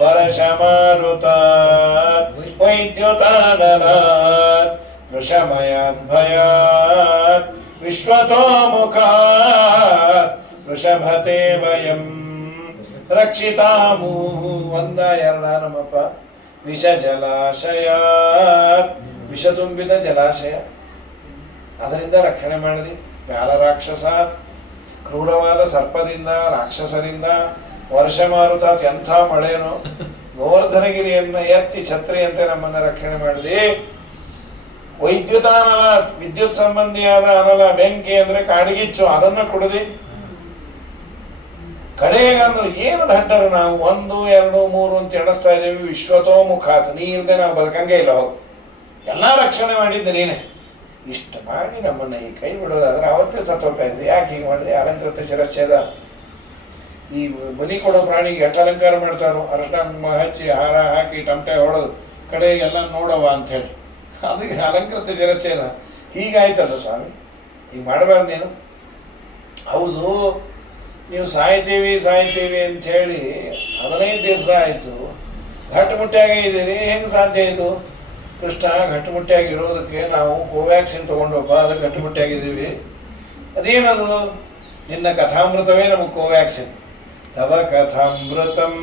ವರ್ಷ ಮಾರುತ ವೈದ್ಯುತಾನನಾತ್ ವೃಷಮಯಾದ್ಭಯಾತ್ ವಿಶ್ವತೋಮುಖಾತ್ ವೃಷಭತೆ ವಯಂ ರಕ್ಷಿತಾಮೂ. ಒಂದ ಎರಡ ನಮ್ಮಪ್ಪ. ವಿಷ ಜಲಾಶಯ, ವಿಷ ತುಂಬಿದ ಜಲಾಶಯ, ಅದರಿಂದ ರಕ್ಷಣೆ ಮಾಡಿದಿ. ವ್ಯಾಲ ರಾಕ್ಷಸ, ಕ್ರೂರವಾದ ಸರ್ಪದಿಂದ ರಾಕ್ಷಸರಿಂದ. ವರ್ಷ ಮಾರುತ ಎಂಥ ಮಳೆನೋ. ಗೋವರ್ಧನಗಿರಿಯನ್ನ ಎತ್ತಿ ಛತ್ರಿ ಅಂತ ನಮ್ಮನ್ನ ರಕ್ಷಣೆ ಮಾಡಿದೆ. ವೈದ್ಯುತಾನಲ, ವಿದ್ಯುತ್ ಸಂಬಂಧಿಯಾದ ಅನಲ, ಬೆಂಕಿ ಅಂದ್ರೆ ಕಾಡಿಗಿಚ್ಚು, ಅದನ್ನ ಕುಡಿದಿ. ಕಡೆಗಂದ್ರೆ ಏನು ದಡ್ಡರು ನಾವು, 1 2 3 ಅಂತ ಎಣಿಸ್ತಾ ಇದ್ದೇವೆ. ವಿಶ್ವತೋಮುಖಾತ್, ನೀ ಇಲ್ಲದೆ ನಾವು ಬದುಕಂಗೆ ಇಲ್ಲ. ಹೋಗಿ ಎಲ್ಲಾ ರಕ್ಷಣೆ ಮಾಡಿದ್ದೆ ನೀನೆ. ಇಷ್ಟ ಮಾಡಿ ನಮ್ಮನ್ನ ಈ ಕೈ ಬಿಡೋದಾದ್ರೆ ಅವತ್ತೇ ಸತ್ತೋಗ್ತಾ ಇದ್ದೆ. ಯಾಕೆ ಹೀಗೆ ಮಾಡಿದೆ? ಅಲಂಕೃತ ಶಿರಚ್ಛೇದ. ಈ ಬಲಿ ಕೊಡೋ ಪ್ರಾಣಿಗೆ ಎಷ್ಟು ಅಲಂಕಾರ ಮಾಡ್ತಾರೋ, ಅರಶಿನ ಹಚ್ಚಿ ಹಾರ ಹಾಕಿ ಟಮಟೆ ಹೊಡೆದು ಕಡೆ ಎಲ್ಲ ನೋಡವ ಅಂತ ಹೇಳಿ, ಅದಕ್ಕೆ ಅಲಂಕೃತ ಶಿರಚ್ಛೇದ. ಹೀಗಾಯ್ತಲ್ಲ ಸ್ವಾಮಿ, ಈಗ ಮಾಡಬಾರ್ದು ನೀನು. ಹೌದು, ನೀವು ಸಾಯ್ತೀವಿ ಅಂತ ಹೇಳಿ 15 ದಿವಸ ಆಯ್ತು, ಗಟ್ಟುಮುಟ್ಟಿಯಾಗೇ ಇದ್ದೀರಿ. ಹೆಂಗೆ ಸಾಧ್ಯ ಇದು? ಕೃಷ್ಣ ಗಟ್ಟುಮುಟ್ಟಿಯಾಗಿ ಇರೋದಕ್ಕೆ ನಾವು ಕೋವ್ಯಾಕ್ಸಿನ್ ತಗೊಂಡೋಗ, ಅದಕ್ಕೆ ಗಟ್ಟುಮುಟ್ಟಿಯಾಗಿದ್ದೀವಿ. ಅದೇನದು? ನಿನ್ನ ಕಥಾಮೃತವೇ ನಮಗೆ ಕೋವ್ಯಾಕ್ಸಿನ್. ತವ ಕಥಾಮೃತಂ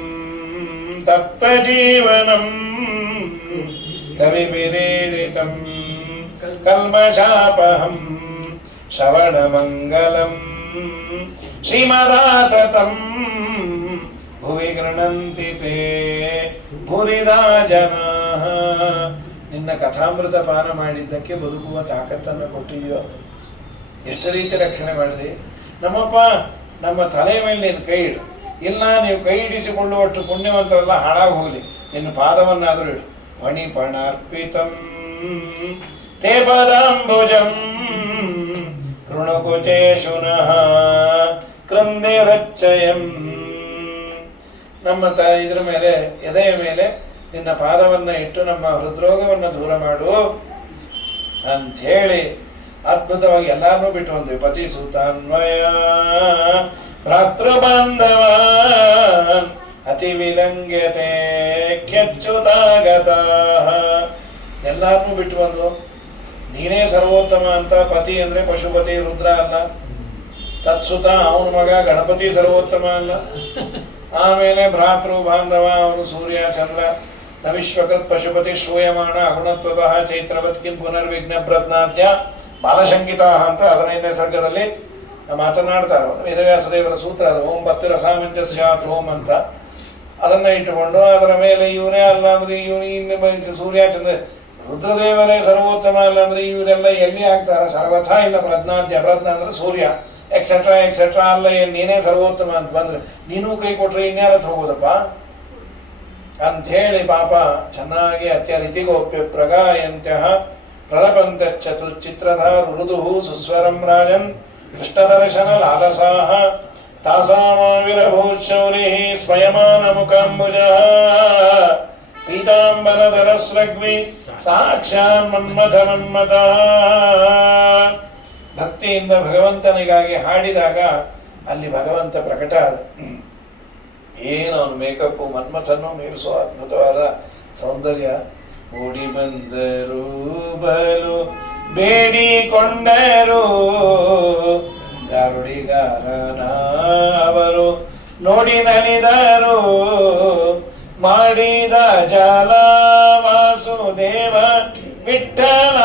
ತಪ್ತ ಜೀವನಂ ಕವಿ ವಿರೇಡಿತಂ ಕಲ್ಮಷಾಪಹಂ ಶ್ರವಣ ಮಂಗಲಂ ಶ್ರೀಮದಾತತಂ ಭುವಿ ಗೃಣಂತಿ ತೇ ಭುರಿದಾ ಜನಾಃ. ನಿನ್ನ ಕಥಾಮೃತ ಪಾನ ಮಾಡಿದ್ದಕ್ಕೆ ಬದುಕುವ ತಾಕತ್ತನ್ನು ಕೊಟ್ಟಿದೆಯೋ. ಎಷ್ಟು ರೀತಿ ರಕ್ಷಣೆ ಮಾಡಿದೆ. ನಮ್ಮಪ್ಪ, ನಮ್ಮ ತಲೆ ಮೇಲೆ ನೀನು ಕೈ ಇಡು. ಇಲ್ಲ, ನೀವು ಕೈ ಇಡಿಸಿಕೊಳ್ಳುವಷ್ಟು ಪುಣ್ಯವಂತರೆಲ್ಲ ಹಾಳಾಗಿ ಹೋಗಲಿ, ನಿನ್ನ ಪಾದವನ್ನಾದರೂ ಇಡು. ಫಣಿಪಣಾರ್ಪಿತಂ ತೇ ಪದಾಂಬುಜಂ ಕೃಣುಕುಚೇಶುನಃ ಕೃಂದಿರಚ್ಚಯಂ. ನಮ್ಮ ಇದ್ರ ಮೇಲೆ, ಎದೆಯ ಮೇಲೆ ನಿನ್ನ ಪಾದವನ್ನ ಇಟ್ಟು ನಮ್ಮ ಹೃದ್ರೋಗವನ್ನು ದೂರ ಮಾಡು ಅಂಥೇಳಿ ಅದ್ಭುತವಾಗಿ ಎಲ್ಲಾರನ್ನೂ ಬಿಟ್ಟು ಬಂದ್ವಿ. ಪತಿ ಸುತಾನ್ವಯ ಭ್ರಾತೃಬಾಂಧವ ಅತಿ ವಿಲಂಘ್ಯತೆ ಕ್ಯಚ್ಯುತಾಗತ. ಎಲ್ಲಾರನ್ನೂ ಬಿಟ್ಟು ಬಂದು ನೀನೇ ಸರ್ವೋತ್ತಮ ಅಂತ. ಪತಿ ಅಂದ್ರೆ ಪಶುಪತಿ ರುದ್ರ ಅಲ್ಲ, ತತ್ಸುತ ಅವನ ಮಗ ಗಣಪತಿ ಸರ್ವೋತ್ತಮ ಅಲ್ಲ. ಆಮೇಲೆ ಭ್ರಾತೃ ಬಾಂಧವ ಅವರು ಸೂರ್ಯ ಚಂದ್ರ. ನ ವಿಶ್ವಕೃತ್ ಪಶುಪತಿ ಶ್ರೂಯಮಾಣ ಅಗುಣತ್ವತಃ ಚೈತ್ರವತ್ ಕಿಂ ಪುನರ್ವಿಘ್ನ ಪ್ರಜ್ಞಾದ್ಯ ಬಾಲಶಂಕಿತ ಅಂತ 15ನೇ ಸರ್ಗದಲ್ಲಿ ಮಾತನಾಡ್ತಾರೆ. ವೇದವ್ಯಾಸ ದೇವರ ಸೂತ್ರ ಅದು. ಓಂ ಭಕ್ತಿ ರಸಾಮಂಜಸ್ಯ ಸ್ಯಾತ್ ಓಂ ಅಂತ. ಅದನ್ನ ಇಟ್ಟುಕೊಂಡು ಅದರ ಮೇಲೆ ಇವರೇ ಅಲ್ಲ ಅಂದ್ರೆ ಇವನು ಸೂರ್ಯ ಚಂದ್ರ ರುದ್ರದೇವರೇ ಸರ್ವೋತ್ತಮ ಅಲ್ಲ ಅಂದ್ರೆ ಇವರೆಲ್ಲ ಎಲ್ಲಿ ಆಗ್ತಾರ? ಸರ್ವಥ ಇಲ್ಲ. ಪ್ರಜ್ಞಾದ್ಯ, ಪ್ರಜ್ಞಾ ಅಂದ್ರೆ ಸೂರ್ಯ, ಎಕ್ಸೆಟ್ರಾ ಎಕ್ಸೆಟ್ರಾ ಅಲ್ಲ. ನೀನೇ ಸರ್ವೋತ್ತಮ ಅಂತ ಬಂದ್ರೆ ನೀನು ಕೈ ಕೊಟ್ರೆ ಇನ್ಯಾರತ್ ಹೋಗೋದಪ್ಪ ಅಂಥೇಳಿ ಪಾಪ ಚೆನ್ನಾಗಿ ಅತ್ಯರಿತಿಗೋಪ್ಯ ಪ್ರಗಾಯಂತ್ಯ ಪ್ರಲಪಂತ ಚತುರ್ಚಿತ್ರಧಾರ ಮೃದು ಸುಸ್ವರಂ ರಾಜನ್ ಕೃಷ್ಣದರ್ಶನ ಲಾಲಸಾಹ ತಾಸಾಮಾವಿರಭೂಶೌರಿ ಸ್ವಯಮಾನ ಮುಖಾಂಬುಜ ಪೀತಾಂಬರಧರಸ್ರಗ್ವಿ ಸಾಕ್ಷಾತ್ ಮನ್ಮಥ ಮನ್ಮಥ. ಭಕ್ತಿಯಿಂದ ಭಗವಂತನಿಗಾಗಿ ಹಾಡಿದಾಗ ಅಲ್ಲಿ ಭಗವಂತ ಪ್ರಕಟ ಆದ. ಏನು ಅವನು ಮೇಕಪ್ಪು ಮನ್ಮಥನ್ನು ಮೀರಿಸುವ ಅದ್ಭುತವಾದ ಸೌಂದರ್ಯ. ಓಡಿ ಬಂದರು ಬಲು ಬೇಡಿಕೊಂಡರು ಗಾರುಡಿಗಾರನ ಅವರು ನೋಡಿ ನಲಿದರು. ಮಾಡಿದ ಜಾಲ ವಾಸುದೇವ ವಿಠಲ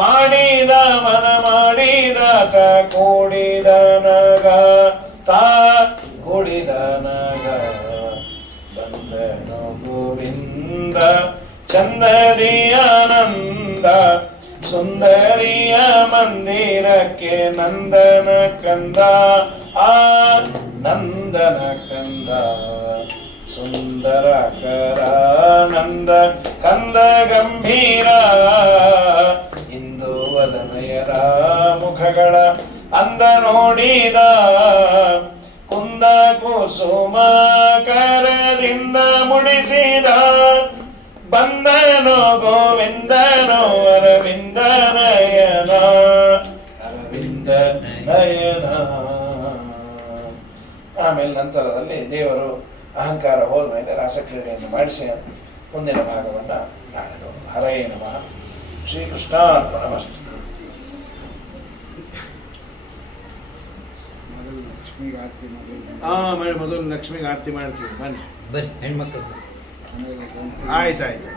ಮಾಡಿದ ಮನ ಮಾಡಿದಾತ ಕೂಡಿದ ನಗ ತಾ ಕೂಡಿದ ನಗ ಬಂದನು ಗೋವಿಂದ ಚಂದರಿ ಆನಂದ ಸುಂದರಿಯ ಮಂದಿರಕ್ಕೆ ನಂದನ ಕಂದ ಆ ನಂದನ ಕಂದ ಸುಂದರ ಕರ ನಂದ ಕಂದ ಗಂಭೀರ ಇಂದು ವದನಯರ ಮುಖಗಳ ಅಂದ ನೋಡಿದ ಕುಂದ ಕುಸುಮ ಕರದಿಂದ ಮುಡಿಸಿದ ಬಂದನು ಗೋವಿಂದನು ಅರವಿಂದ ನಯನ ಅರವಿಂದ ನಯನ. ಆಮೇಲೆ ನಂತರದಲ್ಲಿ ದೇವರು ಅಹಂಕಾರ ಹೋದ್ಮೇಲೆ ರಾಸಕ್ರೀಡೆಯನ್ನು ಮಾಡಿಸಿ ಮುಂದಿನ ಭಾಗವನ್ನು ನಾಡಲು. ಹರಯೇ ನಮಃ. ಶ್ರೀಕೃಷ್ಣಾರ್ಪಣಮಸ್ತು. ಮೊದಲು ಲಕ್ಷ್ಮಿಗೆ ಆರತಿ ಮಾಡ್ತೀವಿ. ಬನ್ನಿ ಹೆಣ್ಮಕ್ಳು. ಆಯ್ತಾಯ್ತು.